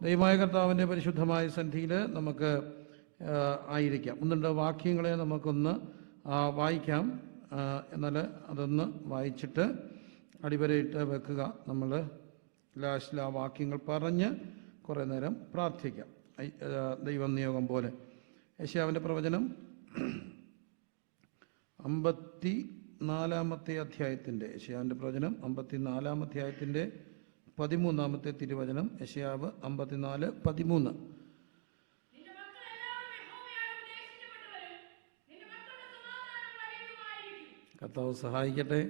ദൈവമായ കർത്താവിൻ്റെ പരിശുദ്ധമായ സന്ധിയിൽ നമുക്ക് ആയിരിക്കാം. ഒന്നുണ്ട് വാക്യങ്ങളെ നമുക്കൊന്ന് വായിക്കാം. എന്നാൽ അതൊന്ന് വായിച്ചിട്ട് അടിവരയിട്ട് വെക്കുക. നമ്മൾ ലാസ്റ്റിൽ ആ വാക്യങ്ങൾ പറഞ്ഞ് കുറേ നേരം പ്രാർത്ഥിക്കാം ദൈവം നിയോഗം പോലെ. യെശയ്യാവിൻ്റെ പ്രവചനം 54-ാമത്തെ അധ്യായത്തിൻ്റെ യെശയ്യാവിൻ്റെ പ്രവചനം 54-ാം അധ്യായത്തിൻ്റെ 13-ാമത്തെ തിരുവചനം. യെശയ്യാവ് 54:13. കർത്താവ് സഹായിക്കട്ടെ.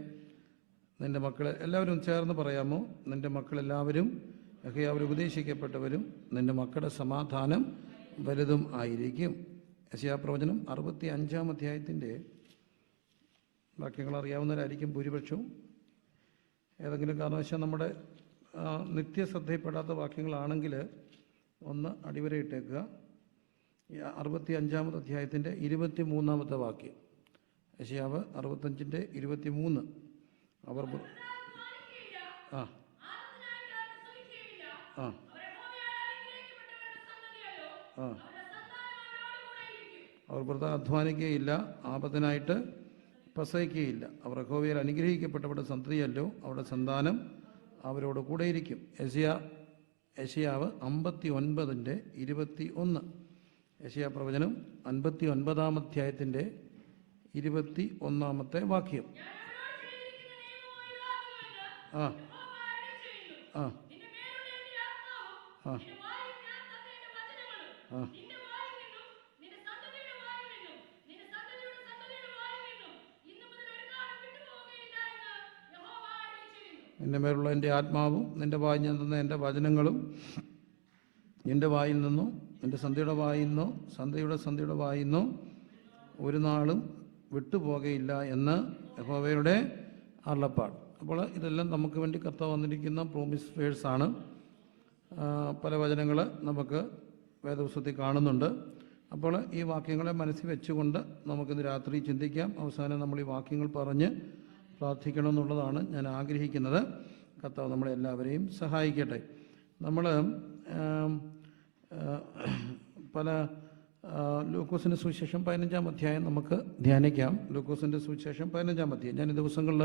നിൻ്റെ മക്കൾ എല്ലാവരും ചേർന്ന് പറയാമോ? നിൻ്റെ മക്കളെല്ലാവരും യഹോവയാൽ ഉപദേശിക്കപ്പെട്ടവരും നിൻ്റെ മക്കളുടെ സമാധാനം വലുതും ആയിരിക്കും. യെശയ്യാ പ്രവചനം 65-ാം അധ്യായത്തിൻ്റെ വാക്യങ്ങൾ അറിയാവുന്നവരായിരിക്കും ഭൂരിപക്ഷവും. ഏതെങ്കിലും കാരണവശാൽ നമ്മുടെ നിത്യശ്രദ്ധയിൽപ്പെടാത്ത വാക്യങ്ങളാണെങ്കിൽ ഒന്ന് അടിവരയിട്ടേക്കുക. 65-ാമത്തെ അധ്യായത്തിൻ്റെ 23-ാമത്തെ വാക്യം. യെശയ്യാവ് 65:23. അവർ അവർ വൃഥ അധ്വാനിക്കുകയില്ല, ആപത്തിനായിട്ട് പ്രസവിക്കുകയില്ല. അവർ യഹോവയാൽ അനുഗ്രഹിക്കപ്പെട്ടവരുടെ സന്തതിയല്ലോ, അവരുടെ സന്താനം അവരോട് കൂടെയിരിക്കും. യെശയ്യാവ് 59:21. യെശയ്യാ പ്രവചനം 59-ാം അധ്യായത്തിൻ്റെ 21-ാമത്തെ വാക്യം. നിന്റെ മേലുള്ള എൻ്റെ ആത്മാവും നിന്റെ വായിൽ നിന്ന എൻ്റെ വചനങ്ങളും നിന്റെ വായിൽ നിന്നോ നിന്റെ സന്ധ്യയുടെ വായിൽ നിന്നോ സന്ധ്യയുടെ വായിൽ നിന്നോ ഒരു നാളും വിട്ടുപോകയില്ല എന്ന് യഹോവയുടെ അരുളപ്പാട്. അപ്പോൾ ഇതെല്ലാം നമുക്ക് വേണ്ടി കർത്താവ് വന്നിരിക്കുന്ന പ്രോമിസ് വേഴ്സാണ്. പല വചനങ്ങൾ നമുക്ക് വേദപുസ്തകത്തിൽ കാണുന്നുണ്ട്. അപ്പോൾ ഈ വാക്യങ്ങളെ മനസ്സിൽ വെച്ചുകൊണ്ട് നമുക്കിന്ന് രാത്രി ചിന്തിക്കാം. അവസാനം നമ്മൾ ഈ വാക്യങ്ങൾ പറഞ്ഞ് പ്രാർത്ഥിക്കണമെന്നുള്ളതാണ് ഞാൻ ആഗ്രഹിക്കുന്നത്. കർത്താവ് നമ്മളെല്ലാവരെയും സഹായിക്കട്ടെ. നമ്മൾ പല ലൂക്കോസിൻ്റെ സുവിശേഷം 15-ാം അധ്യായം നമുക്ക് ധ്യാനിക്കാം. ലൂക്കോസിൻ്റെ സുവിശേഷം 15-ാം അധ്യായം ഞാൻ ഈ ദിവസങ്ങളിൽ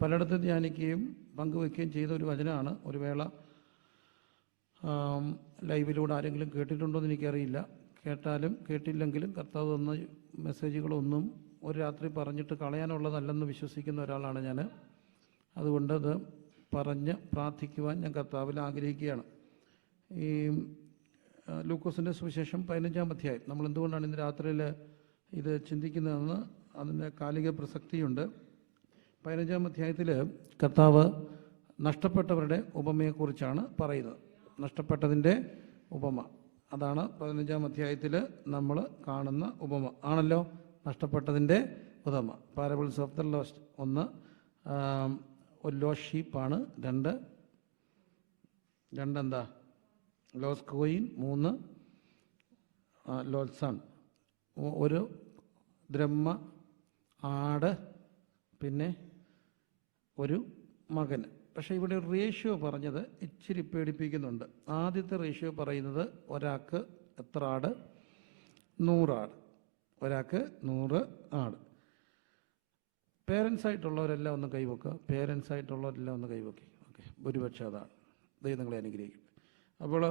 പലയിടത്ത് ധ്യാനിക്കുകയും പങ്കുവയ്ക്കുകയും ചെയ്ത ഒരു വചനമാണ്. ഒരു വേള ലൈവിലൂടെ ആരെങ്കിലും കേട്ടിട്ടുണ്ടോ എന്ന് എനിക്കറിയില്ല. കേട്ടാലും കേട്ടില്ലെങ്കിലും കർത്താവ് തന്ന മെസ്സേജുകളൊന്നും ഒരു രാത്രി പറഞ്ഞിട്ട് കളയാനുള്ളതല്ലെന്ന് വിശ്വസിക്കുന്ന ഒരാളാണ് ഞാൻ. അതുകൊണ്ട് അത് പറഞ്ഞ് പ്രാർത്ഥിക്കുവാൻ ഞാൻ കർത്താവിൽ ആഗ്രഹിക്കുകയാണ്. ഈ ലൂക്കോസിൻ്റെ സുവിശേഷം 15-ാം അധ്യായം നമ്മൾ എന്തുകൊണ്ടാണ് ഇന്ന് രാത്രിയിൽ ഇത് ചിന്തിക്കുന്നതെന്ന് അതിൻ്റെ കാലിക പ്രസക്തിയുണ്ട്. 15-ാം അധ്യായത്തിൽ കർത്താവ് നഷ്ടപ്പെട്ടവരുടെ ഉപമയെക്കുറിച്ചാണ് പറയുന്നത്. നഷ്ടപ്പെട്ടതിൻ്റെ ഉപമ അതാണ് 15-ാം അധ്യായത്തിൽ നമ്മൾ കാണുന്ന ഉപമ ആണല്ലോ. നഷ്ടപ്പെട്ടതിൻ്റെ ഉപമ, പാരബിൾസ് ഓഫ് ദ ലോസ്റ്റ്. ഒന്ന് ഒരു ലോസ്റ്റ് ഷീപ്പാണ്. രണ്ടെന്താ ലോസ്റ്റ് കോയിൻ. 3 ലോസ്റ്റ് സൺ, ഒരു ദ്രഹ്മ ആട്, പിന്നെ ഒരു മകന്. പക്ഷേ ഇവിടെ ഒരു റേഷ്യോ പറഞ്ഞത് ഇച്ചിരി പേടിപ്പിക്കുന്നുണ്ട്. ആദ്യത്തെ റേഷ്യോ പറയുന്നത് ഒരാൾക്ക് എത്ര ആട്? 100 ആട്. ഒരാൾക്ക് 100 ആട്. പേരൻസ് ആയിട്ടുള്ളവരെല്ലാം ഒന്ന് കൈവെക്കുക. പേരൻസ് ആയിട്ടുള്ളവരെല്ലാം ഒന്ന് കൈവെക്കുക. ഓക്കെ, ഭൂരിപക്ഷം അതാണ്. ദൈവം നിങ്ങളെ അനുഗ്രഹിക്കും. അപ്പോൾ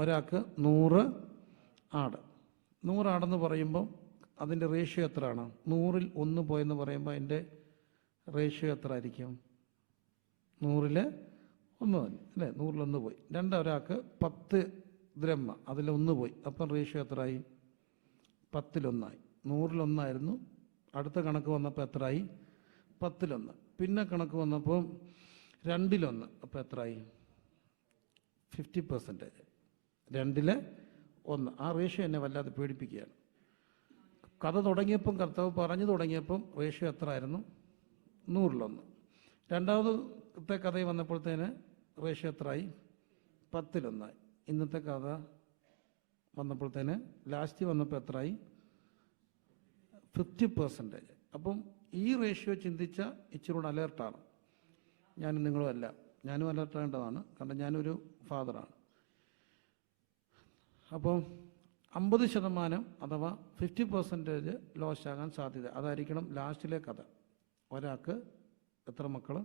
ഒരാൾക്ക് 100 ആട്. 100 ആടെന്ന് പറയുമ്പം അതിൻ്റെ റേഷ്യോ എത്രയാണ്? 100-ൽ 1 പോയെന്ന് പറയുമ്പോൾ അതിൻ്റെ റേഷ്യോ എത്ര ആയിരിക്കും? 100-ൽ 1 തന്നെ അല്ലേ? 100-ൽ 1 പോയി. ഒരാൾക്ക് 10 ദ്രഹ്മ, അതിൽ 1 പോയി. അപ്പം റേഷ്യോ എത്രയായി? 10-ൽ 1ആയി. 100-ൽ 1ആയിരുന്നു. അടുത്ത കണക്ക് വന്നപ്പോൾ എത്രയായി? 10-ൽ 1. പിന്നെ കണക്ക് വന്നപ്പോൾ 2-ൽ 1. അപ്പോൾ എത്രയായി? 50%. 2-ൽ 1. ആ റേഷ്യോ എന്നെ വല്ലാതെ പേടിപ്പിക്കുകയാണ്. കഥ തുടങ്ങിയപ്പം, കർത്താവ് പറഞ്ഞു തുടങ്ങിയപ്പം റേഷ്യോ എത്ര ആയിരുന്നു? 100-ൽ 1. രണ്ടാമത്തെ കഥ വന്നപ്പോഴത്തേന് റേഷ്യോ എത്രയായി? 10-ൽ 1ആയി. ഇന്നത്തെ കഥ വന്നപ്പോഴത്തേന് ലാസ്റ്റ് വന്നപ്പോൾ എത്രയായി? 50%. അപ്പം ഈ റേഷ്യോ ചിന്തിച്ച ഇച്ചിരി കൂടെ അലേർട്ടാണ് ഞാനും നിങ്ങളും അല്ല. ഞാനും അലേർട്ടാകേണ്ടതാണ്. കാരണം ഞാനൊരു ഫാദറാണ്. അപ്പോൾ 50% അഥവാ 50% ലോസ് ആകാൻ സാധ്യത. അതായിരിക്കണം ലാസ്റ്റിലെ കഥ. ഒരാൾക്ക് എത്ര മക്കൾ?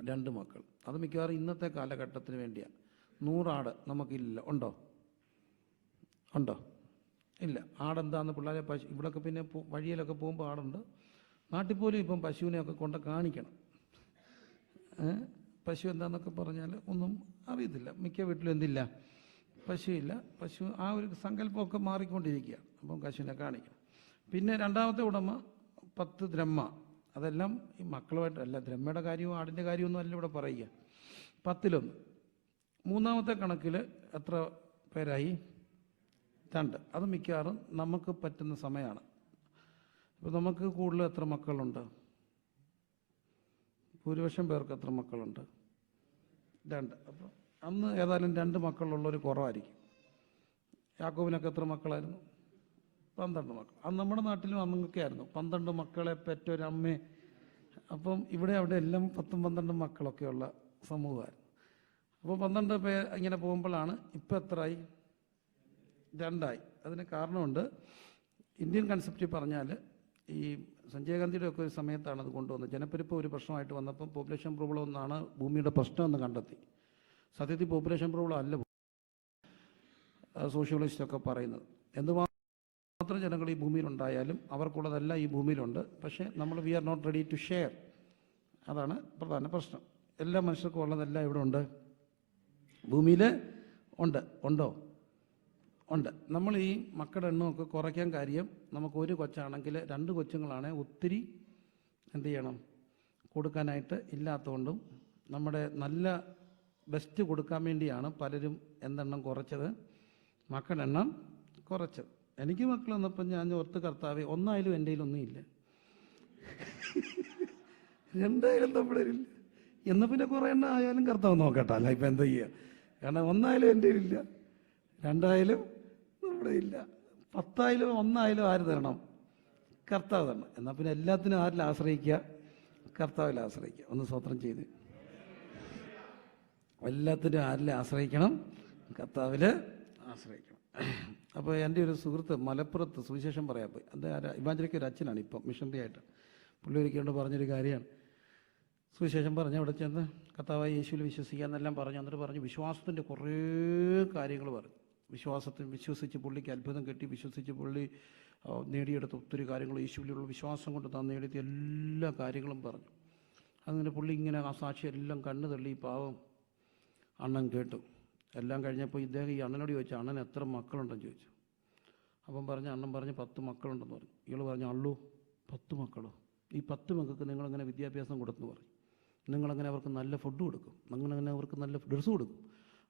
2 മക്കൾ. അത് മിക്കവാറും ഇന്നത്തെ കാലഘട്ടത്തിന് വേണ്ടിയാണ്. 100 ആട് നമുക്കില്ല. ഉണ്ടോ? ഇല്ല. ആടെന്താന്ന് പിള്ളേരെ പശു ഇവിടെയൊക്കെ പിന്നെ വഴിയിലൊക്കെ പോകുമ്പോൾ ആടുണ്ട്. നാട്ടിൽ പോലും ഇപ്പം പശുവിനെയൊക്കെ കൊണ്ട് കാണിക്കണം. പശു എന്താണെന്നൊക്കെ പറഞ്ഞാൽ ഒന്നും അറിയത്തില്ല. മിക്ക വീട്ടിലും എന്തില്ല? പശുവില്ല. പശു ആ ഒരു സങ്കല്പമൊക്കെ മാറിക്കൊണ്ടിരിക്കുക. അപ്പം പശുവിനെ കാണിക്കണം. പിന്നെ രണ്ടാമത്തെ ഉടമ 10 ദ്രഹ്മ. അതെല്ലാം ഈ മക്കളുമായിട്ടല്ല, ദ്രഹ്മയുടെ കാര്യവും ആടിൻ്റെ കാര്യമൊന്നും അല്ല ഇവിടെ പറയുക. 10-1. മൂന്നാമത്തെ കണക്കിൽ എത്ര പേരായി? 2. അത് മിക്കവാറും നമുക്ക് പറ്റുന്ന സമയമാണ്. ഇപ്പോൾ നമുക്ക് കൂടുതൽ എത്ര മക്കളുണ്ട്? ഭൂരിപക്ഷം പേർക്ക് എത്ര മക്കളുണ്ട്? 2. അപ്പോൾ അന്ന് ഏതായാലും 2 മക്കളുള്ളൊരു കുറവായിരിക്കും. യാക്കോബിനൊക്കെ എത്ര മക്കളായിരുന്നു? 12 മക്കൾ. അത് നമ്മുടെ നാട്ടിലും അന്നൊക്കെ ആയിരുന്നു. 12 മക്കളെ പെറ്റൊരമ്മേ. അപ്പം ഇവിടെ അവിടെ എല്ലാം 10-12 മക്കളൊക്കെയുള്ള സമൂഹമായിരുന്നു. അപ്പോൾ 12 പേർ ഇങ്ങനെ പോകുമ്പോഴാണ് ഇപ്പം എത്രയായി? 2ആയി. അതിന് കാരണമുണ്ട്. ഇന്ത്യൻ കൺസെപ്റ്റ് പറഞ്ഞാൽ ഈ സഞ്ജയ് ഗാന്ധിയുടെ ഒക്കെ ഒരു സമയത്താണ് അത് കൊണ്ടുവന്നത്. ജനപ്പെരുപ്പം ഒരു പ്രശ്നമായിട്ട് വന്നപ്പം പോപ്പുലേഷൻ പ്രോബ്ലം ഒന്നാണ് ഭൂമിയുടെ പ്രശ്നമെന്ന് കണ്ടെത്തി. സത്യത്തിൽ പോപ്പുലേഷൻ പ്രോബ്ലം അല്ല സോഷ്യോളജിസ്റ്റൊക്കെ പറയുന്നത്. എന്തുമാത്രം ജനങ്ങൾ ഈ ഭൂമിയിലുണ്ടായാലും അവർക്കുള്ളതെല്ലാം ഈ ഭൂമിയിലുണ്ട്. പക്ഷേ നമ്മൾ we are not ready to share. അതാണ് പ്രധാന പ്രശ്നം. എല്ലാ മനുഷ്യർക്കും ഉള്ളതെല്ലാം ഇവിടെ ഉണ്ട്, ഭൂമിയിൽ ഉണ്ടോ? ഉണ്ട്. നമ്മൾ ഈ മക്കളുടെ എണ്ണമൊക്കെ കുറയ്ക്കാൻ കാര്യം നമുക്ക് ഒരു കൊച്ചാണെങ്കിൽ 2 കൊച്ചുങ്ങളാണ് ഒത്തിരി എന്ത് ചെയ്യണം? കൊടുക്കാനായിട്ട് ഇല്ലാത്തതുകൊണ്ടും നമ്മുടെ നല്ല ബെസ്റ്റ് കൊടുക്കാൻ വേണ്ടിയാണ് പലരും എന്തെണ്ണം കുറച്ചത്? മക്കളുടെ എണ്ണം കുറച്ചത്. എനിക്ക് മക്കൾ വന്നപ്പോൾ ഞാൻ ഓർത്ത് കർത്താവേ, 1 എൻ്റെ കയ്യിലൊന്നുമില്ല, 2 നമ്മുടെ ഇല്ല. എന്നാൽ പിന്നെ കുറേ എണ്ണം ആയാലും കർത്താവ് നോക്കട്ടെ. അല്ല ഇപ്പം എന്താ ചെയ്യുക? കാരണം 1 എൻ്റെ കയ്യിലില്ല, 2 നമ്മുടെ ഇല്ല, 10 1 ആര് തരണം? കർത്താവ് തരണം. എന്നാൽ പിന്നെ എല്ലാത്തിനും ആരിൽ ആശ്രയിക്കുക? കർത്താവിൽ ആശ്രയിക്കുക. ഒന്ന് സ്വത്രം ചെയ്ത് എല്ലാത്തിനും ആരിൽ ആശ്രയിക്കണം? കർത്താവിൽ ആശ്രയിക്കണം. അപ്പോൾ എൻ്റെ ഒരു സുഹൃത്ത് മലപ്പുറത്ത് സുവിശേഷം പറയാൻ പോയി. അത് ഇവാഞ്ചലിക്ക് ഒരു അച്ഛനാണ്, ഇപ്പം മിഷണറി ആയിട്ട്. പുള്ളി ഒരിക്കലും പറഞ്ഞൊരു കാര്യമാണ്. സുവിശേഷം പറഞ്ഞ് അവിടെ ചെന്ന് കർത്താവായ യേശുവിൽ വിശ്വസിക്കാമെന്നെല്ലാം പറഞ്ഞു. എന്നിട്ട് പറഞ്ഞു വിശ്വാസത്തിൻ്റെ കുറേ കാര്യങ്ങൾ പറഞ്ഞു. വിശ്വാസത്തിൽ വിശ്വസിച്ച് പുള്ളിക്ക് അത്ഭുതം കിട്ടി, വിശ്വസിച്ച് പുള്ളി നേടിയെടുത്ത ഒത്തിരി കാര്യങ്ങൾ, യേശുവിലുള്ള വിശ്വാസം കൊണ്ട് താൻ നേടിയ എല്ലാ കാര്യങ്ങളും പറഞ്ഞു. അങ്ങനെ പുള്ളി ഇങ്ങനെ ആ സാക്ഷി എല്ലാം കണ്ണു തള്ളി. പാവം അണ്ണൻ കേട്ടു. എല്ലാം കഴിഞ്ഞപ്പോൾ ഇദ്ദേഹം ഈ അണ്ണനോട് ചോദിച്ചു, അണ്ണൻ എത്ര മക്കളുണ്ടെന്ന് ചോദിച്ചു. അപ്പം അണ്ണൻ പറഞ്ഞു 10 മക്കളുണ്ടെന്ന് പറഞ്ഞു. ഇയാൾ പറഞ്ഞു, അള്ളൂ 10 മക്കളോ? ഈ 10 മക്കൾക്ക് നിങ്ങളങ്ങനെ വിദ്യാഭ്യാസം കൊടുത്തെന്ന് പറഞ്ഞു, നിങ്ങളങ്ങനെ അവർക്ക് നല്ല ഫുഡ് കൊടുക്കും, നിങ്ങളങ്ങനെ അവർക്ക് നല്ല ഡ്രസ്സ് കൊടുക്കും.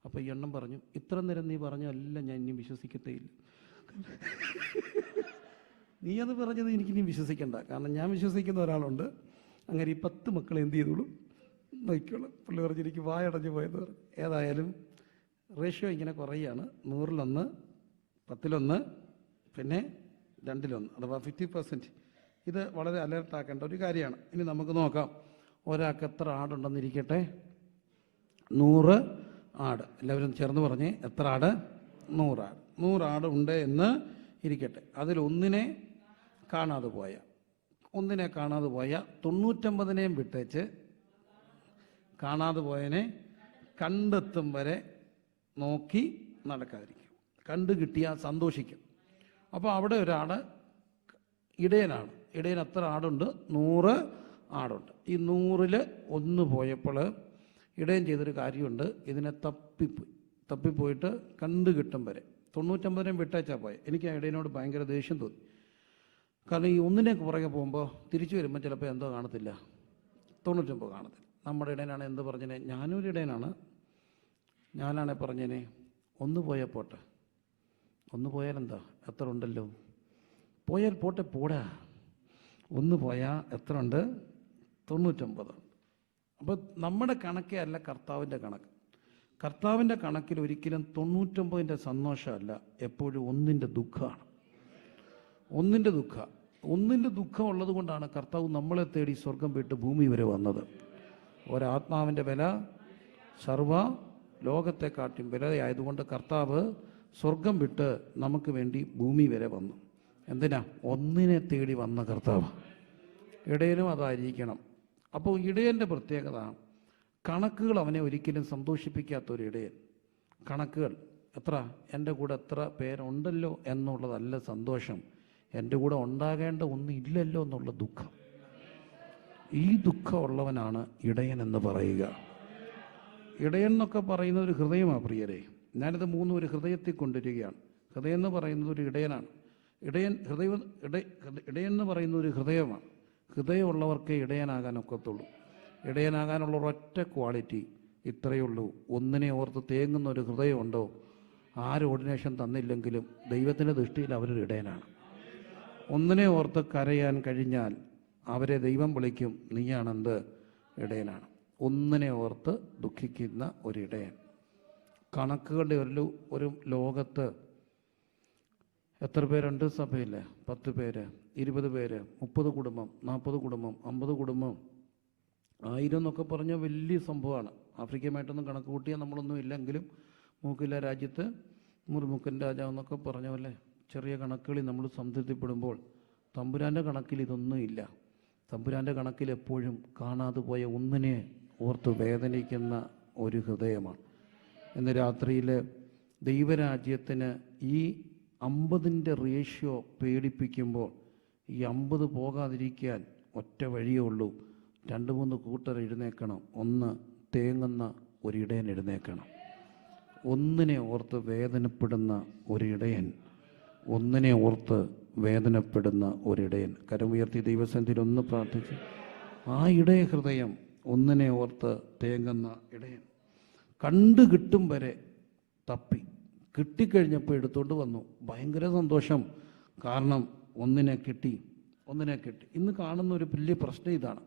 അപ്പോൾ ഈ അണ്ണൻ പറഞ്ഞു, ഇത്ര നേരം നീ പറഞ്ഞല്ല ഞാൻ ഇനി വിശ്വസിക്കത്തേയില്ല. നീ അത് പറഞ്ഞത് എനിക്കിനി വിശ്വസിക്കണ്ട. കാരണം ഞാൻ വിശ്വസിക്കുന്ന ഒരാളുണ്ട്. അങ്ങനെ ഈ 10 മക്കളെ എന്ത് ചെയ്തോളൂ? നോക്കിക്കോളൂ. പുള്ളി പറഞ്ഞു എനിക്ക് വായടഞ്ഞു പോയെന്ന് പറഞ്ഞു. ഏതായാലും റേഷ്യോ ഇങ്ങനെ കുറയുകയാണ്. 100-1, 10-1, പിന്നെ 2-1, അഥവാ 50%. ഇത് വളരെ അലേർട്ടാക്കേണ്ട ഒരു കാര്യമാണ്. ഇനി നമുക്ക് നോക്കാം, ഒരാൾക്ക് എത്ര ആടുണ്ടെന്നിരിക്കട്ടെ? 100 ആട്. എല്ലാവരും ചേർന്ന് പറഞ്ഞേ, എത്ര ആട്? 100 ആട്. 100 ആട് ഉണ്ട് എന്ന് ഇരിക്കട്ടെ. അതിലൊന്നിനെ കാണാതെ പോയ 99 വിട്ടേച്ച് കാണാതെ പോയതിനെ കണ്ടെത്തും വരെ നോക്കി നടക്കാതിരിക്കും. കണ്ടു കിട്ടിയാൽ സന്തോഷിക്കും. അപ്പോൾ അവിടെ ഒരാൾ ഇടയനാണ്. ഇടയൻ എത്ര ആടുണ്ട്? 100 ആടുണ്ട്. ഈ 100-ൽ 1 പോയപ്പോൾ ഇടയൻ ചെയ്തൊരു കാര്യമുണ്ട്. ഇതിനെ തപ്പിപ്പോയിട്ട് കണ്ടു കിട്ടും വരെ 99 വിട്ടേച്ചാൽ പോയെ. എനിക്ക് ആ ഇടയനോട് ഭയങ്കര ദേഷ്യം തോന്നി. കാരണം ഈ ഒന്നിനെ പുറകെ പോകുമ്പോൾ തിരിച്ചു വരുമ്പോൾ ചിലപ്പോൾ എന്തോ കാണത്തില്ല, 99 കാണത്തില്ല. നമ്മുടെ ഇടയനാണ് എന്ത് പറഞ്ഞേനെ? ഞാനൊരു ഇടയനാണ്, ഞാനാണെ പറഞ്ഞേനെ 1 പോയാൽ പോട്ടെ. 1 പോയാലെന്താ? എത്ര ഉണ്ടല്ലോ, പോയാൽ പോട്ടെ, പോടാ. 1 പോയാൽ എത്ര ഉണ്ട്? 99. അപ്പോൾ നമ്മുടെ കണക്കേ അല്ല കർത്താവിൻ്റെ കണക്ക്. കർത്താവിൻ്റെ കണക്കിൽ ഒരിക്കലും 99-ൻ്റെ സന്തോഷമല്ല, എപ്പോഴും 1-ൻ്റെ ദുഃഖമാണ്. 1-ൻ്റെ ദുഃഖം. 1-ൻ്റെ ദുഃഖം ഉള്ളത് കൊണ്ടാണ് കർത്താവ് നമ്മളെ തേടി സ്വർഗം വിട്ട് ഭൂമി വരെ വന്നത്. ഒരാത്മാവിൻ്റെ വില സർവ ലോകത്തെക്കാട്ടും വിലയായതുകൊണ്ട് കർത്താവ് സ്വർഗം വിട്ട് നമുക്ക് വേണ്ടി ഭൂമി വരെ വന്നു. എന്തിനാ? ഒന്നിനെ തേടി വന്ന കർത്താവ്. ഇടയനും അതായിരിക്കണം. അപ്പോൾ ഇടയൻ്റെ പ്രത്യേകത, കണക്കുകൾ അവനെ ഒരിക്കലും സന്തോഷിപ്പിക്കാത്തൊരു ഇടയൻ. കണക്കുകൾ എത്ര, എൻ്റെ കൂടെ എത്ര പേരുണ്ടല്ലോ എന്നുള്ളതല്ല സന്തോഷം, എൻ്റെ കൂടെ ഉണ്ടാകേണ്ട ഒന്നും ഇല്ലല്ലോ എന്നുള്ള ദുഃഖം. ഈ ദുഃഖമുള്ളവനാണ് ഇടയൻ എന്ന് പറയുക. ഇടയൻ എന്നൊക്കെ പറയുന്നത് ഒരു ഹൃദയമാണ് പ്രിയരെ. ഞാനിത് മൂന്നും ഒരു ഹൃദയത്തിൽ കൊണ്ടുവരികയാണ്. ഹൃദയം എന്ന് പറയുന്നത് ഒരു ഇടയനാണ്. ഇടയൻ എന്ന് പറയുന്ന ഒരു ഹൃദയമാണ്. ഹൃദയമുള്ളവർക്കേ ഇടയനാകാനൊക്കത്തുള്ളൂ. ഇടയനാകാനുള്ള ഒരൊറ്റ ക്വാളിറ്റി ഇത്രയേ ഉള്ളൂ: ഒന്നിനെ ഓർത്ത് തേങ്ങുന്ന ഒരു ഹൃദയമുണ്ടോ, ആര് ഓർഡിനേഷൻ തന്നില്ലെങ്കിലും ദൈവത്തിൻ്റെ ദൃഷ്ടിയിൽ അവരൊരു ഇടയനാണ്. ഒന്നിനെ ഓർത്ത് കരയാൻ കഴിഞ്ഞാൽ അവരെ ദൈവം വിളിക്കും, നീയാണെന്ത്? ഇടയനാണ്. ഒന്നിനെ ഓർത്ത് ദുഃഖിക്കുന്ന ഒരിടയൻ. കണക്കുകളുടെ ഒരു ലോകത്ത് എത്ര പേരുണ്ട് സഭയിൽ? 10 പേര്, 20 പേര്, 30 കുടുംബം, 40 കുടുംബം, 50 കുടുംബം, 1000 എന്നൊക്കെ പറഞ്ഞാൽ വലിയ സംഭവമാണ്. ആഫ്രിക്കയുമായിട്ടൊന്നും കണക്ക് കൂട്ടിയാൽ നമ്മളൊന്നും ഇല്ലെങ്കിലും മൂക്കില്ല രാജ്യത്ത് മുറുമുക്കൻ രാജാവ് എന്നൊക്കെ പറഞ്ഞ പോലെ ചെറിയ കണക്കുകളിൽ നമ്മൾ സംതൃപ്തിപ്പെടുമ്പോൾ തമ്പുരാൻ്റെ കണക്കിൽ ഇതൊന്നും ഇല്ല. തമ്പുരാൻ്റെ കണക്കിൽ എപ്പോഴും കാണാതെ പോയ ഒന്നിനെ ഓർത്ത് വേദനിക്കുന്ന ഒരു ഹൃദയമാണ്. ഇന്ന് രാത്രിയിൽ ദൈവരാജ്യത്തിന് ഈ 50ൻ്റെ റേഷ്യോ പേടിപ്പിക്കുമ്പോൾ ഈ 50 പോകാതിരിക്കാൻ ഒറ്റ വഴിയേ ഉള്ളൂ: 2-3 കൂട്ടർ എഴുന്നേക്കണം. ഒന്ന് തേങ്ങുന്ന ഒരിടയൻ എഴുന്നേക്കണം. ഒന്നിനെ ഓർത്ത് വേദനപ്പെടുന്ന ഒരിടയൻ, ഒന്നിനെ ഓർത്ത് വേദനപ്പെടുന്ന ഒരിടയൻ. കരമുയർത്തി ദൈവസന്നിധിയിൽ ഒന്ന് പ്രാർത്ഥിച്ചു. ആ ഇടയ ഹൃദയം, ഒന്നിനെ ഓർത്ത് തേങ്ങുന്ന ഇടയൻ. കണ്ടു കിട്ടും വരെ തപ്പി, കിട്ടിക്കഴിഞ്ഞപ്പോൾ എടുത്തോണ്ട് വന്നു. ഭയങ്കര സന്തോഷം, കാരണം ഒന്നിനെ കിട്ടി. ഇന്ന് കാണുന്ന ഒരു വലിയ പ്രശ്നം ഇതാണ്.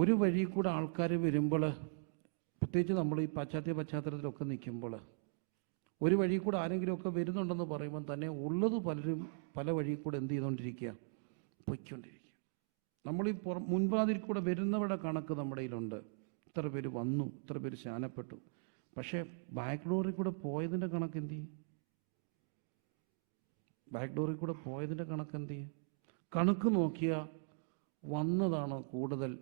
ഒരു വഴി കൂടെ ആൾക്കാർ വരുമ്പോൾ, പ്രത്യേകിച്ച് നമ്മൾ ഈ പശ്ചാത്തലത്തിലൊക്കെ നിൽക്കുമ്പോൾ, ഒരു വഴി കൂടെ ആരെങ്കിലുമൊക്കെ വരുന്നുണ്ടെന്ന് പറയുമ്പോൾ തന്നെ ഉള്ളത് പലരും പല വഴി കൂടെ എന്ത് ചെയ്തുകൊണ്ടിരിക്കുക? പൊയ്ക്കൊണ്ടിരിക്കുക. നമ്മളീ മുൻപാതിൽ കൂടെ വരുന്നവരുടെ കണക്ക് നമ്മുടെ കയ്യിലുണ്ട്. ഇത്ര പേര് വന്നു, ഇത്ര പേര് ശാനപ്പെട്ടു. പക്ഷേ ബാക്ക് ഡോറിൽ കൂടെ പോയതിൻ്റെ കണക്ക് എന്ത് ചെയ്യും? കണക്ക് നോക്കിയാൽ വന്നതാണോ കൂടുതൽ?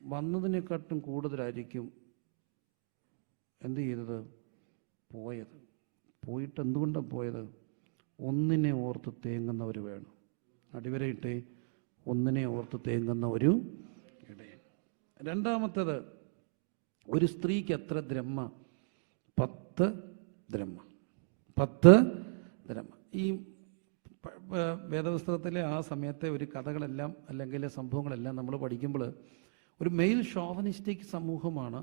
വന്നതിനെക്കാട്ടും കൂടുതലായിരിക്കും എന്ത് ചെയ്തത്? പോയിട്ട് എന്തുകൊണ്ടാണ് പോയത്? ഒന്നിനെ ഓർത്ത് തേങ്ങുന്നവർ വേണം. അടിവരയിട്ടേ, ഒന്നിനെ ഓർത്ത് തേങ്ങുന്ന ഒരു ഇടയൻ. രണ്ടാമത്തേത്, ഒരു സ്ത്രീക്ക് എത്ര ദ്രഹ്മ? 10 ദ്രഹ്മ. ഈ വേദപുസ്തകത്തിലെ ആ സമയത്തെ ഒരു കഥകളെല്ലാം അല്ലെങ്കിൽ സംഭവങ്ങളെല്ലാം നമ്മൾ പഠിക്കുമ്പോൾ ഒരു മെയിൽ ഷോവനിസ്റ്റിക് സമൂഹമാണ്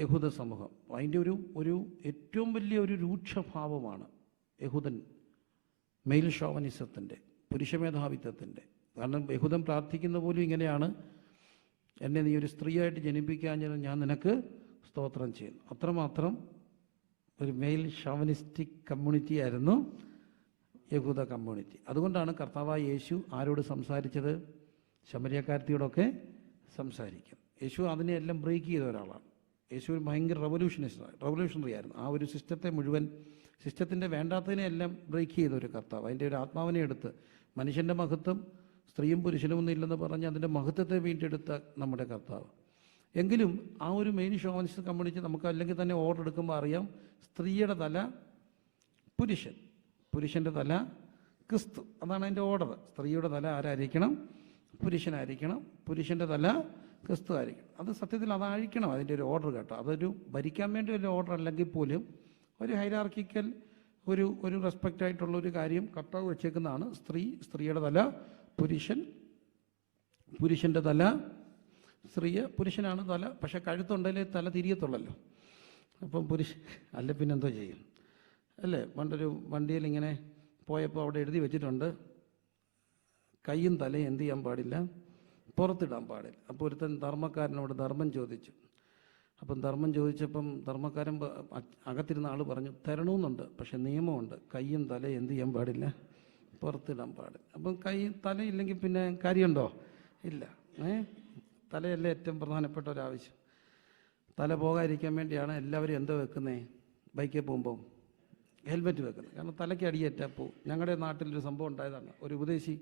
യഹൂദ സമൂഹം. അതിൻ്റെ ഒരു ഏറ്റവും വലിയ ഒരു രൂക്ഷഭാവമാണ് യഹൂദൻ മെയിൽ ഷോവനിസത്തിൻ്റെ, പുരുഷമേധാവിത്വത്തിൻ്റെ. കാരണം യഹൂദൻ പ്രാർത്ഥിക്കുന്ന പോലും ഇങ്ങനെയാണ്: എന്നെ നീ ഒരു സ്ത്രീയായിട്ട് ജനിപ്പിക്കാൻ ഞാൻ നിനക്ക് സ്തോത്രം ചെയ്യുന്നു. അത്രമാത്രം ഒരു മെയിൽ ഷോവനിസ്റ്റിക് കമ്മ്യൂണിറ്റി ആയിരുന്നു യഹൂദ കമ്മ്യൂണിറ്റി. അതുകൊണ്ടാണ് കർത്താവായ യേശു ആരോട് സംസാരിച്ചത്? ശമരിയക്കാരത്തിയോടൊക്കെ സംസാരിക്കും. യേശു അതിനെയെല്ലാം ബ്രേക്ക് ചെയ്ത ഒരാളാണ്. യേശു ഒരു ഭയങ്കര റവല്യൂഷണറി ആയിരുന്നു. ആ ഒരു സിസ്റ്റത്തിൻ്റെ വേണ്ടാത്തതിനെയെല്ലാം ബ്രേക്ക് ചെയ്ത ഒരു കർത്താവ്. അതിൻ്റെ ഒരു ആത്മാവിനെ എടുത്ത്, മനുഷ്യൻ്റെ മഹത്വം സ്ത്രീയും പുരുഷനും ഒന്നും ഇല്ലെന്ന് പറഞ്ഞ് അതിൻ്റെ മഹത്വത്തെ വീണ്ടെടുത്ത നമ്മുടെ കർത്താവ്. എങ്കിലും ആ ഒരു മെയിൻ ഷോവനിസ്റ്റ് കമ്മ്യൂണിറ്റി നമുക്ക് അല്ലെങ്കിൽ തന്നെ ഓർഡർ എടുക്കുമ്പോൾ അറിയാം: സ്ത്രീയുടെ തല പുരുഷൻ, പുരുഷൻ്റെ തല ക്രിസ്തു. അതാണ് അതിൻ്റെ ഓർഡർ. സ്ത്രീയുടെ തല ആരായിരിക്കണം? പുരുഷനായിരിക്കണം. പുരുഷൻ്റെ തല ക്രിസ്തു ആയിരിക്കണം. അത് സത്യത്തിൽ അതായിരിക്കണം അതിൻ്റെ ഒരു ഓർഡർ കേട്ടോ. അതൊരു ഭരിക്കാൻ വേണ്ടി ഒരു ഓർഡർ അല്ലെങ്കിൽ പോലും ഒരു ഹൈറാർക്കിക്കൽ ഒരു റെസ്പെക്റ്റ് ആയിട്ടുള്ള ഒരു കാര്യം കർത്താവ് വെച്ചേക്കുന്നതാണ്. സ്ത്രീയുടെ തല പുരുഷൻ, പുരുഷൻ്റെ തല പുരുഷനാണ് തല. പക്ഷെ കഴുത്തുണ്ടെങ്കിലേ തല തിരിയത്തുള്ളല്ലോ. അപ്പം അല്ല പിന്നെന്തോ ചെയ്യും അല്ലേ? പണ്ടൊരു വണ്ടിയിൽ ഇങ്ങനെ പോയപ്പോൾ അവിടെ എഴുതി വെച്ചിട്ടുണ്ട്: കൈയും തലയും എന്ത് ചെയ്യാൻ പാടില്ല? പുറത്തിടാൻ പാടില്ല. അപ്പോൾ ഒരുത്തൻ ധർമ്മക്കാരനോട് ധർമ്മം ചോദിച്ചു. അപ്പം ധർമ്മം ചോദിച്ചപ്പം ധർമ്മക്കാരൻ അകത്തിരുന്ന ആൾ പറഞ്ഞു: തരണമെന്നുണ്ട്, പക്ഷെ നിയമമുണ്ട്, കൈയും തലയും എന്ത് ചെയ്യാൻ പാടില്ല? പുറത്തിടാൻ പാടില്ല. അപ്പം തലയില്ലെങ്കിൽ പിന്നെ കാര്യമുണ്ടോ? ഇല്ല. തലയല്ലേ ഏറ്റവും പ്രധാനപ്പെട്ട ഒരാവശ്യം. തല പോകാതിരിക്കാൻ വേണ്ടിയാണ് എല്ലാവരും എന്തോ വെക്കുന്നത്, ബൈക്കിൽ പോകുമ്പോൾ ഹെൽമെറ്റ് വെക്കുന്നത്. കാരണം തലയ്ക്ക് അടിയേറ്റാൽ പോവും. ഞങ്ങളുടെ നാട്ടിലൊരു സംഭവം ഉണ്ടായതാണ്. ഒരു ഉപദേശി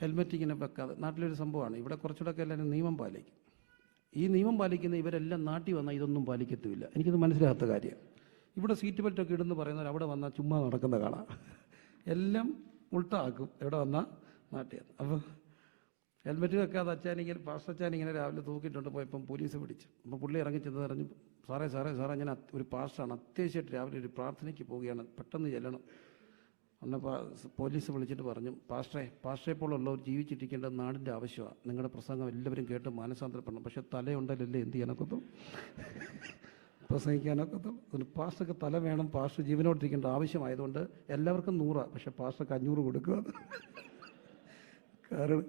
ഹെൽമെറ്റ് ഇങ്ങനെ വെക്കാതെ, നാട്ടിലൊരു സംഭവമാണ്. ഇവിടെ കുറച്ചുകൂടെയൊക്കെ എല്ലാവരും നിയമം പാലിക്കും. ഈ നിയമം പാലിക്കുന്ന ഇവരെല്ലാം നാട്ടിൽ വന്നാൽ ഇതൊന്നും പാലിക്കത്തുമില്ല. എനിക്കത് മനസ്സിലാകാത്ത കാര്യമാണ്. ഇവിടെ സീറ്റ് ബെൽറ്റൊക്കെ ഇടുന്ന് പറയുന്നവർ അവിടെ വന്നാൽ ചുമ്മാ നടക്കുന്ന കാണാം. എല്ലാം ഉൾട്ടാക്കും എവിടെ വന്നാൽ നാട്ടിൽ. അപ്പോൾ ഹെൽമെറ്റ് വെക്കാതെ അച്ചാനിങ്ങനെ പാസ്റ്റർ അച്ചാനിങ്ങനെ രാവിലെ തൂക്കിയിട്ടുണ്ട് പോയപ്പം പോലീസ് പിടിച്ചു. അപ്പോൾ പുള്ളി ഇറങ്ങി ചെന്ന് പറഞ്ഞു, സാറേ ഞാൻ ഒരു പാസ്റ്ററാണ്, അത്യാവശ്യമായിട്ട് രാവിലെ ഒരു പ്രാർത്ഥനയ്ക്ക് പോവുകയാണ്, പെട്ടെന്ന് ചെല്ലണം. അന്നപ്പോൾ പോലീസ് വിളിച്ചിട്ട് പറഞ്ഞു, പാസ്റ്ററെ പോലുള്ളവർ ജീവിച്ചിരിക്കേണ്ടത് നാടിൻ്റെ ആവശ്യമാണ്. നിങ്ങളുടെ പ്രസംഗം എല്ലാവരും കേട്ട് മാനസാന്തരപ്പെടണം. പക്ഷേ തലയുണ്ടല്ലേ എന്ത് ചെയ്യാനൊക്കത്തും, പ്രസംഗിക്കാനൊക്കത്തും. അതുകൊണ്ട് പാസ്റ്റർക്ക് തല വേണം. പാസ്റ്റർ ജീവനോട്ടിരിക്കേണ്ട ആവശ്യമായതുകൊണ്ട് എല്ലാവർക്കും 100, പക്ഷേ പാസ്റ്റർക്ക് 500 കൊടുക്കുക. കാരണം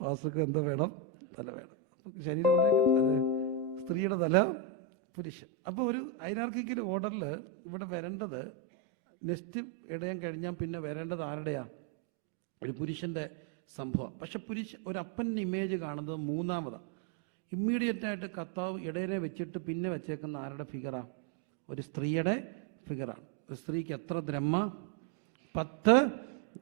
പാസ്റ്റർക്ക് എന്താ വേണം? തല വേണം. ശരീരം ഉണ്ടെങ്കിൽ സ്ത്രീയുടെ തല പുരുഷൻ. അപ്പോൾ ഒരു ഹൈറാർക്കിക്കൽ ഓർഡറിൽ ഇവിടെ വരേണ്ടത് നെക്സ്റ്റ് ഇടയാൻ കഴിഞ്ഞാൽ പിന്നെ വരേണ്ടത് ആരുടെയാണ്? ഒരു പുരുഷൻ്റെ സംഭവം. പക്ഷെ ഒരു അപ്പൻ്റെ ഇമേജ് കാണുന്നത് 3ാമതാണ്. ഇമ്മീഡിയറ്റായിട്ട് കർത്താവ് ഇടയനെ വെച്ചിട്ട് പിന്നെ വെച്ചേക്കുന്ന ആരുടെ ഫിഗറാണ്? ഒരു സ്ത്രീയുടെ ഫിഗറാണ്. ഒരു സ്ത്രീക്ക് എത്ര ദ്രഹ്മ? 10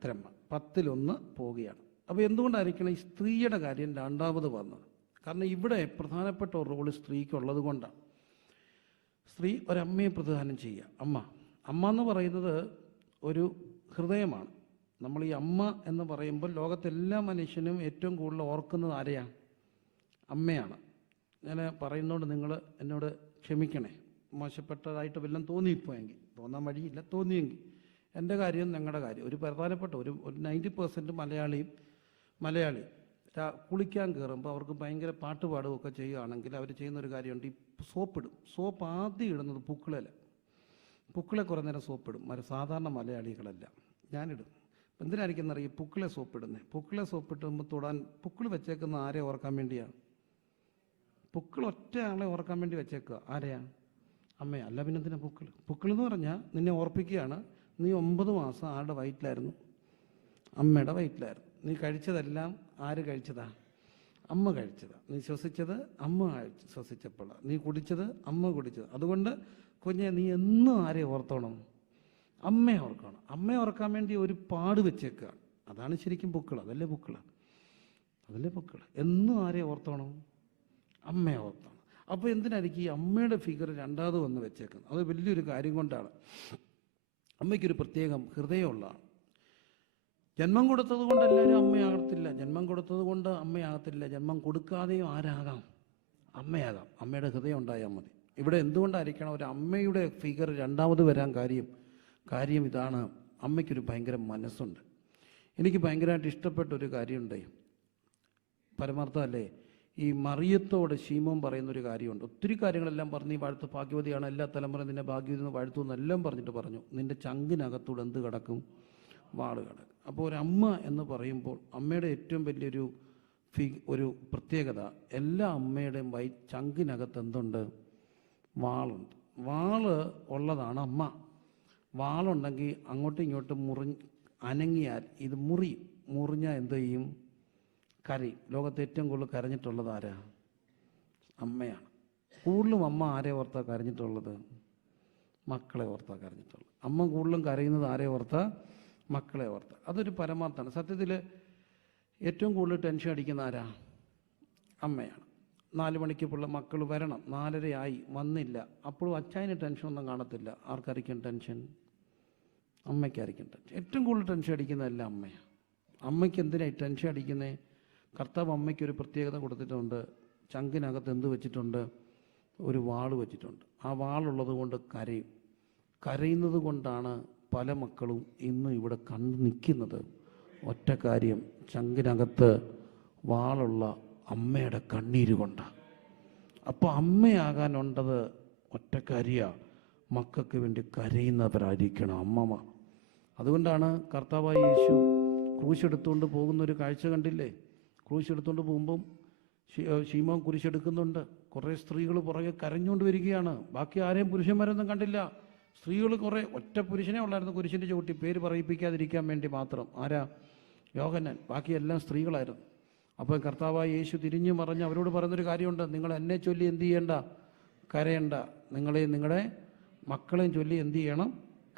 ദ്രഹ്മ. 10-1 പോവുകയാണ്. അപ്പോൾ എന്തുകൊണ്ടായിരിക്കണം ഈ സ്ത്രീയുടെ കാര്യം 2ാമത് വന്നത്? കാരണം ഇവിടെ പ്രധാനപ്പെട്ട ഒരു റോള് സ്ത്രീക്കുള്ളത് കൊണ്ടാണ്. സ്ത്രീ ഒരമ്മയെ പ്രതിദാനം ചെയ്യുക. അമ്മ എന്ന് പറയുന്നത് ഒരു ഹൃദയമാണ്. നമ്മൾ ഈ അമ്മ എന്ന് പറയുമ്പോൾ ലോകത്തെല്ലാ മനുഷ്യനും ഏറ്റവും കൂടുതൽ ഓർക്കുന്നത് ആരെയാണ്? അമ്മയാണ്. ഞാൻ പറയുന്നതുകൊണ്ട് നിങ്ങൾ എന്നോട് ക്ഷമിക്കണേ, മോശപ്പെട്ടതായിട്ട് വല്ലതും തോന്നിപ്പോയെങ്കിൽ. തോന്നാൻ വഴിയില്ല, തോന്നിയെങ്കിൽ. എൻ്റെ കാര്യം നിങ്ങളുടെ കാര്യം. ഒരു പ്രധാനപ്പെട്ട ഒരു 90% മലയാളി കുളിക്കാൻ കയറുമ്പോൾ അവർക്ക് ഭയങ്കര പാട്ട് പാടുകയൊക്കെ ചെയ്യുകയാണെങ്കിൽ അവർ ചെയ്യുന്നൊരു കാര്യമുണ്ട്. ഈ സോപ്പിടും. സോപ്പ് ആദ്യം ഇടുന്നത് പുക്കിളെ കുറേ നേരം സോപ്പിടും. സാധാരണ മലയാളികളല്ല. ഞാനിടും. എന്തിനായിരിക്കുന്നറിയാം പുക്കിളെ സോപ്പിടുന്നത്? പുക്കിളെ സോപ്പിട്ടുമ്പോൾ തൊടാൻ പുക്കിൾ വെച്ചേക്കുന്ന ആരെ ഓർക്കാൻ വേണ്ടിയാണ്? പുക്കിൾ ഒറ്റ ആളെ ഓർക്കാൻ വേണ്ടി വെച്ചേക്കുക. ആരെയാണ്? അമ്മയാണ്. അല്ല പിന്നെ എന്തിനാ പുക്കിൾ എന്ന് പറഞ്ഞാൽ നിന്നെ ഓർപ്പിക്കുകയാണ്, നീ 9 മാസം ആരുടെ വയറ്റിലായിരുന്നു? അമ്മയുടെ വയറ്റിലായിരുന്നു. നീ കഴിച്ചതെല്ലാം ആര് കഴിച്ചതാ? അമ്മ കഴിച്ചതാ. നീ ശ്വസിച്ചത് അമ്മ ശ്വസിച്ചപ്പോഴാണ്. നീ കുടിച്ചത് അമ്മ കുടിച്ചത്. അതുകൊണ്ട് കുഞ്ഞെ നീ എന്നും ആരെ ഓർത്തോണം? അമ്മയെ ഓർക്കണം. അമ്മയെ ഓർക്കാൻ വേണ്ടി ഒരു പാട് വെച്ചേക്കുകയാണ്. അതാണ് ശരിക്കും പുക്കിൾ. അതല്ലേ പുക്കിൾ? എന്നും ആരെ ഓർത്തോണം? അമ്മയെ ഓർത്തോണം. അപ്പോൾ എന്തിനായിരിക്കും ഈ അമ്മയുടെ ഫിഗർ 2ാമത് വന്ന് വെച്ചേക്കുന്നത്? അത് വലിയൊരു കാര്യം കൊണ്ടാണ്. അമ്മയ്ക്കൊരു പ്രത്യേകം ഹൃദയമുള്ളതാണ്. ജന്മം കൊടുത്തത് കൊണ്ട് എല്ലാവരും അമ്മയാകത്തില്ല. ജന്മം കൊടുത്തത് കൊണ്ട് അമ്മയാകത്തില്ല. ജന്മം കൊടുക്കാതെയും ആരാകാം? അമ്മയാകാം. അമ്മയുടെ ഹൃദയം ഉണ്ടായാൽ മതി. ഇവിടെ എന്തുകൊണ്ടായിരിക്കണം ഒരു അമ്മയുടെ ഫിഗർ 2ാമത് വരാൻ കാര്യം ഇതാണ്. അമ്മയ്ക്കൊരു ഭയങ്കര മനസ്സുണ്ട്. എനിക്ക് ഭയങ്കരമായിട്ട് ഇഷ്ടപ്പെട്ടൊരു കാര്യമുണ്ട്. പരമാർത്ഥമല്ലേ? ഈ മറിയത്തോട് ശീമോൻ പറയുന്നൊരു കാര്യമുണ്ട്. ഒത്തിരി കാര്യങ്ങളെല്ലാം പറഞ്ഞ്, ഈ വാഴ്ത്ത് ഭാഗ്യവതിയാണ്, എല്ലാ തലമുറ നിന്നെ ഭാഗ്യവതി വാഴ്ത്തു എന്നെല്ലാം പറഞ്ഞിട്ട് പറഞ്ഞു, നിൻ്റെ ചങ്കിനകത്തൂടെ എന്ത് കിടക്കും? വാള് കിടക്കും. അപ്പോൾ ഒരമ്മ എന്ന് പറയുമ്പോൾ അമ്മയുടെ ഏറ്റവും വലിയൊരു ഒരു പ്രത്യേകത, എല്ലാ അമ്മയുടെയും ചങ്കിനകത്ത് എന്തുണ്ട്? വാളുണ്ട്. വാള് ഉള്ളതാണ് അമ്മ. വാളുണ്ടെങ്കിൽ അങ്ങോട്ടും ഇങ്ങോട്ടും അനങ്ങിയാൽ ഇത് മുറിഞ്ഞാൽ എന്ത് ചെയ്യും? കരയും. ലോകത്ത് ഏറ്റവും കൂടുതൽ കരഞ്ഞിട്ടുള്ളത് ആരാ? അമ്മയാണ്. കൂടുതലും അമ്മ ആരെ ഓർത്താ കരഞ്ഞിട്ടുള്ളത്? മക്കളെ ഓർത്താ കരഞ്ഞിട്ടുള്ളത്. അമ്മ കൂടുതലും കരയുന്നത് ആരെ ഓർത്താ? മക്കളെ ഓർത്താ. അതൊരു പരമാർത്ഥമാണ്. സത്യത്തിൽ ഏറ്റവും കൂടുതൽ ടെൻഷൻ അടിക്കുന്ന ആരാ? അമ്മയാണ്. 4 മണിക്ക് പിള്ള മക്കൾ വരണം, 4:30 ആയി വന്നില്ല, അപ്പോഴും അച്ചായന് ടെൻഷനൊന്നും കാണത്തില്ല. ആർക്കായിരിക്കും ടെൻഷൻ? അമ്മയ്ക്കായിരിക്കും ടെൻഷൻ. ഏറ്റവും കൂടുതൽ ടെൻഷൻ അടിക്കുന്നതല്ല അമ്മയാണ്. അമ്മയ്ക്ക് എന്തിനായി ടെൻഷൻ അടിക്കുന്നത്? കർത്താവ് അമ്മയ്ക്കൊരു പ്രത്യേകത കൊടുത്തിട്ടുണ്ട്. ചങ്കിനകത്ത് എന്ത് വെച്ചിട്ടുണ്ട്? ഒരു വാള് വെച്ചിട്ടുണ്ട്. ആ വാളുള്ളത് കൊണ്ട് കരയുന്നത് കൊണ്ടാണ് പല മക്കളും ഇന്നും ഇവിടെ കണ്ടു നിൽക്കുന്നത്. ഒറ്റ കാര്യം, ചങ്കിനകത്ത് വാളുള്ള അമ്മയുടെ കണ്ണീര് കൊണ്ടാണ്. അപ്പോൾ അമ്മയാകാനുണ്ടത് ഒറ്റ കാര്യമാണ്, മക്കൾക്ക് വേണ്ടി കരയുന്നവരായിരിക്കണം അമ്മമ്മ. അതുകൊണ്ടാണ് കർത്താവായ യേശു ക്രൂശെടുത്തുകൊണ്ട് പോകുന്നൊരു കാഴ്ച കണ്ടില്ലേ? ക്രൂശെടുത്തുകൊണ്ട് പോകുമ്പം ശീമോൻ കുരിശെടുക്കുന്നുണ്ട്. കുറേ സ്ത്രീകൾ പുറകെ കരഞ്ഞുകൊണ്ട് വരികയാണ്. ബാക്കി ആരെയും പുരുഷന്മാരൊന്നും കണ്ടില്ല. സ്ത്രീകൾ ഒറ്റ പുരുഷനെ ഉള്ളായിരുന്നു കുരിശിൻ്റെ ചവിട്ടി, പേര് പറയിപ്പിക്കാതിരിക്കാൻ വേണ്ടി മാത്രം. ആരാ? യോഹന്നാൻ. ബാക്കിയെല്ലാം സ്ത്രീകളായിരുന്നു. അപ്പോൾ കർത്താവായ യേശു തിരിഞ്ഞു മറിഞ്ഞ് അവരോട് പറയുന്നൊരു കാര്യമുണ്ട്, നിങ്ങൾ എന്നെ ചൊല്ലി എന്ത് ചെയ്യേണ്ട, കരയണ്ട, നിങ്ങളുടെ മക്കളെയും ചൊല്ലി എന്ത് ചെയ്യണം,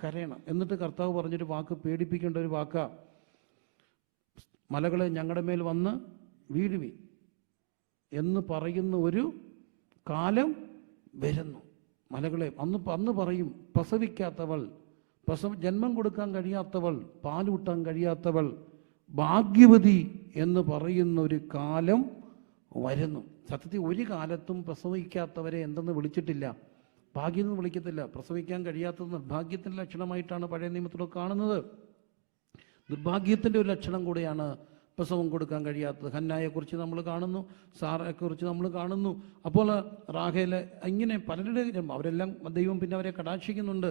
കരയണം. എന്നിട്ട് കർത്താവ് പറഞ്ഞൊരു വാക്ക്, പേടിപ്പിക്കേണ്ട ഒരു വാക്കാ, മലകളെ ഞങ്ങളുടെ മേൽ വന്ന് വീഴുവി എന്ന് പറയുന്ന ഒരു കാലം വരുന്നു. മലകളെ അന്ന് പറയും, പ്രസവിക്കാത്തവൾ, ജന്മം കൊടുക്കാൻ കഴിയാത്തവൾ, പാലൂട്ടാൻ കഴിയാത്തവൾ ഭാഗ്യവതി എന്ന് പറയുന്ന ഒരു കാലം വരുന്നു. സത്യത്തിൽ ഒരു കാലത്തും പ്രസവിക്കാത്തവരെ എന്തെന്ന് വിളിച്ചിട്ടില്ല, ഭാഗ്യം എന്ന് വിളിക്കത്തില്ല. പ്രസവിക്കാൻ കഴിയാത്തത് നിർഭാഗ്യത്തിൻ്റെ ലക്ഷണമായിട്ടാണ് പഴയ നിയമത്തിലൊക്കെ കാണുന്നത്. നിർഭാഗ്യത്തിൻ്റെ ഒരു ലക്ഷണം കൂടെയാണ് പ്രസവം കൊടുക്കാൻ കഴിയാത്തത്. ഹന്നായെക്കുറിച്ച് നമ്മൾ കാണുന്നു, സാറയെക്കുറിച്ച് നമ്മൾ കാണുന്നു. അപ്പോൾ റാഹേല്, ഇങ്ങനെ പലരുടെ അവരെല്ലാം ദൈവം പിന്നെ അവരെ കടാക്ഷിക്കുന്നുണ്ട്,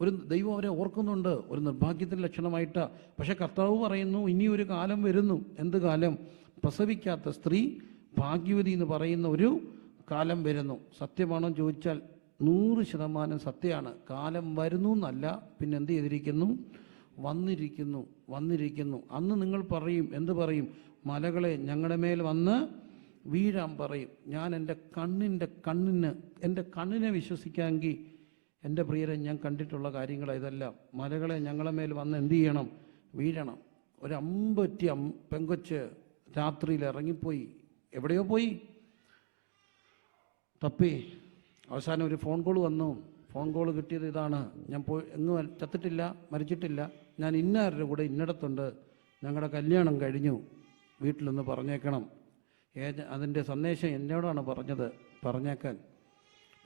ഒരു ദൈവം അവരെ ഓർക്കുന്നുണ്ട്, ഒരു നിർഭാഗ്യത്തിൻ്റെ ലക്ഷണമായിട്ട്. പക്ഷെ കർത്താവ് പറയുന്നു, ഇനിയൊരു കാലം വരുന്നു. എന്ത് കാലം? പ്രസവിക്കാത്ത സ്ത്രീ ഭാഗ്യവതി എന്ന് പറയുന്ന ഒരു കാലം വരുന്നു. സത്യമാണോ ചോദിച്ചാൽ 100% സത്യമാണ്. കാലം വരുന്നു എന്നല്ല, പിന്നെ എന്ത് ചെയ്തിരിക്കുന്നു, വന്നിരിക്കുന്നു. അന്ന് നിങ്ങൾ പറയും, എന്ത് പറയും? മലകളെ ഞങ്ങളുടെ മേൽ വന്ന് വീഴാൻ പറയും. ഞാൻ എൻ്റെ കണ്ണിനെ വിശ്വസിക്കാമെങ്കിൽ എൻ്റെ പ്രിയരെ, ഞാൻ കണ്ടിട്ടുള്ള കാര്യങ്ങൾ ഇതെല്ലാം. മലകളെ ഞങ്ങളുടെ മേൽ വന്ന് എന്ത് ചെയ്യണം? വീഴണം. ഒരു അമ്പറ്റി പെങ്കൊച്ച് രാത്രിയിൽ ഇറങ്ങിപ്പോയി, എവിടെയോ പോയി തപ്പി. അവസാനം ഒരു ഫോൺ കോൾ വന്നു. ഫോൺ കോൾ കിട്ടിയത് ഇതാണ്, ഞാൻ എങ്ങും ചത്തിട്ടില്ല, മരിച്ചിട്ടില്ല, ഞാൻ ഇന്നാരുടെ കൂടെ ഇന്നിടത്തുണ്ട്, ഞങ്ങളുടെ കല്യാണം കഴിഞ്ഞു, വീട്ടിലൊന്ന് പറഞ്ഞേക്കണം. അതിൻ്റെ സന്ദേശം എന്നോടാണ് പറഞ്ഞേക്കാൻ.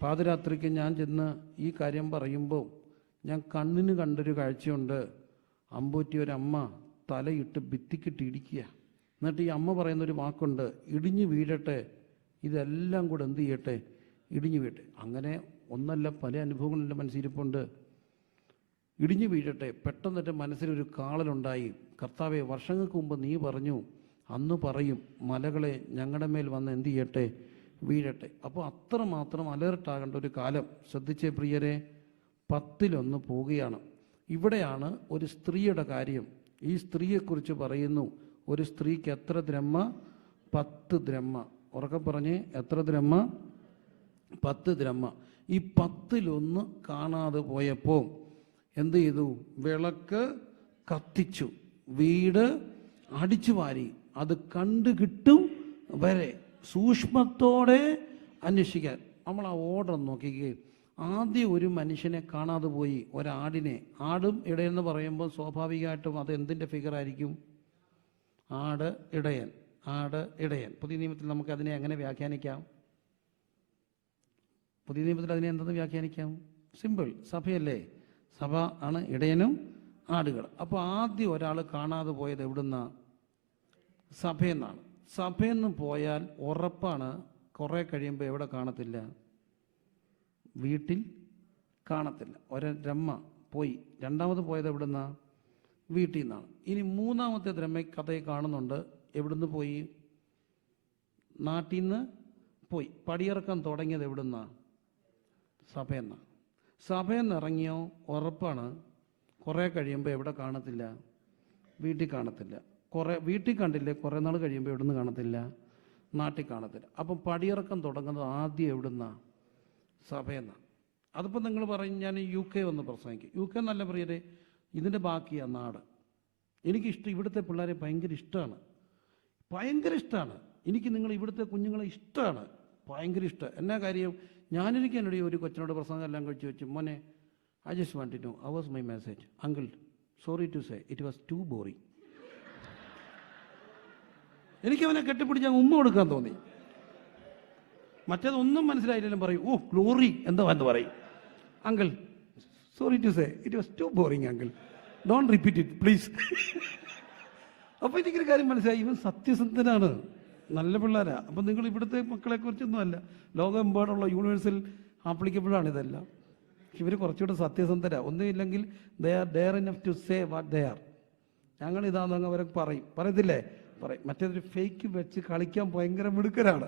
പാതിരാത്രിക്ക് ഞാൻ ചെന്ന് ഈ കാര്യം പറയുമ്പോൾ ഞാൻ കണ്ണിന് കണ്ടൊരു കാഴ്ചയുണ്ട്. അമ്പൂറ്റി ഒരമ്മ തലയിട്ട് ഭിത്തിക്കിട്ട് ഇടിക്കുക. എന്നിട്ട് ഈ അമ്മ പറയുന്നൊരു വാക്കുണ്ട്, ഇടിഞ്ഞു വീഴട്ടെ, ഇതെല്ലാം കൂടെ എന്ത് ചെയ്യട്ടെ, ഇടിഞ്ഞു വീഴട്ടെ. അങ്ങനെ ഒന്നല്ല, പല അനുഭവങ്ങളും എൻ്റെ മനസ്സിരിപ്പുണ്ട്. ഇടിഞ്ഞു വീഴട്ടെ. പെട്ടെന്നിട്ട് മനസ്സിലൊരു കാളലുണ്ടായി. കർത്താവെ, വർഷങ്ങൾക്ക് മുമ്പ് നീ പറഞ്ഞു, അന്ന് പറയും, മലകളെ ഞങ്ങളുടെ മേൽ വന്ന് എന്ത് ചെയ്യട്ടെ, വീഴട്ടെ. അപ്പോൾ അത്രമാത്രം അലേർട്ടാകേണ്ട ഒരു കാലം. ശ്രദ്ധിച്ചേ പ്രിയരെ, 10-1 പോവുകയാണ്. ഇവിടെയാണ് ഒരു സ്ത്രീയുടെ കാര്യം. ഈ സ്ത്രീയെക്കുറിച്ച് പറയുന്നു, ഒരു സ്ത്രീക്ക് എത്ര ദ്രഹ്മ? 10 ദ്രഹ്മ. ഉറക്കെ പറഞ്ഞേ, എത്ര ദ്രഹ്മ? 10 ദ്രഹ്മ. ഈ 10-1 കാണാതെ പോയപ്പോൾ എന്ത് ചെയ്തു? വിളക്ക് കത്തിച്ചു, വീട് അടിച്ചു വാരി, അത് കണ്ടു കിട്ടും വരെ സൂക്ഷ്മത്തോടെ അന്വേഷിക്കാൻ. നമ്മൾ ആ ഓർഡർ നോക്കിക്കേ. ആദ്യം ഒരു മനുഷ്യനെ കാണാതെ പോയി, ഒരാടിനെ. ആടും ഇടയെന്ന് പറയുമ്പോൾ സ്വാഭാവികമായിട്ടും അത് എന്തിൻ്റെ ഫിഗറായിരിക്കും? ആട് ഇടയൻ. പുതിയ നിയമത്തിൽ നമുക്ക് അതിനെ എങ്ങനെ വ്യാഖ്യാനിക്കാം? പുതിയ നിയമത്തിൽ അതിനെ എന്തെന്ന് വ്യാഖ്യാനിക്കാം? സിമ്പിൾ, സഭയല്ലേ? സഭ ആണ് ഇടയനും ആടുകൾ. അപ്പോൾ ആദ്യം ഒരാൾ കാണാതെ പോയത് എവിടുന്നാ? സഭയെന്നാണ്. സഭയെന്ന് പോയാൽ ഉറപ്പാണ്, കുറേ കഴിയുമ്പോൾ എവിടെ കാണത്തില്ല? വീട്ടിൽ കാണത്തില്ല. രമ്മ പോയി. രണ്ടാമത് പോയത് എവിടുന്നാ? വീട്ടിൽ നിന്നാണ്. ഇനി മൂന്നാമത്തെ ദ്രഹ്മ കഥയെ കാണുന്നുണ്ട്. എവിടുന്ന് പോയി? നാട്ടിൽ നിന്ന് പോയി. പടിയിറക്കം തുടങ്ങിയത് എവിടുന്നാ? സഭയെന്നാണ്. സഭയെന്ന് ഇറങ്ങിയോ ഉറപ്പാണ്, കുറേ കഴിയുമ്പോൾ എവിടെ കാണത്തില്ല? വീട്ടിൽ കാണത്തില്ല. വീട്ടിൽ കണ്ടില്ലേ, കുറേ നാൾ കഴിയുമ്പോൾ എവിടുന്ന് കാണത്തില്ല? നാട്ടിൽ കാണത്തില്ല. അപ്പം പടിയിറക്കം തുടങ്ങുന്നത് ആദ്യം എവിടുന്നാ? സഭയെന്നാണ്. അതിപ്പോൾ നിങ്ങൾ പറയും, ഞാൻ UK വന്ന് പ്രസംഗിക്കും. UK നല്ല പ്രിയരെ, ഇതിൻ്റെ ബാക്കിയാണ് നാട്. എനിക്കിഷ്ടം, ഇവിടുത്തെ പിള്ളേരെ ഭയങ്കര ഇഷ്ടമാണ്. എനിക്ക് നിങ്ങൾ ഇവിടുത്തെ കുഞ്ഞുങ്ങളെ ഇഷ്ടമാണ്, ഭയങ്കര ഇഷ്ടം. എന്നാ കാര്യം? ഞാനിരിക്കാനിടെ ഒരു കൊച്ചിനോട് പ്രസംഗം എല്ലാം കഴിച്ച് വെച്ചു, മോനെ, I just want to know, how was my message? Uncle, sorry to say, it was too boring. എനിക്ക് അവനെ കെട്ടിപ്പിടിച്ച് ഉമ്മ കൊടുക്കാൻ തോന്നി. മറ്റേതൊന്നും മനസ്സിലായില്ലെങ്കിലും പറയും, ഓ ഗ്ലോറി എന്താ എന്ന് പറയും. Uncle, sorry to say, it was too boring uncle, don't repeat it please. അപ്പോൾ എനിക്കൊരു കാര്യം മനസ്സിലായി, ഇവൻ സത്യസന്ധനാണ്, നല്ല പിള്ളേരാ. അപ്പം നിങ്ങൾ ഇവിടുത്തെ മക്കളെക്കുറിച്ചൊന്നും അല്ല, ലോകമെമ്പാടുള്ള യൂണിവേഴ്സൽ ആപ്ലിക്കബിളാണ് ഇതെല്ലാം. ഇവർ കുറച്ചുകൂടെ സത്യസന്ധരാ. ഒന്നുമില്ലെങ്കിൽ they are dare enough to say what they are. ഞങ്ങളിതാന്ന് അവരെ പറയത്തില്ലേ? പറയും. മറ്റേതൊരു ഫേക്ക് വെച്ച് കളിക്കാൻ ഭയങ്കര മിടുക്കരാണ്.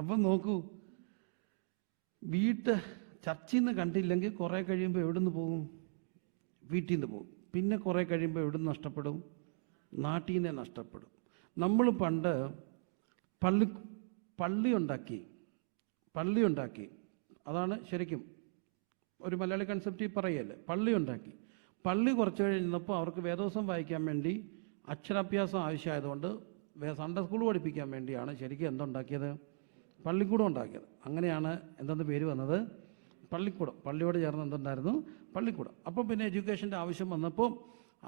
അപ്പം നോക്കൂ, ചർച്ചയിൽ നിന്ന് കണ്ടില്ലെങ്കിൽ കുറേ കഴിയുമ്പോൾ എവിടെ നിന്ന് പോകും? വീട്ടിൽ നിന്ന് പോകും. പിന്നെ കുറേ കഴിയുമ്പോൾ എവിടെ നിന്ന് നഷ്ടപ്പെടും? നാട്ടിൽ നിന്നേ നഷ്ടപ്പെടും. നമ്മൾ പണ്ട് പള്ളി ഉണ്ടാക്കി. അതാണ് ശരിക്കും ഒരു മലയാളി കൺസെപ്റ്റ് പറയല്ലേ, പള്ളി ഉണ്ടാക്കി. പള്ളി കുറച്ച് കഴിഞ്ഞപ്പോൾ അവർക്ക് വേദോസം വായിക്കാൻ വേണ്ടി അക്ഷരാഭ്യാസം ആവശ്യമായതുകൊണ്ട് സൺഡേ സ്കൂൾ പഠിപ്പിക്കാൻ വേണ്ടിയാണ് ശരിക്കും എന്തുണ്ടാക്കിയത്, പള്ളിക്കൂടം ഉണ്ടാക്കിയത്. അങ്ങനെയാണ് എന്തെന്ന് പേര് വന്നത്, പള്ളിക്കൂടം. പള്ളിയോട് ചേർന്ന് എന്തുണ്ടായിരുന്നു, പള്ളിക്കൂടം. അപ്പോൾ പിന്നെ എഡ്യൂക്കേഷൻ്റെ ആവശ്യം വന്നപ്പോൾ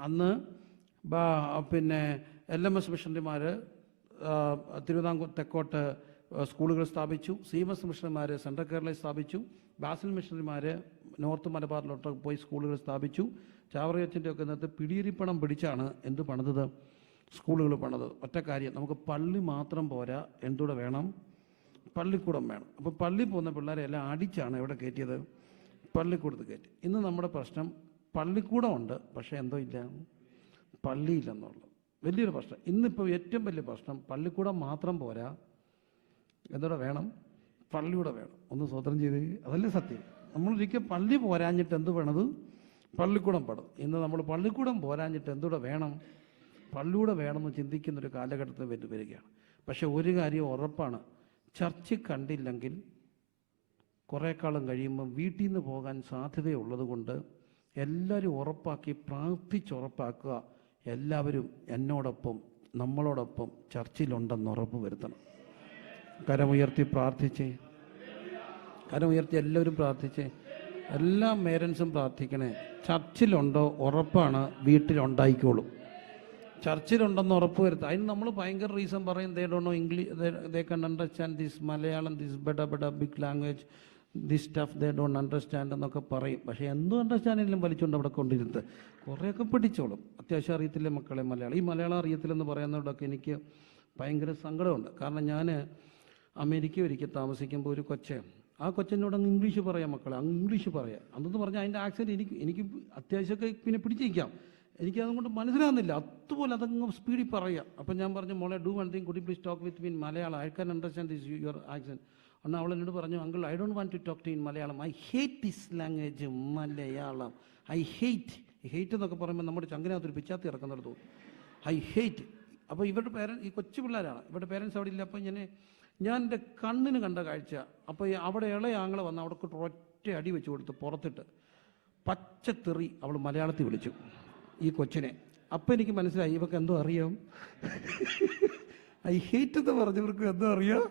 അന്ന് പിന്നെ LMS മിഷണറിമാർ തിരുവിതാംകൂർ തെക്കോട്ട് സ്കൂളുകൾ സ്ഥാപിച്ചു. CMS മിഷണറിമാർ സെൻട്രൽ കേരളയിൽ സ്ഥാപിച്ചു. ബാസിൽ മിഷണറിമാർ നോർത്ത് മലബാറിലോട്ട് പോയി സ്കൂളുകൾ സ്ഥാപിച്ചു. ചാവറയച്ചൻ്റെ ഒക്കെ നേരത്തെ പിടിയിരിപ്പണം പിടിച്ചാണ് എന്ത് പണിതത്, സ്കൂളുകൾ പണിതത്. ഒറ്റ കാര്യം, നമുക്ക് പള്ളി മാത്രം പോരാ, എന്തുകൂടെ വേണം, പള്ളിക്കൂടം വേണം. അപ്പോൾ പള്ളി പോകുന്ന പിള്ളേരെ എല്ലാം അടിച്ചാണ് എവിടെ കയറ്റിയത്, പള്ളിക്കൂടത്ത് കയറ്റി. ഇന്ന് നമ്മുടെ പ്രശ്നം പള്ളിക്കൂടം ഉണ്ട്, പക്ഷേ എന്തോ ഇല്ല, പള്ളിയില്ലെന്നുള്ളത് വലിയൊരു പ്രശ്നം. ഇന്നിപ്പോൾ ഏറ്റവും വലിയ പ്രശ്നം പള്ളിക്കൂടം മാത്രം പോരാ, എന്തോടെ വേണം, പള്ളിയൂടെ വേണം. ഒന്ന് സ്വതന്ത്രം ചെയ്ത്, അതല്ലേ സത്യം. നമ്മളൊരിക്കൽ പള്ളി പോരാഞ്ഞിട്ട് എന്ത് വേണത്, പള്ളിക്കൂടം പെടും. ഇന്ന് നമ്മൾ പള്ളിക്കൂടം പോരാഞ്ഞിട്ട് എന്തുകൂടെ വേണം, പള്ളിയൂടെ വേണമെന്ന് ചിന്തിക്കുന്നൊരു കാലഘട്ടത്തിൽ വരികയാണ്. പക്ഷെ ഒരു കാര്യം ഉറപ്പാണ്, ചർച്ച് കണ്ടില്ലെങ്കിൽ കുറേ കാലം കഴിയുമ്പം വീട്ടിൽ നിന്ന് പോകാൻ സാധ്യതയുള്ളത് കൊണ്ട് എല്ലാവരും പ്രാർത്ഥിച്ചുറപ്പാക്കുക, എല്ലാവരും എന്നോടൊപ്പം നമ്മളോടൊപ്പം ചർച്ചിലുണ്ടെന്ന് ഉറപ്പ് വരുത്തണം. കരമുയർത്തി പ്രാർത്ഥിച്ചേ, കരമുയർത്തി എല്ലാവരും പ്രാർത്ഥിച്ചേ, എല്ലാ പേരൻസും പ്രാർത്ഥിക്കണേ. ചർച്ചിലുണ്ടോ ഉറപ്പാണ്, വീട്ടിലുണ്ടായിക്കോളും. ചർച്ചിലുണ്ടെന്ന് ഉറപ്പ് വരുത്തുക. അതിന് നമ്മൾ ഭയങ്കര റീസൺ പറയും, they don't know English, they can understand this Malayalam, this ബെഡ big language, this stuff they don't understand എന്നൊക്കെ പറയും. പക്ഷേ എന്തും അണ്ടർസ്റ്റാൻഡിലും വലിച്ചുകൊണ്ട് അവിടെ കൊണ്ടിരുന്നത് കുറേയൊക്കെ പിടിച്ചോളും. അത്യാവശ്യം അറിയത്തില്ലേ മക്കളെ മലയാളം. ഈ മലയാളം അറിയത്തില്ലെന്ന് പറയുന്നതോടൊക്കെ എനിക്ക് ഭയങ്കര സങ്കടമുണ്ട്. കാരണം ഞാൻ അമേരിക്ക ഒരിക്കൽ താമസിക്കുമ്പോൾ ഒരു ആ കൊച്ചനോട് അങ്ങ് ഇംഗ്ലീഷ് പറയാം മക്കളെ, അങ്ങ് ഇംഗ്ലീഷ് പറയാം. അന്നെന്ന് പറഞ്ഞാൽ അതിൻ്റെ ആക്സെൻറ്റ് എനിക്ക് അത്യാവശ്യമൊക്കെ പിന്നെ പിടിച്ചിരിക്കാം, എനിക്കതുകൊണ്ട് മനസ്സിലാകുന്നില്ല, അതുപോലെ അതങ്ങ് സ്പീഡിൽ പറയാം. അപ്പം ഞാൻ പറഞ്ഞു, മോളെ do one thing, could you please talk with me in Malayalam, I can understand this your accent. എന്നാൽ അവൾ എന്നോട് പറഞ്ഞു, uncle I don't want to talk to in Malayalam, I hate this language Malayalam, I hate എന്നൊക്കെ പറയുമ്പോൾ നമ്മുടെ ചങ്കിനകത്തൊരു പിച്ചാത്തി ഇറക്കുന്നിടത്ത് തോന്നും, ഐ ഹേറ്റ്. അപ്പോൾ ഇവരുടെ ഈ കൊച്ചു പിള്ളേരാണ്, ഇവരുടെ പേരൻസ് അവിടെ ഇല്ല. അപ്പോൾ ഞാൻ എൻ്റെ കണ്ണിന് കണ്ട കാഴ്ച, അപ്പോൾ അവിടെ ഇളയ ആങ്ങളെ വന്ന് അവിടെ ഒറ്റ അടി വെച്ച് കൊടുത്ത് പുറത്തിട്ട് പച്ചത്തെറി അവൾ മലയാളത്തിൽ വിളിച്ചു ഈ കൊച്ചിനെ. അപ്പം എനിക്ക് മനസ്സിലായി ഇവർക്ക് എന്തോ അറിയാം, ഐ ഹേറ്റ് എന്ന് പറഞ്ഞവർക്ക് എന്തോ അറിയാം,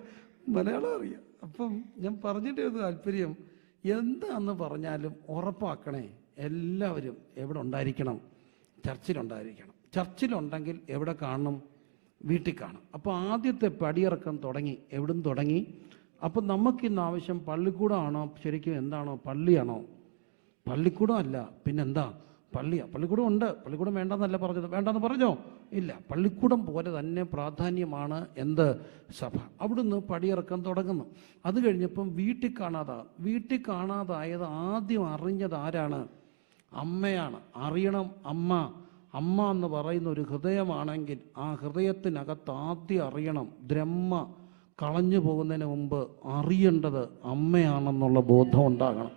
മലയാളം അറിയാം. അപ്പം ഞാൻ പറഞ്ഞിട്ട് ഒരു താല്പര്യം, എന്താന്ന് പറഞ്ഞാലും ഉറപ്പാക്കണേ, എല്ലാവരും എവിടെ ഉണ്ടായിരിക്കണം, ചർച്ചിലുണ്ടായിരിക്കണം. ചർച്ചിലുണ്ടെങ്കിൽ എവിടെ കാണണം, വീട്ടിൽ കാണും. അപ്പോൾ ആദ്യത്തെ പടിയിറക്കം തുടങ്ങി. എവിടുന്ന് തുടങ്ങി? അപ്പം നമുക്കിന്ന് ആവശ്യം പള്ളിക്കൂടമാണോ, ശരിക്കും എന്താണോ, പള്ളിയാണോ? പള്ളിക്കൂടം അല്ല, പിന്നെന്താ, പള്ളിയാണ്. പള്ളിക്കൂടം ഉണ്ട്, പള്ളിക്കൂടം വേണ്ടെന്നല്ല പറഞ്ഞത്, വേണ്ടെന്ന് പറഞ്ഞോ? ഇല്ല, പള്ളിക്കൂടം പോലെ തന്നെ പ്രാധാന്യമാണ് എന്ത്, സഭ. അവിടുന്ന് പടിയിറക്കം തുടങ്ങുന്നു. അത് കഴിഞ്ഞപ്പം വീട്ടിൽ കാണാതായത് ആദ്യം അറിഞ്ഞത് ആരാണ്? അമ്മയാണ്. അറിയണം അമ്മ എന്ന് പറയുന്ന ഒരു ഹൃദയമാണെങ്കിൽ ആ ഹൃദയത്തിനകത്ത് ആദ്യം അറിയണം, ദ്രഹ്മ കളഞ്ഞു പോകുന്നതിന് മുമ്പ് അറിയേണ്ടത് അമ്മയാണെന്നുള്ള ബോധം ഉണ്ടാകണം.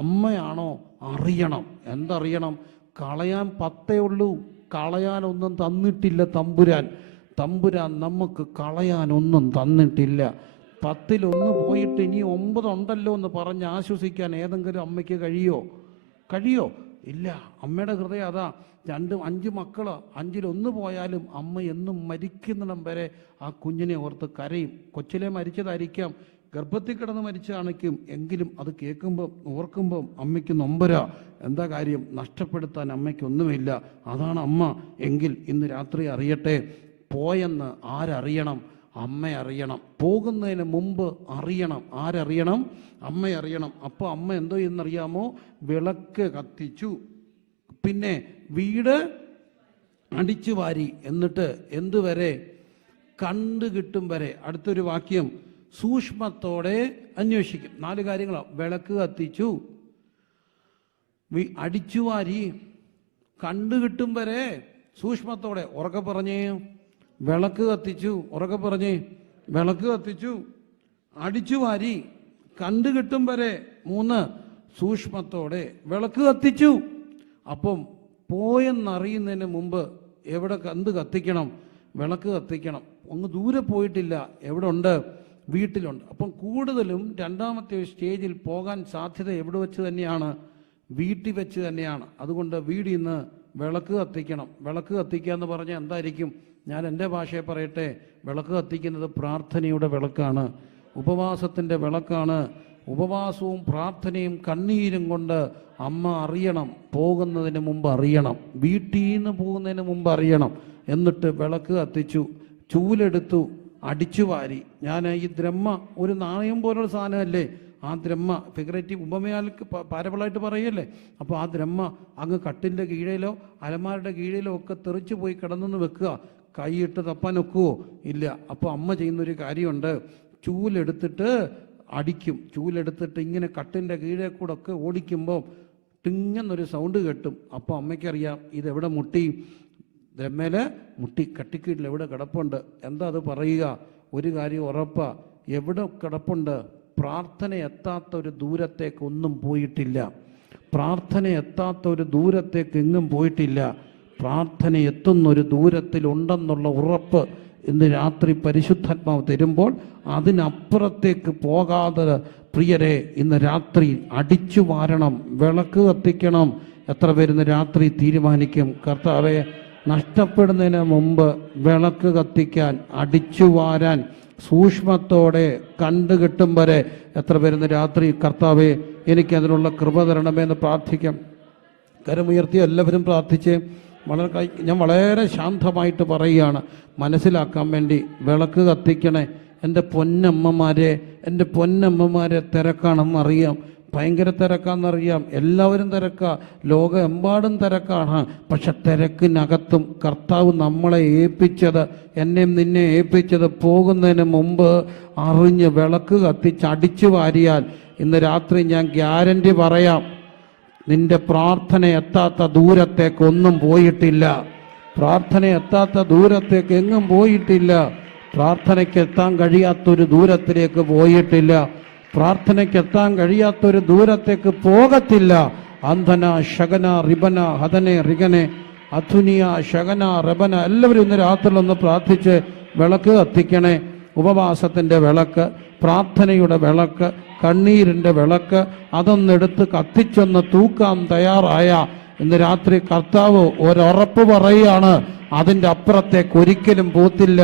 അമ്മയാണോ? അറിയണം. എന്തറിയണം? കളയാൻ 10 ഉള്ളൂ, കളയാനൊന്നും തന്നിട്ടില്ല തമ്പുരാൻ നമുക്ക് കളയാനൊന്നും തന്നിട്ടില്ല. 10 1 പോയിട്ട് ഇനി 9 ഉണ്ടല്ലോ എന്ന് പറഞ്ഞ് ആശ്വസിക്കാൻ ഏതെങ്കിലും അമ്മയ്ക്ക് കഴിയോ? ഇല്ല. അമ്മയുടെ ഹൃദയം അതാ. 5 മക്കൾ, 5-ൽ 1 പോയാലും അമ്മ എന്നും മരിക്കുന്നിടം വരെ ആ കുഞ്ഞിനെ ഓർത്ത് കരയും. കൊച്ചിലെ മരിച്ചതായിരിക്കാം, ഗർഭത്തിൽ കിടന്ന് മരിച്ചതാണെങ്കിലും, എങ്കിലും അത് കേൾക്കുമ്പം ഓർക്കുമ്പം അമ്മയ്ക്ക് നൊമ്പരാ. എന്താ കാര്യം? നഷ്ടപ്പെടുത്താൻ അമ്മയ്ക്കൊന്നുമില്ല. അതാണ് അമ്മ. എങ്കിൽ ഇന്ന് രാത്രി അറിയട്ടെ, പോയെന്ന് ആരറിയണം? അമ്മ അറിയണം. പോകുന്നതിന് മുമ്പ് അറിയണം. ആരറിയണം? അമ്മ അറിയണം. അപ്പോൾ അമ്മ എന്തോ എന്നറിയാമോ? വിളക്ക് കത്തിച്ചു, പിന്നെ വീട് അടിച്ചു വാരി, എന്നിട്ട് എന്തുവരെ? കണ്ടു കിട്ടും വരെ. അടുത്തൊരു വാക്യം, സൂക്ഷ്മത്തോടെ അന്വേഷിക്കും. 4 കാര്യങ്ങളാണ്. വിളക്ക് കത്തിച്ചു, അടിച്ചു വാരി, കണ്ടു കിട്ടും വരെ, സൂക്ഷ്മത്തോടെ. ഉറക്കെ പറഞ്ഞേ, വിളക്ക് കത്തിച്ചു. ഉറക്കെ പറഞ്ഞേ, വിളക്ക് കത്തിച്ചു, അടിച്ചു വാരി, കണ്ടു കിട്ടും വരെ. 3, സൂക്ഷ്മത്തോടെ. വിളക്ക് കത്തിച്ചു. അപ്പം പോയെന്നറിയുന്നതിന് മുമ്പ് എവിടെ എന്ത് കത്തിക്കണം? വിളക്ക് കത്തിക്കണം. അങ്ങ് ദൂരെ പോയിട്ടില്ല, എവിടെ ഉണ്ട്? വീട്ടിലുണ്ട്. അപ്പം കൂടുതലും രണ്ടാമത്തെ സ്റ്റേജിൽ പോകാൻ സാധ്യത എവിടെ വെച്ച് തന്നെയാണ്? വീട്ടിൽ വെച്ച് തന്നെയാണ്. അതുകൊണ്ട് വീടിൽ നിന്ന് വിളക്ക് കത്തിക്കണം. വിളക്ക് കത്തിക്കുക എന്ന് പറഞ്ഞാൽ എന്തായിരിക്കും? ഞാൻ എൻ്റെ ഭാഷയെ പറയട്ടെ, വിളക്ക് കത്തിക്കുന്നത് പ്രാർത്ഥനയുടെ വിളക്കാണ്, ഉപവാസത്തിൻ്റെ വിളക്കാണ്. ഉപവാസവും പ്രാർത്ഥനയും കണ്ണീരും കൊണ്ട് അമ്മ അറിയണം, പോകുന്നതിന് മുമ്പ് അറിയണം, വീട്ടിൽ നിന്ന് പോകുന്നതിന് മുമ്പ് അറിയണം. എന്നിട്ട് വിളക്ക് കത്തിച്ചു, ചൂലെടുത്തു, അടിച്ചു വാരി. ഞാൻ ഈ ദ്രഹ്മ ഒരു നാണയം പോലൊരു സാധനമല്ലേ, ആ ദ്രഹ്മ ഫിഗറേറ്റീവ് ഉപമയാൾക്ക് പാരബിളായിട്ട് പറയല്ലേ. അപ്പോൾ ആ ദ്രഹ്മ അങ്ങ് കട്ടിൻ്റെ കീഴിലോ അലമാരുടെ കീഴിലോ ഒക്കെ തെറിച്ചു പോയി കിടന്നെന്ന് വെക്കുക. കൈയിട്ട് തപ്പാൻ ഒക്കുവോ? ഇല്ല. അപ്പോൾ അമ്മ ചെയ്യുന്നൊരു കാര്യമുണ്ട്, ചൂലെടുത്തിട്ട് അടിക്കും. ചൂലെടുത്തിട്ട് ഇങ്ങനെ കട്ടിൻ്റെ കീഴേ കൂടെ ഒക്കെ ഓടിക്കുമ്പോൾ ടിങ്ങെന്നൊരു സൗണ്ട് കേട്ടും. അപ്പോൾ അമ്മയ്ക്കറിയാം ഇതെവിടെ മുട്ടി, ദ്രഹ്മേൽ മുട്ടി, കട്ടിക്കീഴിൽ എവിടെ കിടപ്പുണ്ട്. എന്താ അത് പറയുക? ഒരു കാര്യം ഉറപ്പാ, എവിടെ കിടപ്പുണ്ട്? പ്രാർത്ഥന എത്താത്ത ഒരു ദൂരത്തേക്ക് ഒന്നും പോയിട്ടില്ല. പ്രാർത്ഥന എത്താത്ത ഒരു ദൂരത്തേക്ക് എങ്ങും പോയിട്ടില്ല. പ്രാർത്ഥന എത്തുന്നൊരു ദൂരത്തിലുണ്ടെന്നുള്ള ഉറപ്പ് ഇന്ന് രാത്രി പരിശുദ്ധാത്മാവ് തരുമ്പോൾ അതിനപ്പുറത്തേക്ക് പോകാതെ പ്രിയരെ ഇന്ന് രാത്രി അടിച്ചു വാരണം, വിളക്ക് കത്തിക്കണം. എത്ര പേരുന്ന് രാത്രി തീരുമാനിക്കും, കർത്താവെ നഷ്ടപ്പെടുന്നതിന് മുമ്പ് വിളക്ക് കത്തിക്കാൻ, അടിച്ചു വാരാൻ, സൂക്ഷ്മത്തോടെ കണ്ടുകിട്ടും വരെ എത്ര പേരുന്ന് രാത്രി കർത്താവെ എനിക്കതിനുള്ള കൃപ തരണമെന്ന് പ്രാർത്ഥിക്കാം. കരമുയർത്തി എല്ലാവരും പ്രാർത്ഥിച്ച് ഞാൻ വളരെ ശാന്തമായിട്ട് പറയുകയാണ്, മനസ്സിലാക്കാൻ വേണ്ടി. വിളക്ക് കത്തിക്കണേ എൻ്റെ പൊന്നമ്മമാരെ തിരക്കാണെന്നറിയാം, ഭയങ്കര തിരക്കാണെന്നറിയാം. എല്ലാവരും തിരക്കാ, ലോകമെമ്പാടും തിരക്കാണ്. പക്ഷെ തിരക്കിനകത്തും കർത്താവ് നമ്മളെ ഏൽപ്പിച്ചത്, എന്നെയും നിന്നെ ഏൽപ്പിച്ചത് പോകുന്നതിന് മുമ്പ് അറിഞ്ഞ് വിളക്ക് കത്തിച്ച് അടിച്ചു വാരിയാൽ ഇന്ന് രാത്രി ഞാൻ ഗ്യാരണ്ടി പറയാം, നിന്റെ പ്രാർത്ഥന എത്താത്ത ദൂരത്തേക്ക് ഒന്നും പോയിട്ടില്ല. പ്രാർത്ഥന എത്താത്ത ദൂരത്തേക്ക് എങ്ങും പോയിട്ടില്ല. പ്രാർത്ഥനയ്ക്ക് എത്താൻ കഴിയാത്തൊരു ദൂരത്തിലേക്ക് പോയിട്ടില്ല. പ്രാർത്ഥനയ്ക്ക് എത്താൻ കഴിയാത്തൊരു ദൂരത്തേക്ക് പോകത്തില്ല. അന്ധന ശകന റിബന ഹതനെ റിഗനെ അധുനിയ ശകന റബന. എല്ലാവരും ഇന്ന് രാത്രിയിലൊന്ന് പ്രാർത്ഥിച്ച് വിളക്ക് കത്തിക്കണേ. ഉപവാസത്തിൻ്റെ വിളക്ക്, പ്രാർത്ഥനയുടെ വിളക്ക്, കണ്ണീരിൻ്റെ വിളക്ക്, അതൊന്നെടുത്ത് കത്തിച്ചൊന്ന് തൂക്കാൻ തയ്യാറായ ഇന്ന് രാത്രി കർത്താവ് ഒരുറപ്പ് പറയുകയാണ്, അതിൻ്റെ അപ്പുറത്തേക്ക് ഒരിക്കലും പോത്തില്ല.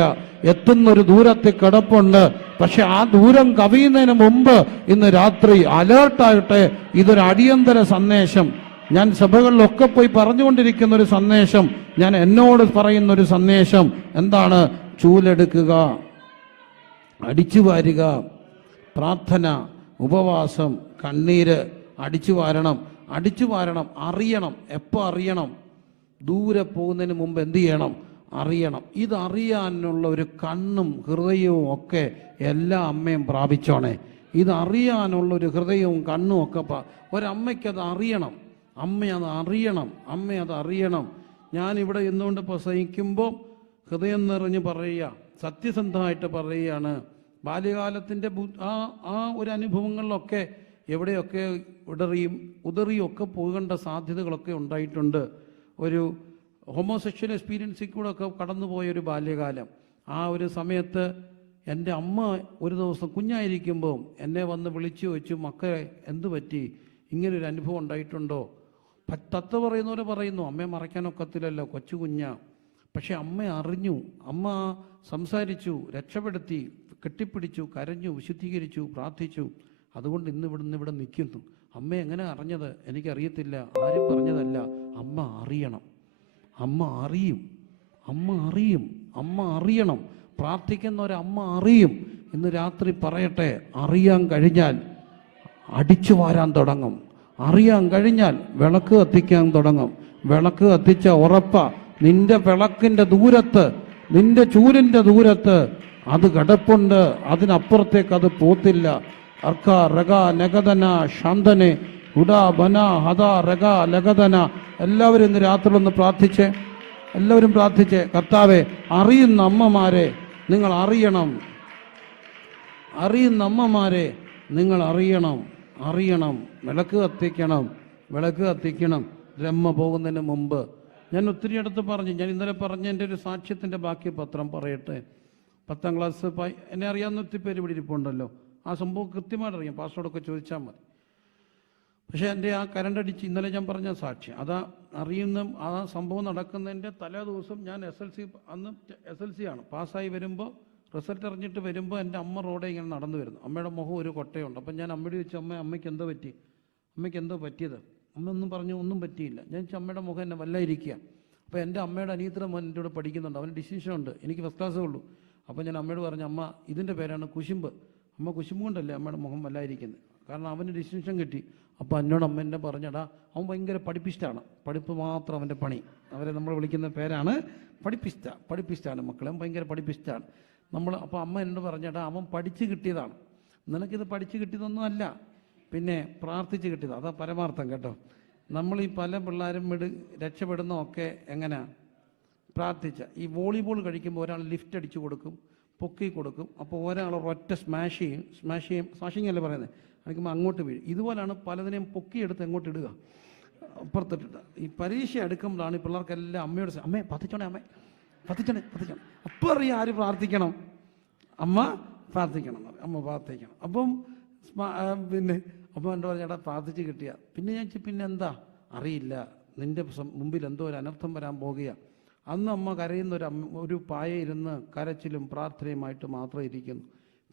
എത്തുന്നൊരു ദൂരത്തിൽ കിടപ്പുണ്ട്. പക്ഷെ ആ ദൂരം കവിയുന്നതിന് മുമ്പ് ഇന്ന് രാത്രി അലേർട്ടായിട്ടെ. ഇതൊരു അടിയന്തര സന്ദേശം. ഞാൻ സഭകളിലൊക്കെ പോയി പറഞ്ഞുകൊണ്ടിരിക്കുന്ന ഒരു സന്ദേശം, ഞാൻ എന്നോട് പറയുന്നൊരു സന്ദേശം എന്താണ്? ചൂലെടുക്കുക, അടിച്ചു വാരുക, പ്രാർത്ഥന, ഉപവാസം, കണ്ണീര്, അടിച്ചു വാരണം. അറിയണം. എപ്പോൾ അറിയണം? ദൂരെ പോകുന്നതിന് മുമ്പ് എന്ത് ചെയ്യണം? അറിയണം. ഇതറിയാനുള്ള ഒരു കണ്ണും ഹൃദയവും ഒക്കെ എല്ലാ അമ്മയും പ്രാപിച്ചോണേ. ഇതറിയാനുള്ള ഒരു ഹൃദയവും കണ്ണും ഒക്കെ ഒരമ്മയ്ക്കത് അറിയണം. അമ്മയത് അറിയണം. ഞാനിവിടെ എന്നുകൊണ്ട് പ്രസംഗിക്കുമ്പോൾ ഹൃദയം നിറഞ്ഞ് പറയുക, സത്യസന്ധമായിട്ട് പറയുകയാണ്. ബാല്യകാലത്തിൻ്റെ ആ ഒരു അനുഭവങ്ങളിലൊക്കെ എവിടെയൊക്കെ ഉതറിയും ഒക്കെ പോകേണ്ട സാധ്യതകളൊക്കെ ഉണ്ടായിട്ടുണ്ട്. ഒരു ഹോമോസെക്ഷൽ എക്സ്പീരിയൻസിൽ കൂടെ ഒക്കെ കടന്നുപോയൊരു ബാല്യകാലം. ആ ഒരു സമയത്ത് എൻ്റെ അമ്മ ഒരു ദിവസം കുഞ്ഞായിരിക്കുമ്പോൾ എന്നെ വന്ന് വിളിച്ചു വെച്ചു, മക്കളെ എന്തു പറ്റി, ഇങ്ങനൊരു അനുഭവം ഉണ്ടായിട്ടുണ്ടോ? തത്ത പറയുന്നവരെ പറയുന്നു, അമ്മയെ മറയ്ക്കാനൊക്കത്തില്ലല്ലോ, കൊച്ചു കുഞ്ഞാ. പക്ഷെ അമ്മ അറിഞ്ഞു, അമ്മ സംസാരിച്ചു, രക്ഷപ്പെടുത്തി, കെട്ടിപ്പിടിച്ചു, കരഞ്ഞു, വിശുദ്ധീകരിച്ചു, പ്രാർത്ഥിച്ചു. അതുകൊണ്ട് ഇവിടെ നിൽക്കുന്നു. അമ്മ എങ്ങനെ അറിഞ്ഞത് എനിക്കറിയത്തില്ല, ആരും പറഞ്ഞതല്ല. അമ്മ അറിയണം. അമ്മ അറിയണം. പ്രാർത്ഥിക്കുന്ന ഒരമ്മ അറിയും. ഇന്ന് രാത്രി പറയട്ടെ, അറിയാൻ കഴിഞ്ഞാൽ അടിച്ചു വാരാൻ തുടങ്ങും. അറിയാൻ കഴിഞ്ഞാൽ വിളക്ക് കത്തിക്കാൻ തുടങ്ങും. വിളക്ക് കത്തിച്ച ഉറപ്പ നിന്റെ വിളക്കിൻ്റെ ദൂരത്ത്, നിന്റെ ചൂലിൻ്റെ ദൂരത്ത് അത് കിടപ്പുണ്ട്. അതിനപ്പുറത്തേക്ക് അത് പോത്തില്ല. അർക്ക രഗ നഗതന ശാന്തനെ ഉടാ ബന ഹത രഗ ലഗതന. എല്ലാവരും ഇന്ന് രാത്രി ഒന്ന് പ്രാർത്ഥിച്ചേ. എല്ലാവരും പ്രാർത്ഥിച്ചേ. കർത്താവെ, അറിയുന്ന അമ്മമാരെ നിങ്ങൾ അറിയണം. നിങ്ങൾ അറിയണം. വിളക്ക് കത്തിക്കണം. ബ്രഹ്മ പോകുന്നതിന് മുമ്പ് ഞാൻ ഒത്തിരി അടുത്ത് പറഞ്ഞു. ഞാൻ ഇന്നലെ പറഞ്ഞ എൻ്റെ ഒരു സാക്ഷ്യത്തിൻ്റെ ബാക്കി പത്രം പറയട്ടെ. 10ാം ക്ലാസ് എന്നെ അറിയാവുന്ന ഒത്തിരി പേര് ഇവിടെ ഇരിപ്പുണ്ടല്ലോ. ആ സംഭവം കൃത്യമായിട്ട് അറിയാം, പാസ്റ്ററോടൊക്കെ ചോദിച്ചാൽ മതി. പക്ഷേ എൻ്റെ ആ കരണ്ടടിച്ച് ഇന്നലെ ഞാൻ പറഞ്ഞ സാക്ഷ്യം അതാ അറിയുന്ന ആ സംഭവം നടക്കുന്നതിൻ്റെ തലേ ദിവസം ഞാൻ അന്ന് SLC ആണ് പാസ്സായി വരുമ്പോൾ, റിസൾട്ട് അറിഞ്ഞിട്ട് വരുമ്പോൾ എൻ്റെ അമ്മ റോഡേ ഇങ്ങനെ നടന്നു വരുന്നു. അമ്മയുടെ മുഖം ഒരു കൊട്ടയുണ്ട്. അപ്പം ഞാൻ അമ്മയോട് ചോദിച്ചു, അമ്മയ്ക്ക് എന്തോ പറ്റി, അമ്മയ്ക്ക് എന്തോ പറ്റിയത്? അമ്മ ഒന്നും പറഞ്ഞു, ഒന്നും പറ്റിയില്ല. ഞാൻ ചോദിച്ചു, അമ്മയുടെ മുഖം എന്നെ വല്ലായിരിക്കുക. അപ്പോൾ എൻ്റെ അമ്മയുടെ അനിയത്തിയുടെ മോൻ എൻ്റെ കൂടെ പഠിക്കുന്നുണ്ട്, അവന് ഡിസിഷൻ ഉണ്ട്, എനിക്ക് ഫസ്റ്റ് ക്ലാസ്സേ ഉള്ളൂ. അപ്പോൾ ഞാൻ അമ്മയോട് പറഞ്ഞു, അമ്മ ഇതിൻ്റെ പേരാണ് കുശുമ്പ്. അമ്മ കുശുമ്പ് കൊണ്ടല്ലേ അമ്മയുടെ മുഖം വല്ലായിരിക്കുന്നത്, കാരണം അവന് ഡിസിഷൻ കിട്ടി. അപ്പോൾ എന്നോട് അമ്മ എന്നെ പറഞ്ഞടാ, അവൻ ഭയങ്കര പഠിപ്പിസ്റ്റാണ്, പഠിപ്പ് മാത്രം അവൻ്റെ പണി. അവരെ നമ്മൾ വിളിക്കുന്ന പേരാണ് പഠിപ്പിസ്റ്റാണ് മക്കളെ, അവൻ ഭയങ്കര പഠിപ്പിസ്റ്റാണ് നമ്മൾ. അപ്പോൾ അമ്മ എന്നോട് പറഞ്ഞേട്ടാ, അവൻ പഠിച്ച് കിട്ടിയതാണ്, നിനക്കിത് പഠിച്ച് കിട്ടിയതൊന്നും അല്ല, പിന്നെ പ്രാർത്ഥിച്ച് കിട്ടിയത്, അതാ പരമാർത്ഥം കേട്ടോ. നമ്മൾ ഈ പല പിള്ളേരും രക്ഷപ്പെടുന്നതൊക്കെ എങ്ങനെയാണ്? പ്രാർത്ഥിച്ച. ഈ വോളിബോൾ കഴിക്കുമ്പോൾ ഒരാൾ ലിഫ്റ്റ് അടിച്ചു കൊടുക്കും, പൊക്കി കൊടുക്കും. അപ്പോൾ ഒരാൾ ഒറ്റ സ്മാഷിങ് അല്ലേ പറയുന്നത്, അടിക്കുമ്പോൾ അങ്ങോട്ട് വീഴും. ഇതുപോലെയാണ് പലതിനെയും പൊക്കിയെടുത്ത് എങ്ങോട്ട് ഇടുക, അപ്പുറത്തിട്ടിട്ട്. ഈ പരീക്ഷ എടുക്കുമ്പോഴാണ് ഈ പിള്ളേർക്കെല്ലാം അമ്മയോട്, അമ്മേ പത്തിച്ചോണേ, അമ്മേ പത്തിച്ചോണേ. അപ്പോൾ അറിയാം ആര് പ്രാർത്ഥിക്കണം, അമ്മ പ്രാർത്ഥിക്കണം, അമ്മ പ്രാർത്ഥിക്കണം. അപ്പം പിന്നെ അമ്മ എൻ്റെ പറഞ്ഞേട്ടാ പ്രാർത്ഥിച്ച് കിട്ടിയ. പിന്നെ ഞാൻ പിന്നെ എന്താ അറിയില്ല, നിൻ്റെ മുമ്പിൽ എന്തോ ഒരു അനർത്ഥം വരാൻ പോകുക. അന്ന് അമ്മ കരയുന്ന ഒരു പായ ഇരുന്ന് കരച്ചിലും പ്രാർത്ഥനയുമായിട്ട് മാത്രം ഇരിക്കുന്നു.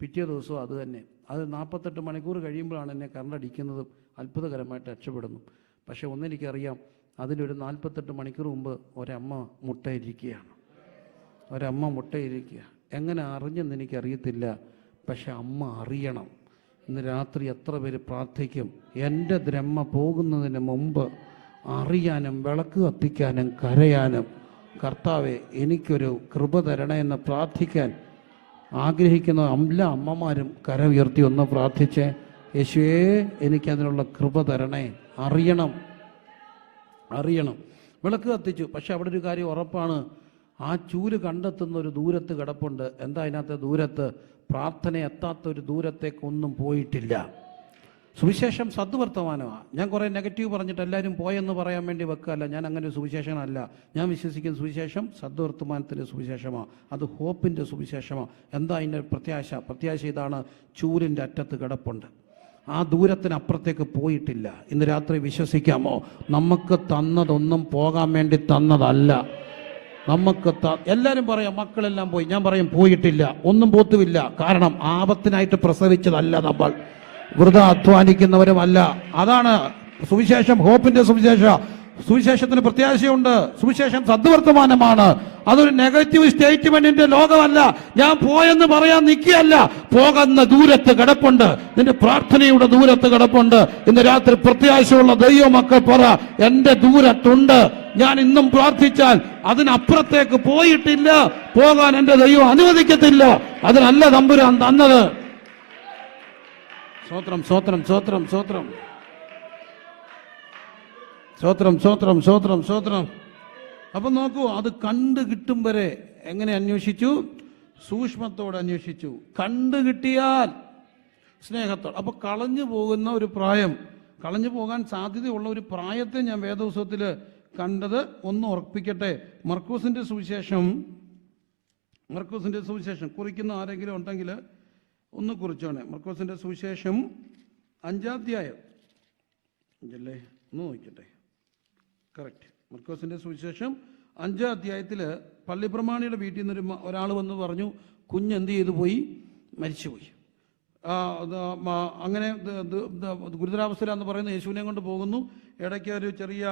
പിറ്റേ ദിവസവും അത് തന്നെ. അത് 48 മണിക്കൂർ കഴിയുമ്പോഴാണ് എന്നെ കറണ്ടടിക്കുന്നതും അത്ഭുതകരമായിട്ട് രക്ഷപ്പെടുന്നു. പക്ഷേ ഒന്നെനിക്കറിയാം, അതിലൊരു 48 മണിക്കൂർ മുമ്പ് ഒരമ്മ മുട്ടയിരിക്കുകയാണ്. എങ്ങനെ അറിഞ്ഞെന്ന് എനിക്കറിയത്തില്ല, പക്ഷെ അമ്മ അറിയണം. ഇന്ന് രാത്രി എത്ര പേര് പ്രാർത്ഥിക്കും, എൻ്റെ ദ്രഹ്മ പോകുന്നതിന് മുമ്പ് അറിയാനും വിളക്ക് കത്തിക്കാനും കരയാനും, കർത്താവെ എനിക്കൊരു കൃപ തരണേ എന്ന് പ്രാർത്ഥിക്കാൻ ആഗ്രഹിക്കുന്ന എല്ലാ അമ്മമാരും കര ഉയർത്തി ഒന്ന് പ്രാർത്ഥിച്ചേ. യേശുവേ എനിക്കതിനുള്ള കൃപ തരണേ. അറിയണം. വിളക്ക് കത്തിച്ചു, പക്ഷെ അവിടെ ഒരു കാര്യം ഉറപ്പാണ്, ആ ചൂല് കണ്ടെത്തുന്ന ഒരു ദൂരത്ത് കിടപ്പുണ്ട്. എന്താ അതിനകത്ത് ദൂരത്ത്? പ്രാർത്ഥന എത്താത്തൊരു ദൂരത്തേക്കൊന്നും പോയിട്ടില്ല. സുവിശേഷം സദ്വർത്തമാനമാണ്. ഞാൻ കുറേ നെഗറ്റീവ് പറഞ്ഞിട്ട് എല്ലാവരും പോയെന്ന് പറയാൻ വേണ്ടി വെക്കുകയല്ല. ഞാൻ അങ്ങനെ ഒരു സുവിശേഷനല്ല. ഞാൻ വിശ്വസിക്കുന്ന സുവിശേഷം സദ്വർത്തമാനത്തിൻ്റെ സുവിശേഷമാണ്. അത് ഹോപ്പിൻ്റെ സുവിശേഷമാണ്. എന്താ അതിൻ്റെ പ്രത്യാശ ഇതാണ്, ചൂലിൻ്റെ അറ്റത്ത് കിടപ്പുണ്ട്, ആ ദൂരത്തിനപ്പുറത്തേക്ക് പോയിട്ടില്ല. ഇന്ന് രാത്രി വിശ്വസിക്കാമോ? നമുക്ക് തന്നതൊന്നും പോകാൻ വേണ്ടി തന്നതല്ല. നമുക്ക് എല്ലാവരും പറയാം മക്കളെല്ലാം പോയി, ഞാൻ പറയും പോയിട്ടില്ല, ഒന്നും പോത്തുമില്ല. കാരണം ആപത്തിനായിട്ട് പ്രസവിച്ചതല്ല നമ്മൾ, വൃഥ അധ്വാനിക്കുന്നവരുമല്ല. അതാണ് സുവിശേഷം, ഹോപ്പിന്റെ സുവിശേഷത്തിന് പ്രത്യാശയുണ്ട്. സുവിശേഷം സദ്വർത്തമാനമാണ്. അതൊരു നെഗറ്റീവ് സ്റ്റേറ്റ്മെന്റിന്റെ ലോകമല്ല. ഞാൻ പോയെന്ന് പറയാൻ നിൽക്കുകയല്ല, പോകുന്ന ദൂരത്ത് കിടപ്പുണ്ട്, നിന്റെ പ്രാർത്ഥനയുടെ ദൂരത്ത് കിടപ്പുണ്ട്. ഇന്ന് രാത്രി പ്രത്യാശയുള്ള ദൈവമക്കൾ പറ, എന്റെ ദൂരത്തുണ്ട്. ഞാൻ ഇന്നും പ്രാർത്ഥിച്ചാൽ അതിനപ്പുറത്തേക്ക് പോയിട്ടില്ല, പോകാൻ എന്റെ ദൈവം അനുവദിക്കത്തില്ല. അതിനല്ല തമ്പുരാൻ തന്നത്. സ്തോത്രം സ്തോത്രം സ്തോത്രം സ്തോത്രം സ്തോത്രം സ്തോത്രം സ്തോത്രം സ്തോത്രം. അപ്പം നോക്കൂ, അത് കണ്ടു കിട്ടും വരെ എങ്ങനെ അന്വേഷിച്ചു? സൂക്ഷ്മത്തോടെ അന്വേഷിച്ചു. കണ്ടു കിട്ടിയാൽ സ്നേഹത്തോടെ. അപ്പൊ കളഞ്ഞു പോകുന്ന ഒരു പ്രായം, കളഞ്ഞു പോകാൻ സാധ്യതയുള്ള ഒരു പ്രായത്തെ ഞാൻ വേദപുസ്തകത്തിൽ കണ്ടത് ഒന്ന് ഉറപ്പിക്കട്ടെ. മർക്കോസിന്റെ സുവിശേഷം കുറിക്കുന്ന ആരെങ്കിലും ഉണ്ടെങ്കിൽ ഒന്ന് കുറിച്ചോണേ. മർക്കോസിന്റെ സുവിശേഷം 5-ാം അധ്യായം അല്ലേ, ഒന്ന് നോക്കട്ടെ. കറക്റ്റ്. മർക്കോസിന്റെ സുവിശേഷം 5-ാം അധ്യായത്തിൽ പള്ളിപ്രമാണിയുടെ വീട്ടിൽ നിന്ന് ഒരാൾ വന്ന് പറഞ്ഞു, കുഞ്ഞ് എന്ത് ചെയ്തു പോയി? മരിച്ചുപോയി. അങ്ങനെ ഗുരുതരാവസ്ഥയിലാന്ന് പറയുന്ന യേശുവിനെ കൊണ്ട് പോകുന്നു. ഇടയ്ക്ക് ഒരു ചെറിയ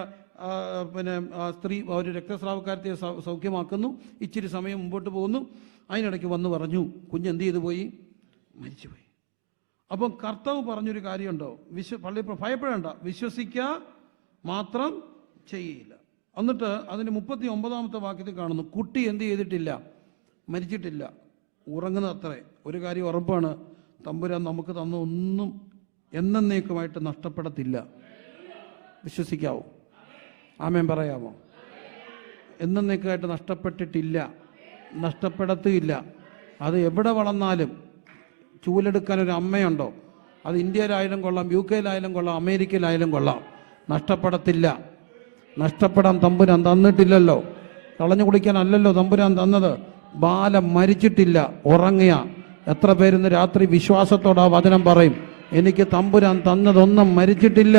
സ്ത്രീ, ഒരു രക്തസ്രാവക്കാരത്തെ സൗഖ്യമാക്കുന്നു. ഇച്ചിരി സമയം മുമ്പോട്ട് പോകുന്നു. അതിനിടയ്ക്ക് വന്ന് പറഞ്ഞു, കുഞ്ഞ് എന്ത് ചെയ്തു പോയി? മരിച്ചുപോയി. അപ്പം കർത്താവ് പറഞ്ഞൊരു കാര്യമുണ്ടോ? പള്ളി ഭയപ്പെടേണ്ട, വിശ്വസിക്കുക മാത്രം ചെയ്യില്ല. എന്നിട്ട് അതിന് 39-ാമത്തെ വാക്യത്തിൽ കാണുന്നു, കുട്ടി എന്ത് ചെയ്തിട്ടില്ല? മരിച്ചിട്ടില്ല, ഉറങ്ങുന്നത് അത്രേ. ഒരു കാര്യം ഉറപ്പാണ്, തമ്പുരാൻ നമുക്ക് തന്ന ഒന്നും എന്നേക്കുമായിട്ട് നഷ്ടപ്പെടത്തില്ല. വിശ്വസിക്കാവോ? ആമേൻ പറയാമോ? എന്നേക്കുമായിട്ട് നഷ്ടപ്പെട്ടിട്ടില്ല, നഷ്ടപ്പെടത്തുമില്ല. അത് എവിടെ വളർന്നാലും ചൂലെടുക്കാൻ ഒരു അമ്മയുണ്ടോ? അത് ഇന്ത്യയിലായാലും കൊള്ളാം, UK-യിലായാലും കൊള്ളാം, അമേരിക്കയിലായാലും കൊള്ളാം, നഷ്ടപ്പെടത്തില്ല. നഷ്ടപ്പെടാൻ തമ്പുരാൻ തന്നിട്ടില്ലല്ലോ. കളഞ്ഞു കുടിക്കാനല്ലല്ലോ തമ്പുരാൻ തന്നത്. ബാല മരിച്ചിട്ടില്ല, ഉറങ്ങിയ. എത്ര പേരിന്ന് രാത്രി വിശ്വാസത്തോടെ ആ വചനം പറയും, എനിക്ക് തമ്പുരാൻ തന്നതൊന്നും മരിച്ചിട്ടില്ല.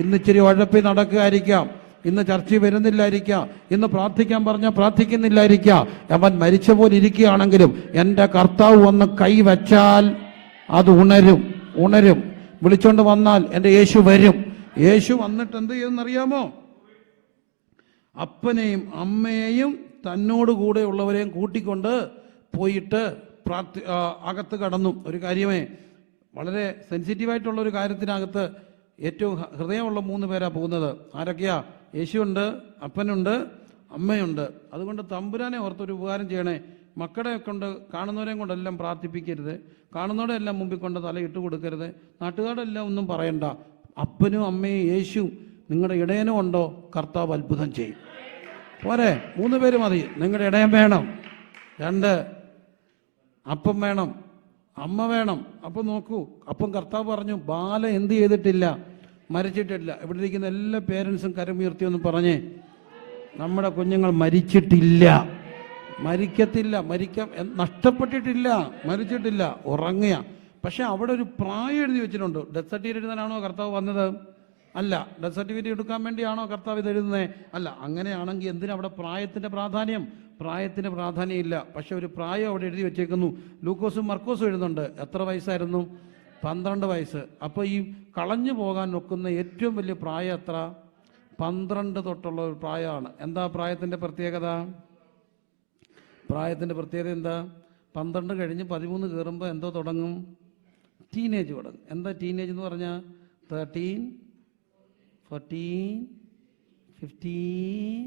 ഇന്ന് ഇച്ചിരി ഉഴപ്പി നടക്കുകയായിരിക്കാം, ഇന്ന് ചർച്ചയിൽ വരുന്നില്ലായിരിക്കാം, ഇന്ന് പ്രാർത്ഥിക്കാൻ പറഞ്ഞാൽ പ്രാർത്ഥിക്കുന്നില്ലായിരിക്കാം. അവൻ മരിച്ച പോലെ ഇരിക്കുകയാണെങ്കിലും എൻ്റെ കർത്താവ് വന്ന് കൈവച്ചാൽ അത് ഉണരും. വിളിച്ചോണ്ട് വന്നാൽ എൻ്റെ യേശു വരും. യേശു വന്നിട്ട് എന്ത് ചെയ്യുമെന്നറിയാമോ? അപ്പനെയും അമ്മയെയും തന്നോട് കൂടെ ഉള്ളവരെയും കൂട്ടിക്കൊണ്ട് പോയിട്ട് അകത്ത് കടന്നു. ഒരു കാര്യമേ, വളരെ സെൻസിറ്റീവായിട്ടുള്ള ഒരു കാര്യത്തിനകത്ത് ഏറ്റവും ഹൃദയമുള്ള 3 പേരാ പോകുന്നത്. ആരൊക്കെയാ? യേശുവുണ്ട്, അപ്പനുണ്ട്, അമ്മയുണ്ട്. അതുകൊണ്ട് തമ്പുരാനെ ഓർത്തൊരു ഉപകാരം ചെയ്യണേ. മക്കളെ കൊണ്ട്, കാണുന്നവരെയും കൊണ്ടെല്ലാം പ്രാർത്ഥിപ്പിക്കരുത്, കാണുന്നവരെ എല്ലാം മുമ്പിൽ കൊണ്ട് തലയിട്ട് കൊടുക്കരുത്, നാട്ടുകാരെല്ലാം ഒന്നും പറയണ്ട. അപ്പനും അമ്മയും യേശു നിങ്ങളുടെ ഇടയനും ഉണ്ടോ, കർത്താവ് അത്ഭുതം ചെയ്യും. പോരെ? 3 പേര് മതി. നിങ്ങളുടെ ഇടയൻ വേണം, 2 അപ്പം വേണം, അമ്മ വേണം. അപ്പം നോക്കൂ, അപ്പം കർത്താവ് പറഞ്ഞു, ബാല എന്ത് ചെയ്തിട്ടില്ല, മരിച്ചിട്ടില്ല. ഇവിടെ ഇരിക്കുന്ന എല്ലാ പേരൻസും കരമുയർത്തിയൊന്ന് പറഞ്ഞേ, നമ്മുടെ കുഞ്ഞുങ്ങൾ മരിച്ചിട്ടില്ല, മരിക്കത്തില്ല, നഷ്ടപ്പെട്ടിട്ടില്ല, മരിച്ചിട്ടില്ല, ഉറങ്ങിയ. പക്ഷെ അവിടെ ഒരു പ്രായം എഴുതി വെച്ചിട്ടുണ്ട്. ഡെത്ത് സർട്ടിഫിക്കറ്റ് എഴുതാനാണോ കർത്താവ് വന്നത്? അല്ല. ഡെത്ത് സർട്ടിഫിക്കറ്റ് എടുക്കാൻ വേണ്ടിയാണോ കർത്താവ് ഇത് എഴുതുന്നത്? അല്ല. അങ്ങനെയാണെങ്കിൽ എന്തിനാ അവിടെ പ്രായത്തിൻ്റെ പ്രാധാന്യം? പ്രായത്തിന് പ്രാധാന്യമില്ല. പക്ഷെ ഒരു പ്രായം അവിടെ എഴുതി വെച്ചേക്കുന്നു. ലൂക്കോസും മർക്കോസും എഴുതുന്നുണ്ട്. എത്ര വയസ്സായിരുന്നു? 12 വയസ്സ്. അപ്പോൾ ഈ കളഞ്ഞു പോകാൻ നോക്കുന്ന ഏറ്റവും വലിയ പ്രായം എത്ര? 12 തൊട്ടുള്ള ഒരു പ്രായമാണ്. എന്താ പ്രായത്തിൻ്റെ പ്രത്യേകത? പ്രായത്തിൻ്റെ പ്രത്യേകത എന്താ? 12 കഴിഞ്ഞ് 13 കയറുമ്പോൾ എന്തോ തുടങ്ങും? ടീനേജ് തുടങ്ങും. എന്താ ടീനേജ് എന്ന് പറഞ്ഞാൽ? 13, 14, 15,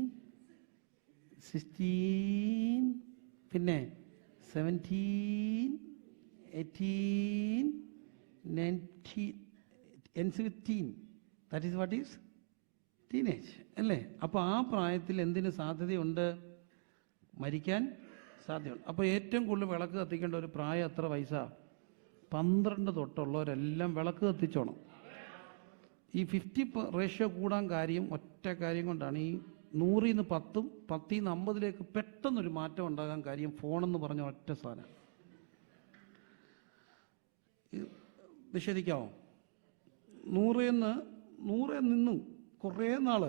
16, പിന്നെ 17, 18, 19, and 15. That is what is teenage, അല്ലേ? അപ്പോൾ ആ പ്രായത്തിൽ എന്തിന് സാധ്യതയുണ്ട്? മരിക്കാൻ സാധ്യതയുണ്ട്. അപ്പോൾ ഏറ്റവും കൂടുതൽ വിളക്ക് കത്തിക്കേണ്ട ഒരു പ്രായം എത്ര വയസ്സാ? 12 തൊട്ടുള്ളവരെല്ലാം വിളക്ക് കത്തിച്ചോണം. ഈ 50 റേഷ്യോ കൂടാൻ കാര്യം ഒറ്റ കാര്യം കൊണ്ടാണ്. ഈ 100-ൽ നിന്ന് 10, 10-ൽ നിന്ന് 50-ലേക്ക് പെട്ടെന്നൊരു മാറ്റം ഉണ്ടാകാൻ കാര്യം ഫോണെന്ന് പറഞ്ഞ ഒറ്റ സാധനം. നിഷേധിക്കാമോ? 100 നിന്നു കുറേ നാൾ,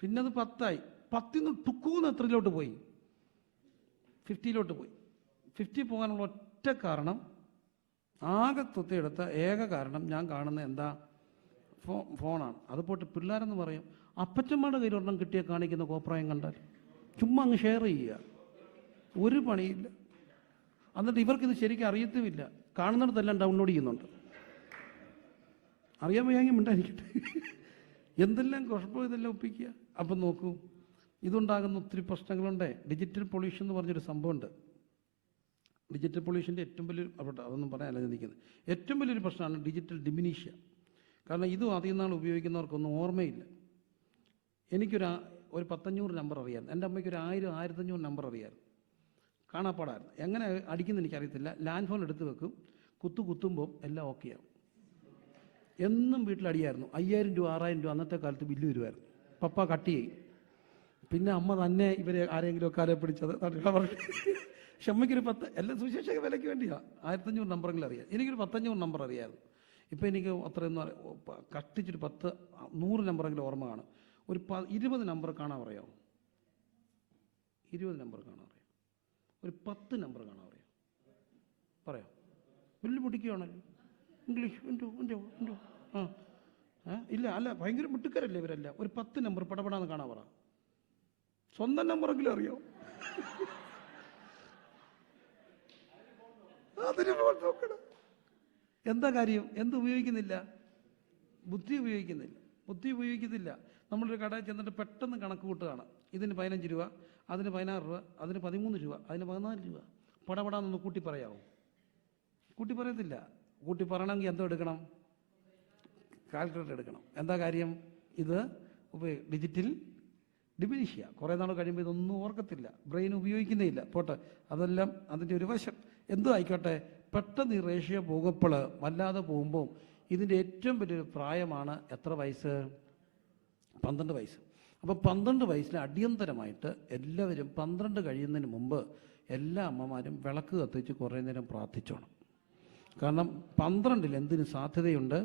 പിന്നെ അത് 10ആയി. 10-ൽ നിന്ന് ടുക്കൂന്ന് എത്രയിലോട്ട് പോയി? 50-ലോട്ട് പോയി. 50 പോകാനുള്ള ഒറ്റ കാരണം, ആകെ തൊത്തിയെടുത്ത ഏക കാരണം ഞാൻ കാണുന്ന എന്താ? ഫോണാണ്. അത് പോട്ട് പിള്ളേരെന്ന് പറയും, അപ്പച്ചമ്മയുടെ കയ്യിൽ ഒരെണ്ണം കിട്ടിയാൽ കാണിക്കുന്ന കോപ്രായം കണ്ടാൽ ചുമ്മാ അങ്ങ് ഷെയർ ചെയ്യുക, ഒരു പണിയില്ല. എന്നിട്ട് ഇവർക്കിത് ശരിക്കും അറിയത്തുമില്ല. കാണുന്നിടത്തെല്ലാം ഡൗൺലോഡ് ചെയ്യുന്നുണ്ട്. അറിയാൻ വയ്യാങ്കിൽ മിണ്ടായിരിക്കട്ടെ. എന്തെല്ലാം കുഴപ്പം ഇതെല്ലാം ഒപ്പിക്കുക. അപ്പം നോക്കൂ, ഇതുണ്ടാകുന്ന ഒത്തിരി പ്രശ്നങ്ങളുണ്ട്. ഡിജിറ്റൽ പൊല്യൂഷൻ എന്ന് പറഞ്ഞൊരു സംഭവമുണ്ട്. ഡിജിറ്റൽ പൊല്യൂഷൻ്റെ ഏറ്റവും വലിയൊരു, അതൊന്നും പറയാനല്ല ചിന്തിക്കുന്നത്, ഏറ്റവും വലിയൊരു പ്രശ്നമാണ് ഡിജിറ്റൽ ഡിമിനീഷ്യ. കാരണം ഇതും അധികം നാൾ ഉപയോഗിക്കുന്നവർക്കൊന്നും ഓർമ്മയില്ല. എനിക്കൊരു 500 നമ്പർ അറിയാമായിരുന്നു. എൻ്റെ അമ്മയ്ക്ക് ഒരു 1000, 1500 നമ്പർ അറിയാമായിരുന്നു. കാണാപ്പാടായിരുന്നു. എങ്ങനെ അടിക്കുന്നത് എനിക്കറിയത്തില്ല. ലാൻഡ് ഫോൺ എടുത്ത് വെക്കും, കുത്തുമ്പോൾ എല്ലാം ഓക്കെയാവും. എന്നും വീട്ടിലടിയായിരുന്നു. 5000 രൂപ 6000 രൂപ അന്നത്തെ കാലത്ത് ബില്ല് വരുമായിരുന്നു. പപ്പ കട്ട് ചെയ്യും. പിന്നെ അമ്മ തന്നെ ഇവരെ ആരെങ്കിലുമൊക്കെ ആരെ പിടിച്ചത് പക്ഷെ അമ്മയ്ക്കൊരു 10, എല്ലാം സുവിശേഷക വിലയ്ക്ക് വേണ്ടിയാണ്. 1500 നമ്പറെങ്കിലും അറിയാം. എനിക്കൊരു 1500 നമ്പർ അറിയാമായിരുന്നു. ഇപ്പോൾ എനിക്ക് അത്രയൊന്നും കഷ്ടിച്ചൊരു 100 നമ്പറെങ്കിലും ഓർമ്മ കാണും. ഒരു 20 നമ്പർ കാണാൻ പറയാമോ? 20 നമ്പർ കാണാൻ അറിയാം. ഒരു 10 നമ്പർ കാണാൻ അറിയാം. പറയാം. വലിയ പൊടിക്കുകയാണല്ലോ. ഇംഗ്ലീഷ് ഉണ്ടോ? ഇല്ല, അല്ല, ഭയങ്കര മിട്ടുക്കരല്ലേ ഇവരെല്ലാം. ഒരു 10 നമ്പർ പടപടാന്ന് കാണാൻ പറ. സ്വന്തം നമ്പറെങ്കിലും അറിയോ? അതിന് നോക്കണം. എന്താ കാര്യം? എന്ത് ഉപയോഗിക്കുന്നില്ല? ബുദ്ധി ഉപയോഗിക്കുന്നില്ല. നമ്മളൊരു കടയിൽ ചെന്നിട്ട് പെട്ടെന്ന് കണക്ക് കൂട്ടുകയാണ്. ഇതിന് 15 രൂപ, അതിന് 16 രൂപ, അതിന് 13 രൂപ, അതിന് 14 രൂപ. പടപടാന്നൊന്ന് കൂട്ടി പറയാമോ? കൂട്ടി പറയത്തില്ല. കൂട്ടി പറയണമെങ്കിൽ എന്തോ എടുക്കണം? കാൽക്കുലേറ്റർ എടുക്കണം. എന്താ കാര്യം? ഇത് ഡിജിറ്റൽ ഡിമിനിഷ്യ. കുറേ നാൾ കഴിയുമ്പോൾ ഇതൊന്നും ഓർക്കത്തില്ല, ബ്രെയിൻ ഉപയോഗിക്കുന്നേ ഇല്ല. പോട്ടെ, അതെല്ലാം അതിൻ്റെ ഒരു വശം. എന്തോ ആയിക്കോട്ടെ, പെട്ടെന്ന് ഈ റേഷ്യോ പോകുമ്പോൾ, വല്ലാതെ പോകുമ്പോൾ, ഇതിൻ്റെ ഏറ്റവും വലിയൊരു പ്രായമാണ് എത്ര വയസ്സ്? 12 വയസ്സ്. അപ്പോൾ 12 വയസ്സിൽ അടിയന്തരമായിട്ട് എല്ലാവരും 12 കഴിയുന്നതിന് മുമ്പ് എല്ലാ അമ്മമാരും വിളക്ക് കത്തിച്ച് കുറേ നേരം പ്രാർത്ഥിച്ചോണം. കാരണം 12 എന്തിന് സാധ്യതയുണ്ട്?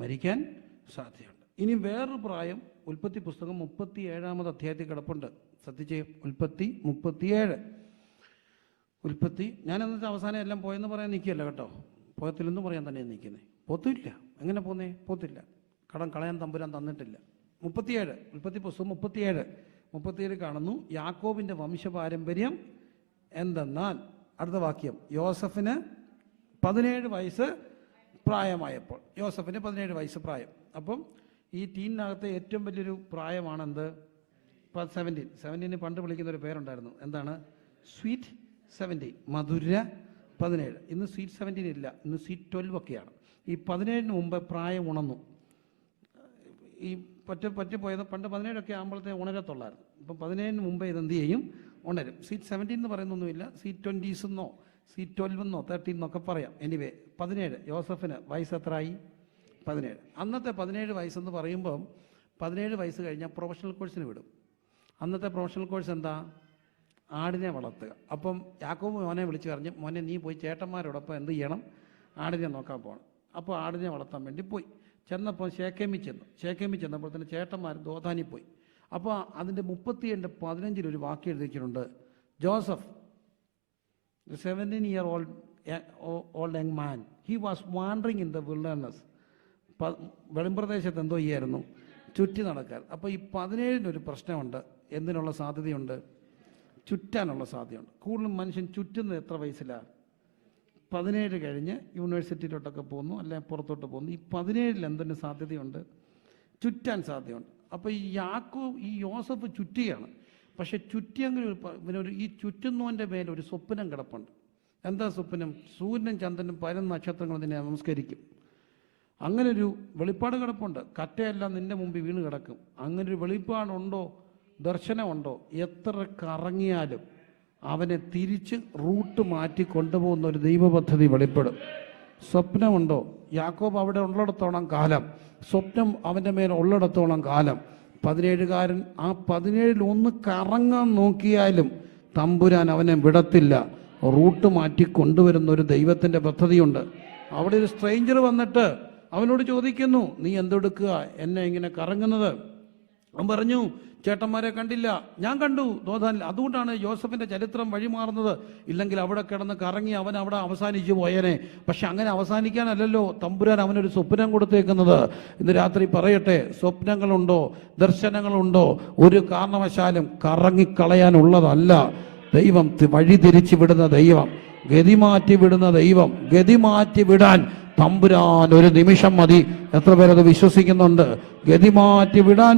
മരിക്കാൻ സാധ്യതയുണ്ട്. ഇനി വേറൊരു പ്രായം ഉൽപ്പത്തി പുസ്തകം 37-ാമത് അധ്യായത്തിൽ കിടപ്പുണ്ട്. ശ്രദ്ധിച്ചേ, ഉൽപ്പത്തി 37. ഉൽപ്പത്തി, ഞാൻ എന്നിട്ട് അവസാനം എല്ലാം പോയെന്ന് പറയാൻ നിൽക്കുകയല്ല കേട്ടോ, പോയത്തില്ലെന്ന് പറയാൻ തന്നെ നിൽക്കുന്നത്. പോത്തില്ല. എങ്ങനെ പോന്നേ? പോത്തില്ല. കടം കളയാൻ തമ്പുരാൻ തന്നിട്ടില്ല. 37, ഉൽപ്പത്തി പുസ്തകം 37 കാണുന്നു. യാക്കോബിൻ്റെ വംശപാരമ്പര്യം എന്തെന്നാൽ, അടുത്ത വാക്യം, യോസഫിന് 17 വയസ്സ് പ്രായമായപ്പോൾ. യോസഫിന് 17 വയസ്സ് പ്രായം. അപ്പം ഈ ടീനിനകത്തെ ഏറ്റവും വലിയൊരു പ്രായമാണെന്ത്? 17. പണ്ട് വിളിക്കുന്നൊരു പേരുണ്ടായിരുന്നു. എന്താണ്? സ്വീറ്റ് 17, മധുര 17. ഇന്ന് സ്വീറ്റ് 17 ഇല്ല, ഇന്ന് സ്വീറ്റ് 12 ഒക്കെയാണ്. ഈ 17 മുമ്പ് പ്രായം ഉണർന്നു. ഈ പറ്റിപ്പോയത് പണ്ട് 17 ആകുമ്പോഴത്തെ ഉണരത്തുള്ളായിരുന്നു. ഇപ്പം 17 മുമ്പേ ഇതെന്ത് ചെയ്യും? ഉണരും. സ്വീറ്റ് 17 എന്ന് പറയുന്നൊന്നുമില്ല. സ്വീറ്റ് 20s എന്നോ സ്വീറ്റ് 12 എന്നോ 13 എന്നൊക്കെ പറയാം. എനിവേ 17. യോസഫിന് വയസ്സ് എത്രയായി? 17. അന്നത്തെ 17 വയസ്സെന്ന് പറയുമ്പം 17 വയസ്സ് കഴിഞ്ഞാൽ പ്രൊഫഷണൽ കോഴ്സിന് വിടും. അന്നത്തെ പ്രൊഫഷണൽ കോഴ്സ് എന്താ? ആടിനെ വളർത്തുക. അപ്പം യാക്കോബ് മോനെ വിളിച്ച് പറഞ്ഞു, മോനെ നീ പോയി ചേട്ടന്മാരോടൊപ്പം എന്ത് ചെയ്യണം? ആടിനെ നോക്കാൻ പോകണം. അപ്പോൾ ആടിനെ വളർത്താൻ വേണ്ടി പോയി. ചെന്നപ്പോൾ ശേഖേമിൽ ചെന്നപ്പോൾ തന്നെ ചേട്ടന്മാർ ദോതാനി പോയി. അപ്പോൾ അതിൻ്റെ 37:15 ഒരു വാക്യം എഴുതിച്ചിട്ടുണ്ട്. Joseph, 17-year-old young man, he was wandering in the wilderness. വെളിമ്പ്രദേശത്ത് എന്തോ ചെയ്യായിരുന്നു? ചുറ്റി നടക്കാൻ. അപ്പോൾ ഈ 17 പ്രശ്നമുണ്ട്. എന്തിനുള്ള സാധ്യതയുണ്ട്? ചുറ്റാനുള്ള സാധ്യതയുണ്ട്. കൂടുതലും മനുഷ്യൻ ചുറ്റുന്നത് എത്ര വയസ്സിലാണ്? 17 കഴിഞ്ഞ് യൂണിവേഴ്സിറ്റിയിലോട്ടൊക്കെ പോകുന്നു, അല്ലെങ്കിൽ പുറത്തോട്ട് പോകുന്നു. ഈ 17 എന്തിന് സാധ്യതയുണ്ട്? ചുറ്റാൻ സാധ്യതയുണ്ട്. അപ്പോൾ ഈ യോസഫ് ചുറ്റിയാണ്. പക്ഷെ ചുറ്റിയെങ്കിലും ഇവനൊരു ഈ ചുറ്റുന്നവൻ്റെ മേലൊരു സ്വപ്നം കിടപ്പുണ്ട്. എന്താ സ്വപ്നം? സൂര്യനും ചന്ദ്രനും 11 നക്ഷത്രങ്ങളും നിന്നെ നമസ്കരിക്കും. അങ്ങനൊരു വെളിപ്പാട് കിടപ്പുണ്ട്. കറ്റയെല്ലാം നിന്റെ മുമ്പിൽ വീണ് കിടക്കും. അങ്ങനൊരു വെളിപ്പാടുണ്ടോ? ദർശനമുണ്ടോ? എത്ര കറങ്ങിയാലും അവനെ തിരിച്ച് റൂട്ട് മാറ്റി കൊണ്ടുപോകുന്ന ഒരു ദൈവപദ്ധതി വെളിപ്പെടും. സ്വപ്നമുണ്ടോ? യാക്കോബ് അവിടെ ഉള്ളിടത്തോളം കാലം, സ്വപ്നം അവൻ്റെ മേൽ ഉള്ളിടത്തോളം കാലം 17കാരൻ ആ 17 ഒന്ന് കറങ്ങാൻ നോക്കിയാലും തമ്പുരാൻ അവനെ വിടത്തില്ല. റൂട്ട് മാറ്റി കൊണ്ടുവരുന്ന ഒരു ദൈവത്തിൻ്റെ പദ്ധതിയുണ്ട്. അവിടെ ഒരു സ്ട്രേഞ്ചർ വന്നിട്ട് അവനോട് ചോദിക്കുന്നു, നീ എന്തെടുക്കുക എന്നെ ഇങ്ങനെ കറങ്ങുന്നത്? അവൻ പറഞ്ഞു, ചേട്ടന്മാരെ കണ്ടില്ല. ഞാൻ കണ്ടു ദോതാനിൽ. അതുകൊണ്ടാണ് യോസഫിൻ്റെ ചരിത്രം വഴിമാറുന്നത്. ഇല്ലെങ്കിൽ അവിടെ കിടന്ന് കറങ്ങി അവൻ അവിടെ അവസാനിച്ചു പോയേനെ. പക്ഷെ അങ്ങനെ അവസാനിക്കാനല്ലല്ലോ തമ്പുരാൻ അവനൊരു സ്വപ്നം കൊടുത്തേക്കുന്നത്. ഇന്ന് രാത്രി പറയട്ടെ, സ്വപ്നങ്ങളുണ്ടോ, ദർശനങ്ങളുണ്ടോ, ഒരു കാരണവശാലും കറങ്ങിക്കളയാനുള്ളതല്ല. ദൈവം വഴിതിരിച്ചു വിടുന്ന ദൈവം, ഗതിമാറ്റി വിടുന്ന ദൈവം. ഗതിമാറ്റി വിടാൻ തമ്പുരാൻ ഒരു നിമിഷം മതി. എത്ര പേരത് വിശ്വസിക്കുന്നുണ്ട്? ഗതിമാറ്റി വിടാൻ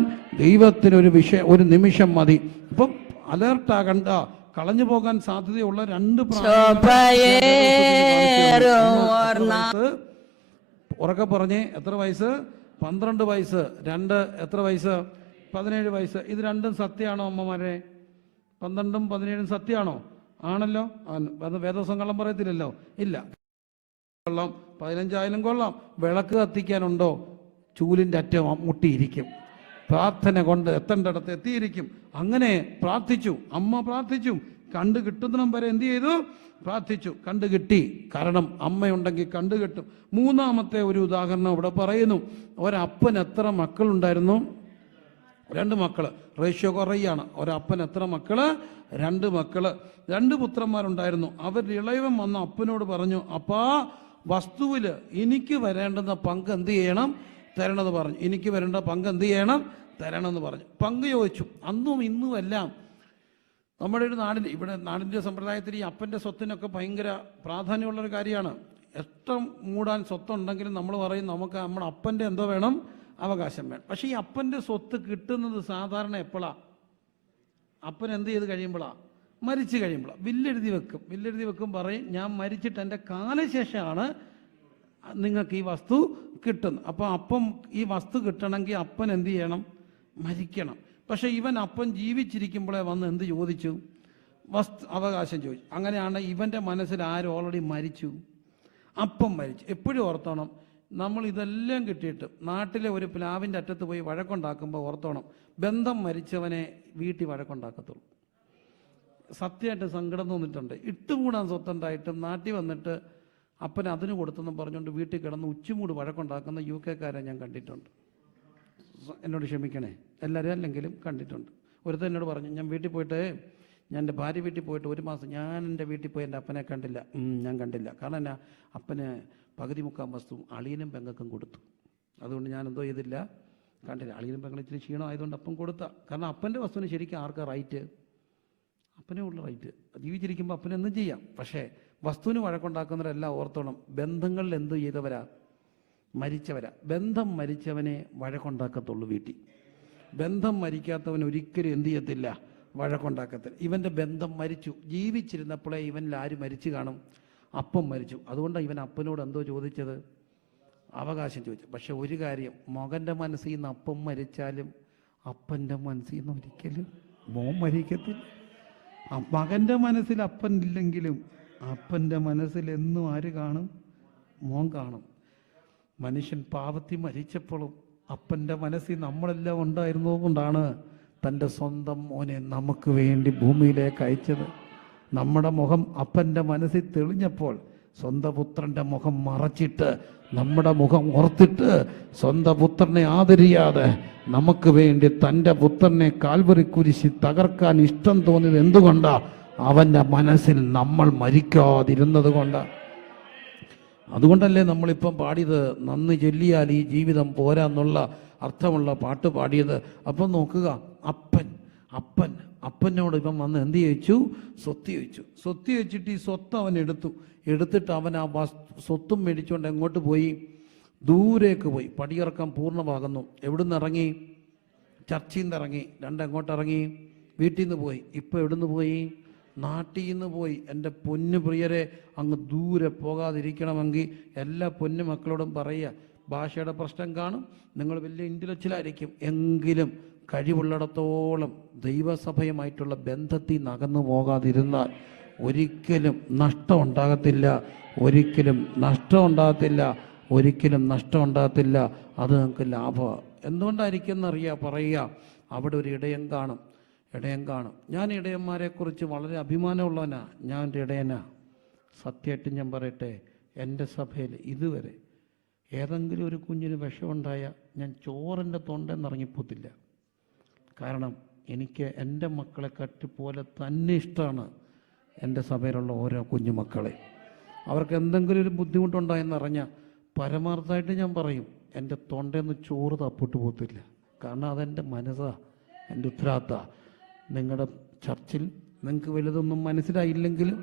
ഒരു നിമിഷം മതി. ഇപ്പം അലേർട്ടാകണ്ട. കളഞ്ഞു പോകാൻ സാധ്യതയുള്ള 2 ഉറക്കെ പറഞ്ഞേ. എത്ര വയസ്സ്? 12 വയസ്സ്. 2 എത്ര വയസ്സ്? 17 വയസ്സ്. ഇത് രണ്ടും സത്യമാണോ അമ്മമാരെ? 12ഉം 17ഉം സത്യമാണോ? ആണല്ലോ. അത് വേദോസം കള്ളം പറയത്തില്ലല്ലോ. ഇല്ല. കൊള്ളാം, 15 കൊള്ളാം. വിളക്ക് കത്തിക്കാനുണ്ടോ? ചൂലിൻ്റെ അറ്റം മുട്ടിയിരിക്കും. പ്രാർത്ഥന കൊണ്ട് എത്തേണ്ടിടത്ത് എത്തിയിരിക്കും. അങ്ങനെ പ്രാർത്ഥിച്ചു. അമ്മ പ്രാർത്ഥിച്ചു. കണ്ടു കിട്ടുന്നിടം വരെ എന്ത് ചെയ്തു? പ്രാർത്ഥിച്ചു. കണ്ടു കിട്ടി. കാരണം അമ്മയുണ്ടെങ്കിൽ കണ്ടു കിട്ടും. 3ാമത്തെ ഒരു ഉദാഹരണം ഇവിടെ പറയുന്നു. ഒരപ്പൻ എത്ര മക്കളുണ്ടായിരുന്നു? 2 മക്കള്. റേഷ്യോ കുറയാണ്. ഒരപ്പൻ എത്ര മക്കള്? 2 മക്കള്. 2 പുത്രന്മാരുണ്ടായിരുന്നു. അവർ ഇളയവൻ വന്ന അപ്പനോട് പറഞ്ഞു, അപ്പാ, വസ്തുവിൽ എനിക്ക് വരേണ്ടുന്ന പങ്ക് എന്ത് ചെയ്യണം? തരണമെന്ന് പറഞ്ഞു. എനിക്ക് വരേണ്ട പങ്ക് എന്ത് ചെയ്യണം? തരണമെന്ന് പറഞ്ഞു. പങ്ക് ചോദിച്ചു. അന്നും ഇന്നും എല്ലാം നമ്മുടെ ഒരു നാടിൻ്റെ സമ്പ്രദായത്തിൽ ഈ അപ്പൻ്റെ സ്വത്തിനൊക്കെ ഭയങ്കര പ്രാധാന്യമുള്ളൊരു കാര്യമാണ്. എത്ര മൂടാൻ സ്വത്തുണ്ടെങ്കിലും നമ്മൾ പറയും നമുക്ക് നമ്മുടെ അപ്പൻ്റെ എന്തോ വേണം? അവകാശം വേണം. പക്ഷേ ഈ അപ്പൻ്റെ സ്വത്ത് കിട്ടുന്നത് സാധാരണ എപ്പോഴാണ്? അപ്പൻ എന്ത് ചെയ്ത് കഴിയുമ്പോഴാണ്? മരിച്ചു കഴിയുമ്പോൾ വില്ലെഴുതി വെക്കും. പറയും, ഞാൻ മരിച്ചിട്ട് എൻ്റെ കാലശേഷമാണ് നിങ്ങൾക്ക് ഈ വസ്തു കിട്ടുന്നത്. അപ്പോൾ അപ്പം ഈ വസ്തു കിട്ടണമെങ്കിൽ അപ്പൻ എന്ത് ചെയ്യണം? മരിക്കണം. പക്ഷേ അപ്പൻ ജീവിച്ചിരിക്കുമ്പോഴേ വന്ന് എന്ത് ചോദിച്ചു? അവകാശം ചോദിച്ചു. അങ്ങനെയാണ് ഇവൻ്റെ മനസ്സിൽ ആരും ഓൾറെഡി മരിച്ചു. അപ്പം മരിച്ചു. എപ്പോഴും ഓർത്തോണം, നമ്മൾ ഇതെല്ലാം കിട്ടിയിട്ട് നാട്ടിലെ ഒരു പ്ലാവിൻ്റെ അറ്റത്ത് പോയി വഴക്കുണ്ടാക്കുമ്പോൾ ഓർത്തോണം, ബന്ധം മരിച്ചവനെ വീട്ടിൽ വഴക്കുണ്ടാക്കത്തുള്ളൂ. സത്യമായിട്ട് സങ്കടം തോന്നിയിട്ടുണ്ട്. ഇട്ടുകൂടാൻ സ്വത്തുണ്ടായിട്ടും നാട്ടിൽ വന്നിട്ട് അപ്പൻ അതിന് കൊടുത്തെന്നും പറഞ്ഞുകൊണ്ട് വീട്ടിൽ കിടന്ന് ഉച്ചമൂട് വഴക്കുണ്ടാക്കുന്ന UK-കാരെ ഞാൻ കണ്ടിട്ടുണ്ട്. എന്നോട് ക്ഷമിക്കണേ, എല്ലാവരും അല്ലെങ്കിലും കണ്ടിട്ടുണ്ട്. ഒരുത്തൻ എന്നോട് പറഞ്ഞു, ഞാൻ വീട്ടിൽ പോയിട്ട്, ഞാൻ എൻ്റെ ഭാര്യ വീട്ടിൽ പോയിട്ട് 1 മാസം ഞാൻ എൻ്റെ വീട്ടിൽ പോയി എൻ്റെ അപ്പനെ കണ്ടില്ല. ഞാൻ കണ്ടില്ല. കാരണം എന്നാ, അപ്പന് പകുതി മുക്കാൽ വസ്തു അളിയനും പെങ്ങൾക്കും കൊടുത്തു. അതുകൊണ്ട് ഞാൻ എന്തോ ചെയ്തില്ല, കണ്ടില്ല. അളിയനും പെങ്ങളും ഇച്ചിരി ക്ഷീണമായതുകൊണ്ട് അപ്പം കൊടുത്ത. കാരണം അപ്പൻ്റെ വസ്തുവിന് ശരിക്കും ആർക്കാ റൈറ്റ്? അപ്പനേ ഉള്ള റൈറ്റ്. ജീവിച്ചിരിക്കുമ്പോൾ അപ്പനെന്തും ചെയ്യാം. പക്ഷേ വസ്തുവിന് വഴക്കുണ്ടാക്കുന്നവരെല്ലാം ഓർത്തോണം, ബന്ധങ്ങളിൽ എന്തു ചെയ്തവരാ? മരിച്ചവരാ. ബന്ധം മരിച്ചവനെ വഴക്കുണ്ടാക്കത്തുള്ളൂ വീട്ടിൽ. ബന്ധം മരിക്കാത്തവൻ ഒരിക്കലും എന്തു ചെയ്യത്തില്ല, വഴക്കുണ്ടാക്കത്തില്ല. ഇവൻ്റെ ബന്ധം മരിച്ചു. ജീവിച്ചിരുന്നപ്പോഴേ ഇവനിൽ ആര് മരിച്ചു കാണും? അപ്പം മരിച്ചു. അതുകൊണ്ടാണ് ഇവൻ അപ്പനോട് എന്തോ ചോദിച്ചത്? അവകാശം ചോദിച്ചു. പക്ഷെ ഒരു കാര്യം, മകൻ്റെ മനസ്സിൽ നിന്ന് അപ്പം മരിച്ചാലും അപ്പൻ്റെ മനസ്സിൽ നിന്ന് ഒരിക്കലും മോൻ മരിക്കത്തില്ല. മകൻ്റെ മനസ്സിൽ അപ്പൻ ഇല്ലെങ്കിലും അപ്പൻ്റെ മനസ്സിൽ എന്നും ആര് കാണും? മോൻ കാണും. മനുഷ്യൻ പാപത്തിൽ മരിച്ചപ്പോഴും അപ്പൻ്റെ മനസ്സിൽ നമ്മളെല്ലാം ഉണ്ടായിരുന്നതുകൊണ്ടാണ് തൻ്റെ സ്വന്തം മോനെ നമുക്ക് വേണ്ടി ഭൂമിയിലേക്ക് അയച്ചത്. നമ്മുടെ മുഖം അപ്പൻ്റെ മനസ്സിൽ തെളിഞ്ഞപ്പോൾ സ്വന്തം പുത്രൻ്റെ മുഖം മറച്ചിട്ട് നമ്മുടെ മുഖം ഓർത്തിട്ട് സ്വന്തം പുത്രനെ ആദരിയാതെ നമുക്ക് വേണ്ടി തൻ്റെ പുത്രനെ കാൽവറി കുരിശി തകർക്കാൻ ഇഷ്ടം തോന്നിയത് എന്തുകൊണ്ടാ? അവൻ്റെ മനസ്സിൽ നമ്മൾ മരിക്കാതിരുന്നത് കൊണ്ടാണ്. അതുകൊണ്ടല്ലേ നമ്മളിപ്പം പാടിയത്, നന്ദി ചൊല്ലിയാൽ ഈ ജീവിതം പോരാന്നുള്ള അർത്ഥമുള്ള പാട്ട് പാടിയത്. അപ്പം നോക്കുക, അപ്പനോട് ഇപ്പം വന്ന് എന്ത് ചോദിച്ചു? സ്വത്ത് ചോദിച്ചു. സ്വത്ത് ചോദിച്ചിട്ട് ഈ സ്വത്ത് അവൻ എടുത്തിട്ട് അവൻ ആ സ്വത്തും മേടിച്ചുകൊണ്ട് എങ്ങോട്ട് പോയി? ദൂരേക്ക് പോയി. പടിയിറക്കം പൂർണ്ണമാകുന്നു. എവിടുന്ന് ഇറങ്ങി? ചർച്ചിൽ നിന്ന് ഇറങ്ങി. എങ്ങോട്ടിറങ്ങി? വീട്ടിൽ നിന്ന് പോയി. ഇപ്പം എവിടുന്ന് പോയി? നാട്ടിൽ നിന്ന് പോയി. എൻ്റെ പൊന്നു പ്രിയരെ, അങ്ങ് ദൂരെ പോകാതിരിക്കണമെങ്കിൽ എല്ലാ പൊന്നു മക്കളോടും പറയുക, ഭാഷയുടെ പ്രശ്നം കാണും, നിങ്ങൾ വലിയ ഇൻ്റലക്ച്വലായിരിക്കും, എങ്കിലും കഴിവുള്ളിടത്തോളം ദൈവസഭയുമായിട്ടുള്ള ബന്ധത്തിൽ നിന്ന് അകന്നു പോകാതിരുന്നാൽ ഒരിക്കലും നഷ്ടം ഉണ്ടാകത്തില്ല. അത് നിങ്ങൾക്ക് ലാഭമാണ്. എന്തുകൊണ്ടായിരിക്കും എന്നറിയാം, പറയുക, അവിടെ ഒരു ഇടയൻ കാണും. ഞാൻ ഇടയന്മാരെക്കുറിച്ച് വളരെ അഭിമാനമുള്ളവനാ. ഞാൻ ഒരു ഇടയനാ. സത്യമായിട്ട് ഞാൻ പറയട്ടെ, എൻ്റെ സഭയിൽ ഇതുവരെ ഏതെങ്കിലും ഒരു കുഞ്ഞിന് വിഷമുണ്ടായാൽ ഞാൻ ചോറിൻ്റെ തൊണ്ടെന്ന് ഇറങ്ങിപ്പോത്തില്ല. കാരണം എനിക്ക് എൻ്റെ മക്കളെ പോലെ തന്നെ ഇഷ്ടമാണ് എൻ്റെ സഭയിലുള്ള ഓരോ കുഞ്ഞുമക്കളെ. അവർക്ക് എന്തെങ്കിലും ഒരു ബുദ്ധിമുട്ടുണ്ടായെന്നറിഞ്ഞാൽ പരമാർത്ഥമായിട്ട് ഞാൻ പറയും, എൻ്റെ തൊണ്ടേന്ന് ചോറ് തപ്പിട്ട് പോകത്തില്ല. കാരണം അതെൻ്റെ മനസ്സാ, എൻ്റെ ഉത്തരവാദിത്തമാണ്. നിങ്ങളുടെ ചർച്ചിൽ നിങ്ങൾക്ക് വലുതൊന്നും മനസ്സിലായില്ലെങ്കിലും,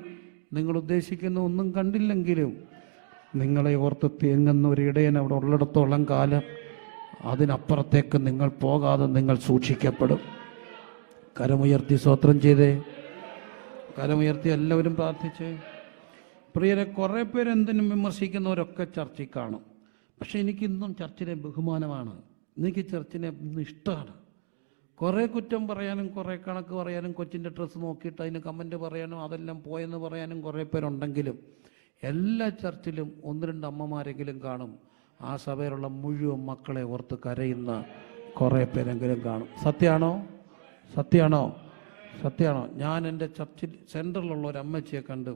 നിങ്ങൾ ഉദ്ദേശിക്കുന്ന ഒന്നും കണ്ടില്ലെങ്കിലും, നിങ്ങളെ ഓർത്ത് തേങ്ങുന്ന ഒരു ഇടയൻ അവിടെ ഉള്ളിടത്തോളം കാലം അതിനപ്പുറത്തേക്ക് നിങ്ങൾ പോകാതെ നിങ്ങൾ സൂക്ഷിക്കപ്പെടും. കരമുയർത്തി സ്തോത്രം ചെയ്തേ. കരമുയർത്തി എല്ലാവരും പ്രാർത്ഥിച്ചേ. പ്രിയരെ, കുറേ പേര് എന്തിനും വിമർശിക്കുന്നവരൊക്കെ ചർച്ചിൽ കാണും. പക്ഷെ എനിക്കിന്നും ചർച്ചിനെ ബഹുമാനമാണ്. എനിക്ക് ചർച്ചിനെ ഇന്ന് ഇഷ്ടമാണ്. കുറേ കുറ്റം പറയാനും കുറേ കണക്ക് പറയാനും കൊച്ചിൻ്റെ ഡ്രസ്സ് നോക്കിയിട്ട് അതിന് കമൻറ്റ് പറയാനും അതെല്ലാം പോയെന്ന് പറയാനും കുറേ പേരുണ്ടെങ്കിലും എല്ലാ ചർച്ചിലും 1-2 അമ്മമാരെങ്കിലും കാണും. ആ സഭയിലുള്ള മുഴുവൻ മക്കളെ ഓർത്ത് കരയുന്ന കുറേ പേരെങ്കിലും കാണും. സത്യമാണോ? ഞാൻ എൻ്റെ ചർച്ചിൽ സെൻറ്ററിലുള്ള ഒരു അമ്മച്ചിയെ കണ്ടു.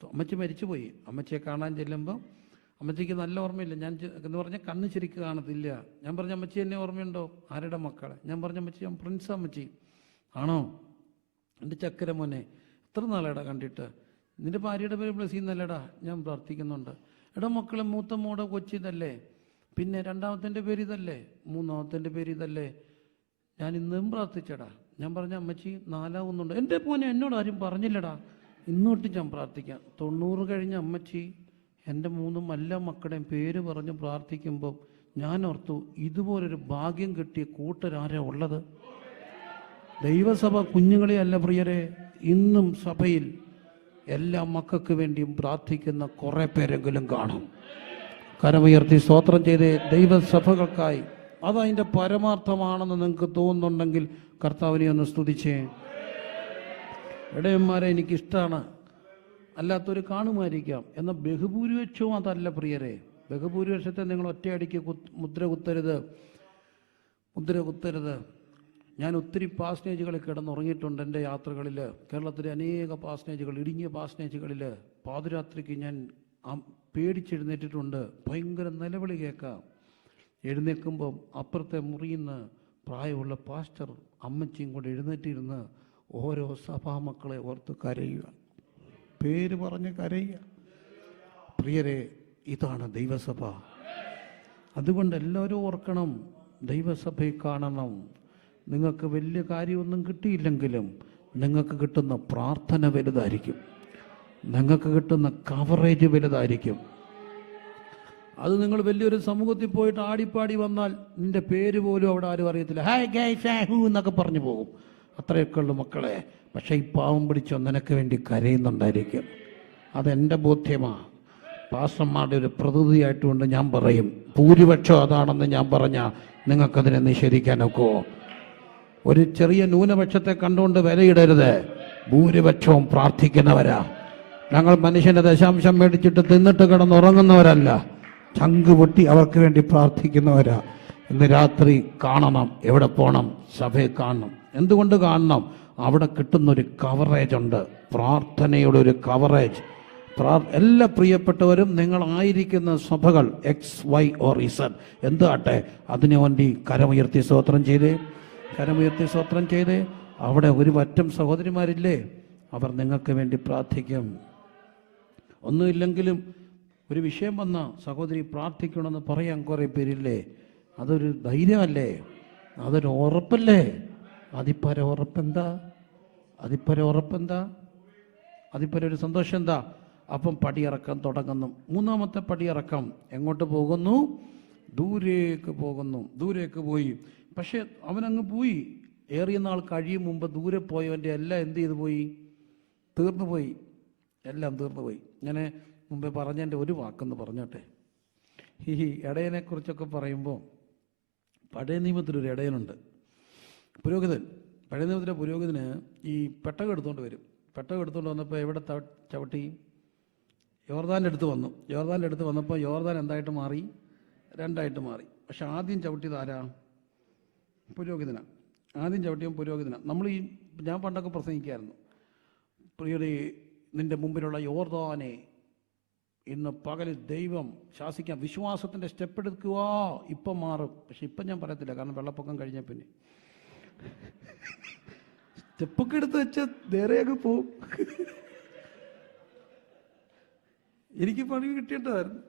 അമ്മച്ചി മരിച്ചുപോയി. അമ്മച്ചിയെ കാണാൻ ചെല്ലുമ്പോൾ അമ്മച്ചിക്ക് നല്ല ഓർമ്മയില്ല. ഞാൻ എന്ന് പറഞ്ഞാൽ കണ്ണ് ശരിക്ക് കാണത്തില്ല. ഞാൻ പറഞ്ഞ അമ്മച്ചി എന്നെ ഓർമ്മയുണ്ടോ? ആരുടെ മക്കളെ? ഞാൻ പറഞ്ഞ അമ്മച്ചി, ഞാൻ പ്രിൻസ് അമ്മച്ചി. ആണോ? എൻ്റെ ചക്കര മോനെ, എത്ര നാളെടാ കണ്ടിട്ട്? നിൻ്റെ ഭാര്യയുടെ പേര് ബ്ലസ്സി എന്നല്ലേടാ? ഞാൻ പ്രാർത്ഥിക്കുന്നുണ്ട്. എടാ മക്കളെ, മൂത്ത മോടെ കൊച്ചിതല്ലേ? പിന്നെ രണ്ടാമത്തെ പേര് ഇതല്ലേ? മൂന്നാമത്തെ പേര് ഇതല്ലേ? ഞാൻ ഇന്നും പ്രാർത്ഥിച്ചടാ. ഞാൻ പറഞ്ഞ അമ്മച്ചി 4 എൻ്റെ മോനെ എന്നോട് ആരും പറഞ്ഞില്ലടാ. ഇന്നോട്ട് ഞാൻ പ്രാർത്ഥിക്കാം. 90 കഴിഞ്ഞ അമ്മച്ചി എൻ്റെ 3 എല്ലാ മക്കളുടെയും പേര് പറഞ്ഞ് പ്രാർത്ഥിക്കുമ്പോൾ ഞാൻ ഓർത്തു, ഇതുപോലൊരു ഭാഗ്യം കിട്ടിയ കൂട്ടരാരാ ഉള്ളത്? ദൈവസഭ കുഞ്ഞുങ്ങളെ അല്ല പ്രിയരെ, ഇന്നും സഭയിൽ എല്ലാ മക്കൾക്ക് വേണ്ടിയും പ്രാർത്ഥിക്കുന്ന കുറേ പേരെങ്കിലും കാണും. കരമുയർത്തി സ്തോത്രം ചെയ്തേ. ദൈവസഭകൾക്കായി അതതിൻ്റെ പരമാർത്ഥമാണെന്ന് നിങ്ങൾക്ക് തോന്നുന്നുണ്ടെങ്കിൽ കർത്താവിനെ ഒന്ന് സ്തുതിച്ചേ. ഇടയന്മാരെ എനിക്കിഷ്ടമാണ്, അല്ലാത്തൊരു കാണുമായിരിക്കാം. എന്നാൽ ബഹുഭൂരിപക്ഷവും അതല്ല പ്രിയരെ. ബഹുഭൂരിപക്ഷത്തെ നിങ്ങൾ ഒറ്റയടിക്ക് മുദ്ര കുത്തരുത്. ഞാൻ ഒത്തിരി പാസനേജുകളിൽ കിടന്നുറങ്ങിയിട്ടുണ്ട് എൻ്റെ യാത്രകളിൽ. കേരളത്തിലെ അനേക പാസനേജുകൾ, ഇടുങ്ങിയ പാസനേജുകളിൽ പാതിരാത്രിക്ക് ഞാൻ പേടിച്ചെഴുന്നേറ്റിട്ടുണ്ട്. ഭയങ്കര നിലവിളി കേൾക്കാം. എഴുന്നേൽക്കുമ്പം അപ്പുറത്തെ മുറിയിൽ നിന്ന് പ്രായമുള്ള പാസ്റ്റർ അമ്മച്ചിയും കൂടെ എഴുന്നേറ്റിരുന്ന് ഓരോ സഭാമക്കളെ ഓർത്ത് കരയുക, പേര് പറഞ്ഞ് കരയുക. പ്രിയരെ, ഇതാണ് ദൈവസഭ. അതുകൊണ്ട് എല്ലാവരും ഓർക്കണം, ദൈവസഭയെ കാണണം. നിങ്ങൾക്ക് വലിയ കാര്യമൊന്നും കിട്ടിയില്ലെങ്കിലും നിങ്ങൾക്ക് കിട്ടുന്ന പ്രാർത്ഥന വലുതായിരിക്കും, നിങ്ങൾക്ക് കിട്ടുന്ന കവറേജ് വലുതായിരിക്കും. അത് നിങ്ങൾ വലിയൊരു സമൂഹത്തിൽ പോയിട്ട് ആടിപ്പാടി വന്നാൽ നിന്റെ പേര് പോലും അവിടെ ആരും അറിയത്തില്ല. ഹായ് ഗൈസ് ഹൂ എന്നൊക്കെ പറഞ്ഞു പോകും. അത്രയൊക്കെ ഉള്ളു മക്കളെ. പക്ഷേ ഈ പാവം പിടിച്ചോ നിനക്ക് വേണ്ടി കരയുന്നുണ്ടായിരിക്കും. അതെൻ്റെ ബോധ്യമാണ്. പാസ്റ്റർമാരുടെ ഒരു പ്രതിനിധിയായിട്ടുകൊണ്ട് ഞാൻ പറയും, ഭൂരിപക്ഷം അതാണെന്ന് ഞാൻ പറഞ്ഞാൽ നിങ്ങൾക്കതിനെ നിഷേധിക്കാനൊക്കെ. ഒരു ചെറിയ ന്യൂനപക്ഷത്തെ കണ്ടുകൊണ്ട് വിലയിടരുത്. ഭൂരിപക്ഷവും പ്രാർത്ഥിക്കുന്നവരാ. ഞങ്ങൾ മനുഷ്യൻ്റെ ദശാംശം മേടിച്ചിട്ട് തിന്നിട്ട് കിടന്നുറങ്ങുന്നവരല്ല, ചങ്ക് പൊട്ടി അവർക്ക് വേണ്ടി പ്രാർത്ഥിക്കുന്നവരാ. ഇന്ന് രാത്രി കാണണം. എവിടെ പോകണം? സഭയെ കാണണം. എന്തുകൊണ്ട് കാണണം? അവിടെ കിട്ടുന്നൊരു കവറേജ് ഉണ്ട്, പ്രാർത്ഥനയുടെ ഒരു കവറേജ്. എല്ലാ പ്രിയപ്പെട്ടവരും നിങ്ങളായിരിക്കുന്ന സഭകൾ XY or Z എന്താട്ടെ, അതിനു വേണ്ടി കരമുയർത്തി സ്തോത്രം ചെയ്തേ. അവിടെ ഒരു പറ്റം സഹോദരിമാരില്ലേ, അവർ നിങ്ങൾക്ക് വേണ്ടി പ്രാർത്ഥിക്കും. ഒന്നുമില്ലെങ്കിലും ഒരു വിഷയം വന്ന സഹോദരി പ്രാർത്ഥിക്കണമെന്ന് പറയാൻ കുറേ പേരില്ലേ. അതൊരു ധൈര്യമല്ലേ, അതൊരു ഉറപ്പല്ലേ. അതിപ്പര ഉറപ്പെന്താ? അതിപ്പര ഒരു സന്തോഷം എന്താ? അപ്പം പടിയിറക്കം തുടങ്ങുന്നു. മൂന്നാമത്തെ പടിയിറക്കം എങ്ങോട്ട് പോകുന്നു? ദൂരേക്ക് പോയി. പക്ഷെ അവനങ്ങ് പോയി. ഏറിയ നാൾ കഴിയും മുമ്പ് ദൂരെ പോയവൻ്റെ എല്ലാം എന്ത് ചെയ്തു പോയി? എല്ലാം തീർന്നു പോയി. ഞാൻ മുമ്പേ പറഞ്ഞതിൻ്റെ ഒരു വാക്കെന്ന് പറഞ്ഞോട്ടെ. ഈ ഇടയനെക്കുറിച്ചൊക്കെ പറയുമ്പോൾ പഴയ നിയമത്തിലൊരു ഇടയനുണ്ട്, പുരോഹിതൻ. പഴയ നിയമത്തിലെ പുരോഹിതന് ഈ പെട്ടകം എടുത്തുകൊണ്ട് വരും. പെട്ടകം എടുത്തുകൊണ്ട് വന്നപ്പോൾ എവിടെ ചവിട്ടി? യോർദാൻ്റെ അടുത്ത് വന്നപ്പോൾ യോർദാൻ എന്തായിട്ട് മാറി? രണ്ടായിട്ട് മാറി. പക്ഷെ ആദ്യം ചവിട്ടിയത് ആരാ? പുരോഹിതനാണ്. ഞാൻ പണ്ടൊക്കെ പ്രസംഗിക്കായിരുന്നു, പ്രിയരെ, നിന്റെ മുമ്പിലുള്ള യോർദാനെ ഇന്ന് പകലിൽ ദൈവം ശാസിക്കാം, വിശ്വാസത്തിൻ്റെ സ്റ്റെപ്പ് എടുക്കുക, ഇപ്പം മാറും. പക്ഷെ ഇപ്പം ഞാൻ പറയത്തില്ല, കാരണം വെള്ളപ്പൊക്കം കഴിഞ്ഞ പിന്നെ സ്റ്റെപ്പൊക്കെ എടുത്ത് വെച്ച് നേരെയൊക്കെ പോവും. എനിക്ക് പണി കിട്ടിയിട്ടായിരുന്നു.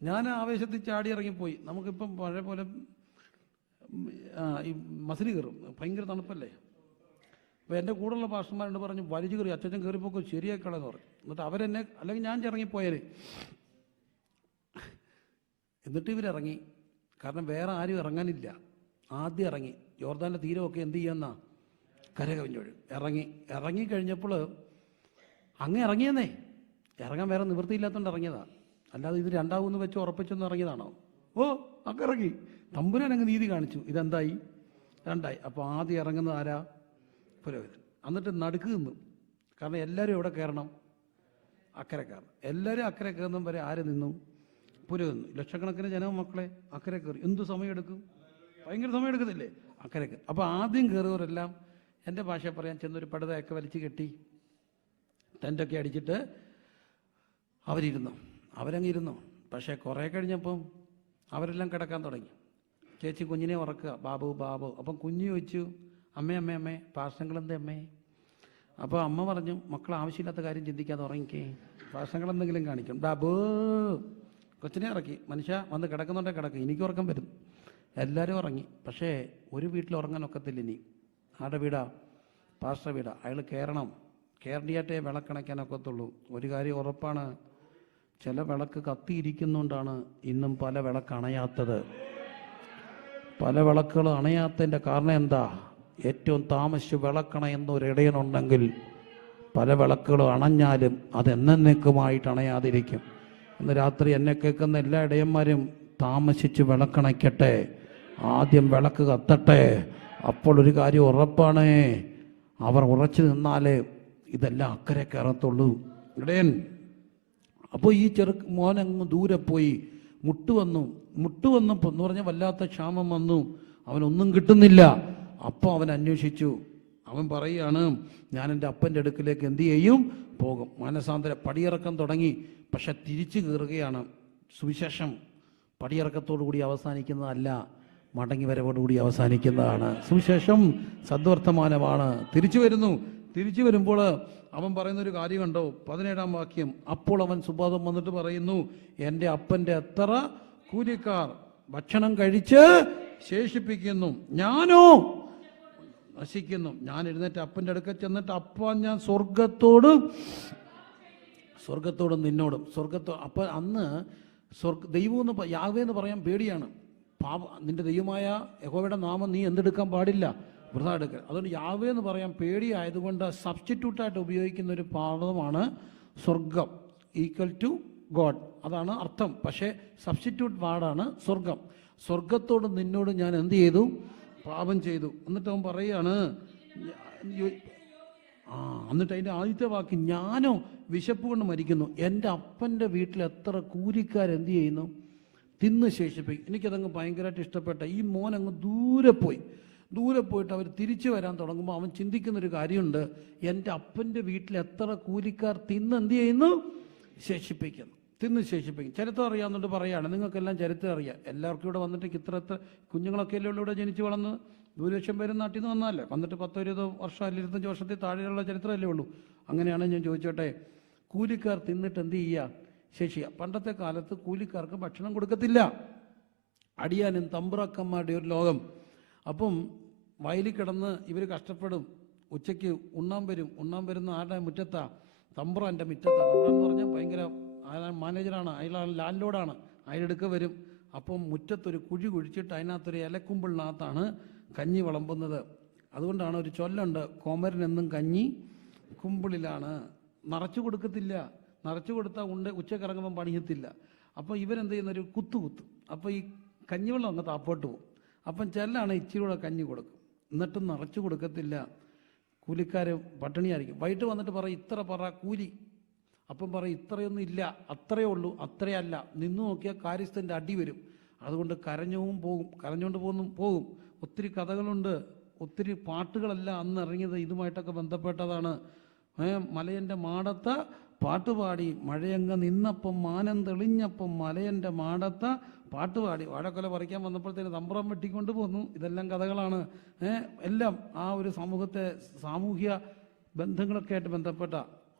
ഞാൻ ആവേശത്തിൽ ചാടി ഇറങ്ങിപ്പോയി. നമുക്കിപ്പം പഴയ പോലെ ഈ മസിൽ കയറും, ഭയങ്കര തണുപ്പല്ലേ. അപ്പോൾ എൻ്റെ കൂടെയുള്ള പാസ്റ്റർമാരോട് പറഞ്ഞു, വലിച്ചു കയറി അച്ഛൻ കയറിപ്പോക്കും ശരിയായി കളയെന്ന് പറഞ്ഞു. എന്നിട്ട് അവരെന്നെ, അല്ലെങ്കിൽ ഞാൻ ഇറങ്ങിപ്പോയാൽ. എന്നിട്ട് ഇവരിറങ്ങി, കാരണം വേറെ ആരും ഇറങ്ങാനില്ല. ആദ്യം ഇറങ്ങി. യോർദാൻ്റെ തീരമൊക്കെ എന്ത് ചെയ്യുന്ന കരകവിഞ്ഞൊഴു ഇറങ്ങിക്കഴിഞ്ഞപ്പോൾ അങ്ങ് ഇറങ്ങിയെന്നേ. ഇറങ്ങാൻ വേറെ നിവൃത്തിയില്ലാത്തതുകൊണ്ട് ഇറങ്ങിയതാണ്, അല്ലാതെ ഇത് രണ്ടാമൂന്ന് വെച്ച് ഉറപ്പിച്ചൊന്നും ഇറങ്ങിയതാണോ? അങ്ങ് ഇറങ്ങി. തമ്പുരാൻ അങ്ങ് നീതി കാണിച്ചു. ഇതെന്തായി? രണ്ടായി. അപ്പോൾ ആദ്യം ഇറങ്ങുന്നത് ആരാ? പുരോഹിതൻ. എന്നിട്ട് നടുക്ക് നിന്നു. കാരണം എല്ലാവരും എവിടെ കയറണം? അക്കരെ കയറണം. എല്ലാവരും അക്കരെ കയറുന്ന വരെ ആര് നിന്നു? പുരോഹിതൻ. ലക്ഷക്കണക്കിന് ജനം മക്കളെ അക്കരെ കയറി. എന്തു സമയമെടുക്കും? ഭയങ്കര സമയം എടുക്കത്തില്ലേ അക്കരക്ക്? അപ്പോൾ ആദ്യം കയറിയവരെല്ലാം, എൻ്റെ ഭാഷ പറയാൻ, ചെന്നൊരു പടുതയൊക്കെ വലിച്ചു കെട്ടി ടെൻ്റൊക്കെ അടിച്ചിട്ട് അവരങ്ങിരുന്നു. പക്ഷേ കുറേ കഴിഞ്ഞപ്പം അവരെല്ലാം കിടക്കാൻ തുടങ്ങി. ചേച്ചി കുഞ്ഞിനെ ഉറക്കുക, ബാബു. അപ്പം കുഞ്ഞ് ചോദിച്ചു, അമ്മേ പാർശ്വങ്ങളെന്തേ അമ്മേ? അപ്പോൾ അമ്മ പറഞ്ഞു, മക്കൾ ആവശ്യമില്ലാത്ത കാര്യം ചിന്തിക്കാതെ ഉറങ്ങിക്കേ, പാർശ്വങ്ങളെന്തെങ്കിലും കാണിക്കും. ബാബു കൊച്ചിനെ ഇറക്കി. മനുഷ്യ വന്ന് കിടക്കുന്നുണ്ടെ കിടക്കും, എനിക്ക് ഉറക്കം വരും. എല്ലാവരും ഉറങ്ങി. പക്ഷേ ഒരു വീട്ടിൽ ഉറങ്ങാൻ ഒക്കത്തില്ല. ഇനി ആരുടെ വീടാ? പാസ്റ്റർ വീടാ. അയാൾ കയറിയായിട്ടേ വിളക്കണയ്ക്കാനൊക്കത്തുള്ളൂ. ഒരു കാര്യം ഉറപ്പാണ്, ചില വിളക്ക് കത്തിയിരിക്കുന്നുകൊണ്ടാണ് ഇന്നും പല വിളക്ക് അണയാത്തത്. പല വിളക്കുകൾ അണയാത്തതിൻ്റെ കാരണം എന്താ? ഏറ്റവും താമസിച്ച് വിളക്കണയുന്ന ഒരു ഇടയനുണ്ടെങ്കിൽ പല വിളക്കുകളും അണഞ്ഞാലും അതെന്നേക്കുമായിട്ട് അണയാതിരിക്കും. ഇന്ന് രാത്രി എന്നെ കേൾക്കുന്ന എല്ലാ ഇടയന്മാരും താമസിച്ച് വിളക്കണയ്ക്കട്ടെ, ആദ്യം വിളക്ക് കത്തട്ടെ. അപ്പോൾ ഒരു കാര്യം ഉറപ്പാണ്, അവർ ഉറച്ചു നിന്നാലേ ഇതെല്ലാം അക്കരെ കയറത്തുള്ളൂ. ഇടയൻ അപ്പോൾ ഈ മോൻ അങ്ങ് ദൂരെ പോയി. മുട്ടുവന്നപ്പോൾ എന്ന് പറഞ്ഞാൽ വല്ലാത്ത ക്ഷാമം വന്നു, അവനൊന്നും കിട്ടുന്നില്ല. അപ്പോൾ അവൻ അന്വേഷിച്ചു. അവൻ പറയുകയാണ്, ഞാൻ എൻ്റെ അപ്പൻ്റെ അടുക്കിലേക്ക് എന്ത് ചെയ്യും, പോകും. മാനസാന്തര പടിയിറക്കം തുടങ്ങി. പക്ഷെ തിരിച്ചു കയറുകയാണ്. സുവിശേഷം പടിയിറക്കത്തോടു കൂടി അവസാനിക്കുന്നതല്ല, മടങ്ങി വരവോടുകൂടി അവസാനിക്കുന്നതാണ്. സുവിശേഷം സദ്വർത്തമാനമാണ്. തിരിച്ചു വരുമ്പോൾ അവൻ പറയുന്നൊരു കാര്യം കണ്ടോ, 17-ാം വാക്യം. അപ്പോൾ അവൻ സുബോധം വന്നിട്ട് പറയുന്നു, എൻ്റെ അപ്പൻ്റെ എത്ര കൂലിക്കാർ ഭക്ഷണം കഴിച്ച് ശേഷിപ്പിക്കുന്നു, ഞാനോ നശിക്കുന്നു. ഞാൻ എഴുന്നേറ്റ് അപ്പൻ്റെ അടുക്കൽ ചെന്നിട്ട്, അപ്പ ഞാൻ സ്വർഗത്തോടും അപ്പം അന്ന് ദൈവമെന്ന് യാഹ്വേ എന്ന് പറയാൻ പേടിയാണ്. നിന്റെ ദൈവമായ യഹോവയുടെ നാമം നീ എന്തെടുക്കാൻ പാടില്ല, വൃഥാ എടുക്കൽ. അതുകൊണ്ട് യാഹ്വേ എന്ന് പറയാൻ പേടിയായതുകൊണ്ട് സബ്സ്റ്റിറ്റ്യൂട്ടായിട്ട് ഉപയോഗിക്കുന്ന ഒരു പദമാണ് സ്വർഗം, ഈക്വൽ ടു ഗോഡ്, അതാണ് അർത്ഥം. പക്ഷേ സബ്സ്റ്റിറ്റ്യൂട്ട് വാർഡാണ് സ്വർഗം. സ്വർഗത്തോട് നിന്നോട് ഞാൻ എന്ത് ചെയ്തു, പാപം ചെയ്തു. എന്നിട്ട് അവൻ പറയുകയാണ്, എന്നിട്ട് അതിൻ്റെ ആദ്യത്തെ വാക്ക്, ഞാനോ വിശപ്പ് കൊണ്ട് മരിക്കുന്നു, എൻ്റെ അപ്പൻ്റെ വീട്ടിൽ എത്ര കൂലിക്കാരെന്ത് ചെയ്യുന്നു, തിന്ന് ശേഷിപ്പിക്കും. എനിക്കതങ്ങ് ഭയങ്കരമായിട്ട് ഇഷ്ടപ്പെട്ട. ഈ മോൻ അങ്ങ് ദൂരെ പോയിട്ട് അവർ തിരിച്ചു വരാൻ തുടങ്ങുമ്പോൾ അവൻ ചിന്തിക്കുന്നൊരു കാര്യമുണ്ട്, എൻ്റെ അപ്പൻ്റെ വീട്ടിൽ എത്ര കൂലിക്കാർ തിന്ന് എന്ത് ചെയ്യുന്നു, ശേഷിപ്പിക്കുന്നു. ചരിത്രം അറിയാവുന്നുണ്ട് പറയാണ്. നിങ്ങൾക്കെല്ലാം ചരിത്രം അറിയാം. എല്ലാവർക്കും ഇവിടെ വന്നിട്ട് ഇത്ര കുഞ്ഞുങ്ങളൊക്കെ അല്ലേ ഇവിടെ ജനിച്ചു വളർന്ന്, 2,00,000 പേരും നാട്ടിൽ നിന്ന് വന്നാലേ, വന്നിട്ട് 10-20 വർഷം അല്ലെങ്കിൽ 25 വർഷത്തിൽ താഴെയുള്ള ചരിത്രമല്ലേ ഉള്ളൂ. അങ്ങനെയാണ് ഞാൻ ചോദിച്ചോട്ടെ, കൂലിക്കാർ തിന്നിട്ട് എന്ത് ചെയ്യുക, ശേഷിക്കുക. പണ്ടത്തെ കാലത്ത് കൂലിക്കാർക്ക് ഭക്ഷണം കൊടുക്കത്തില്ല. അടിയാനും തമ്പ്രാക്കന്മാരുടെ ഒരു ലോകം. അപ്പം വയലിൽ കിടന്ന് ഇവർ കഷ്ടപ്പെടും. ഉച്ചയ്ക്ക് ഉണ്ണാൻ വരുന്ന ആരുടെ മുറ്റത്താ, തമ്പ്രാൻ്റെ മുറ്റത്താ. തമ്പ്രാന്ന് പറഞ്ഞാൽ ഭയങ്കര മാനേജറാണ്, അയാളാണ് ലാൻഡ് ലോഡാണ്. അയാളെടുക്ക വരും. അപ്പം മുറ്റത്തൊരു കുഴി കുഴിച്ചിട്ട് അതിനകത്തൊരു ഇലക്കുമ്പിളിനകത്താണ് കഞ്ഞി വിളമ്പുന്നത്. അതുകൊണ്ടാണ് ഒരു ചൊല്ലുണ്ട്, കോമരനെന്നും കഞ്ഞി കുമ്പിളിലാണ്. നിറച്ചു കൊടുക്കത്തില്ല. നിറച്ചു കൊടുത്താൽ ഉച്ചക്കിറങ്ങുമ്പം പണിയത്തില്ല. അപ്പോൾ ഇവരെന്ത് ചെയ്യുന്നൊരു കുത്തും. അപ്പോൾ ഈ കഞ്ഞിവെള്ളം അങ്ങ് താപ്പോട്ട് പോകും. അപ്പം ചെല്ലാണ് ഇച്ചിരി കൂടെ കഞ്ഞി കൊടുക്കും. എന്നിട്ടും നിറച്ചു കൊടുക്കത്തില്ല. കൂലിക്കാർ പട്ടിണിയായിരിക്കും. വൈകിട്ട് വന്നിട്ട് പറയും, ഇത്ര പറ കൂലി. അപ്പം പറയും, ഇത്രയൊന്നും ഇല്ല, അത്രയേ ഉള്ളൂ, അത്രയല്ല. നിന്ന് നോക്കിയാൽ കാര്യസ്ഥൻ്റെ അടി വരും. അതുകൊണ്ട് കരഞ്ഞുകൊണ്ട് പോകും. ഒത്തിരി കഥകളുണ്ട്, ഒത്തിരി പാട്ടുകളെല്ലാം അന്ന് ഇറങ്ങിയത് ഇതുമായിട്ടൊക്കെ ബന്ധപ്പെട്ടതാണ്. മലയൻ്റെ മാടത്ത പാട്ടുപാടി, മഴയങ്ങ് നിന്നപ്പം മാനം തെളിഞ്ഞപ്പം മലയൻ്റെ മാടത്ത പാട്ടുപാടി. വാഴക്കൊല പറിക്കാൻ വന്നപ്പോഴത്തേന് തമ്പ്രം വെട്ടിക്കൊണ്ട് പോന്നു. ഇതെല്ലാം കഥകളാണ്. എല്ലാം ആ ഒരു സാമൂഹ്യ ബന്ധങ്ങളൊക്കെ ആയിട്ട് ബന്ധപ്പെട്ട.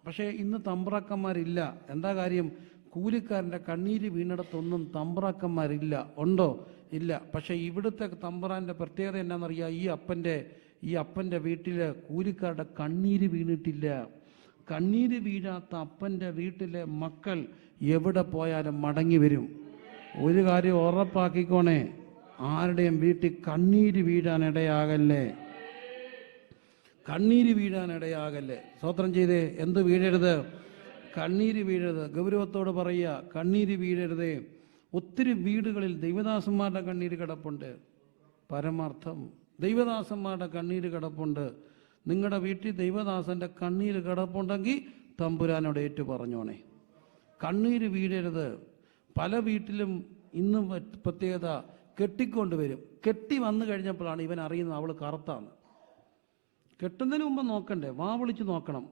പക്ഷേ ഇന്ന് തമ്പ്രാക്കന്മാരില്ല. എന്താ കാര്യം? കൂലിക്കാരൻ്റെ കണ്ണീര് വീണിടത്തൊന്നും തമ്പ്രാക്കന്മാരില്ല. ഉണ്ടോ? ഇല്ല. പക്ഷേ ഇവിടുത്തെ തമ്പ്രാൻ്റെ പ്രത്യേകത എന്നാണെന്നറിയാം, ഈ അപ്പൻ്റെ വീട്ടിൽ കൂലിക്കാരുടെ കണ്ണീര് വീണിട്ടില്ല. കണ്ണീര് വീഴാത്ത അപ്പൻ്റെ വീട്ടിലെ മക്കൾ എവിടെ പോയാലും മടങ്ങി വരും. ഒരു കാര്യം ഉറപ്പാക്കിക്കോണേ, ആരുടെയും വീട്ടിൽ കണ്ണീര് വീഴാനിടയാകല്ലേ. സ്തോത്രം ചെയ്തേ. എന്ത് വീഴരുത്? കണ്ണീര് വീഴരുത്. ഗൗരവത്തോട് പറയുക, കണ്ണീര് വീഴരുതേ. ഒത്തിരി വീടുകളിൽ ദൈവദാസന്മാരുടെ കണ്ണീര് കിടപ്പുണ്ട്. പരമാർത്ഥം ദൈവദാസന്മാരുടെ കണ്ണീര് കിടപ്പുണ്ട്. നിങ്ങളുടെ വീട്ടിൽ ദൈവദാസൻ്റെ കണ്ണീര് കിടപ്പുണ്ടെങ്കിൽ തമ്പുരാനോട് ഏറ്റു പറഞ്ഞോണേ. കണ്ണീര് വീഴരുത്. പല വീട്ടിലും ഇന്നും പ്രത്യേകത, കെട്ടിക്കൊണ്ട് വരും. കെട്ടി വന്നു കഴിഞ്ഞപ്പോഴാണ് ഇവൻ അറിയുന്നത് അവൾ കറുത്താണ്. കെട്ടുന്നതിന് മുമ്പ് നോക്കണ്ടേ? വാ വിളിച്ച് നോക്കണം.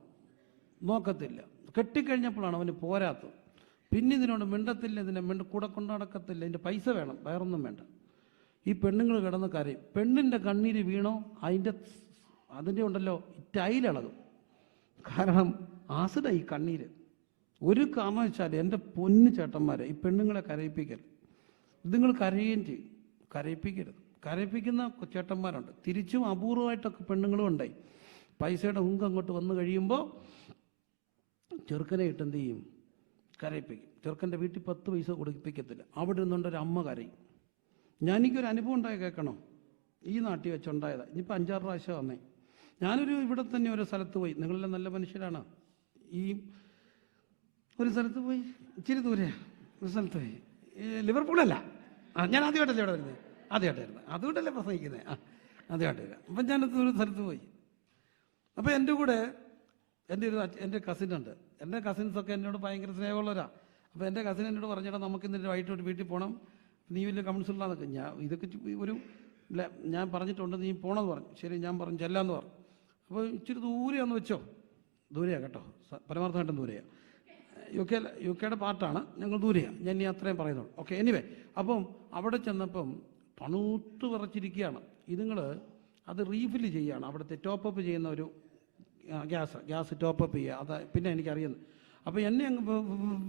നോക്കത്തില്ല. കെട്ടിക്കഴിഞ്ഞപ്പോഴാണ് അവന് പോരാത്തത്. പിന്നെ ഇതിനോട് മിണ്ടത്തില്ല, കൂടെ കൊണ്ടു നടക്കത്തില്ല. ഇതിൻ്റെ പൈസ വേണം, വേറൊന്നും വേണ്ട. ഈ പെണ്ണുങ്ങൾ കിടന്ന് കരയും. പെണ്ണിൻ്റെ കണ്ണീര് വീണോ അതിൻ്റെ ഉണ്ടല്ലോ ടൈലിളകും. കാരണം ആസിഡായി കണ്ണീര്. ഒരു കാരണം വെച്ചാൽ, എൻ്റെ പൊന്നു ചേട്ടന്മാരെ, ഈ പെണ്ണുങ്ങളെ കരയിപ്പിക്കരുത്. ഇതുങ്ങൾ കരയുകയും ചെയ്യും. കരയിപ്പിക്കരുത്. കരയിപ്പിക്കുന്ന ചേട്ടന്മാരുണ്ട്. തിരിച്ചും അപൂർവമായിട്ടൊക്കെ പെണ്ണുങ്ങളും ഉണ്ടായി. പൈസയുടെ ഹുങ്ക് അങ്ങോട്ട് വന്നു കഴിയുമ്പോൾ ചെറുക്കനെ ഇട്ടെന്ത് ചെയ്യും? കരയിപ്പിക്കും. ചെറുക്കൻ്റെ വീട്ടിൽ 10 പൈസ കൊടുപ്പിക്കത്തില്ല. അവിടെ നിന്നുണ്ടൊരു അമ്മ കരയും. എനിക്കൊരു അനുഭവം ഉണ്ടായി, കേൾക്കണം. ഈ നാട്ടിൽ വെച്ചുണ്ടായതാണ്. ഇനിയിപ്പോൾ 5-6 പ്രാവശ്യം വന്നേ. ഇവിടെ തന്നെ ഒരു സ്ഥലത്ത് പോയി. നിങ്ങളെല്ലാം നല്ല മനുഷ്യരാണ്. ഈ ഒരു സ്ഥലത്ത് പോയി, ഇച്ചിരി ദൂരെ ഒരു സ്ഥലത്ത് പോയി. ലിവർപൂളല്ല, ഞാൻ ആദ്യമായിട്ടല്ലേ ഇവിടെ വരുന്നത്. ആദ്യമായിട്ടായിരുന്നു. അതുകൊണ്ടല്ലേ പ്രസംഗിക്കുന്നത്. ആദ്യമായിട്ട് വരാം. അപ്പം ഞാനത് ഒരു സ്ഥലത്ത് പോയി. അപ്പോൾ എൻ്റെ കൂടെ എൻ്റെ കസിനുണ്ട്. എൻ്റെ കസിൻസൊക്കെ എന്നോട് ഭയങ്കര സ്നേഹമുള്ളവരാ. അപ്പോൾ എൻ്റെ കസിൻ എന്നോട് പറഞ്ഞേട്ടാ നമുക്ക് ഇന്നിട്ട് വൈകിട്ട് ഒരു വീട്ടിൽ പോകണം, നീ വലിയ കൗൺസിലറാന്നൊക്കെ. ഇതൊക്കെ ഒരു ഞാൻ പറഞ്ഞിട്ടുണ്ട്, നീ പോകണമെന്ന് പറഞ്ഞു. ശരി, ഞാൻ പറഞ്ഞു ചെല്ലാന്ന് പറഞ്ഞു. അപ്പോൾ ഇച്ചിരി ദൂരെയാന്ന് വെച്ചോ, ദൂരെയാണ് കേട്ടോ, പരമാർത്ഥമായിട്ടും ദൂരെയാണ്. യു കെയുടെ പാർട്ടാണ്, ഞങ്ങൾ ദൂരെയാണ്. ഞാൻ ഇനി അത്രയും പറയുന്നുള്ളൂ. ഓക്കെ, എനിവേ, അപ്പം അവിടെ ചെന്നപ്പം പണൂത്ത് വിറച്ചിരിക്കുകയാണ്. ഇതുങ്ങൾ അത് റീഫില്ല് ചെയ്യുകയാണ്, അവിടുത്തെ ടോപ്പപ്പ് ചെയ്യുന്ന ഒരു ഗ്യാസ് ടോപ്പപ്പ് ചെയ്യുക. അത് പിന്നെ എനിക്കറിയുന്നു. അപ്പോൾ എന്നെ അങ്ങ്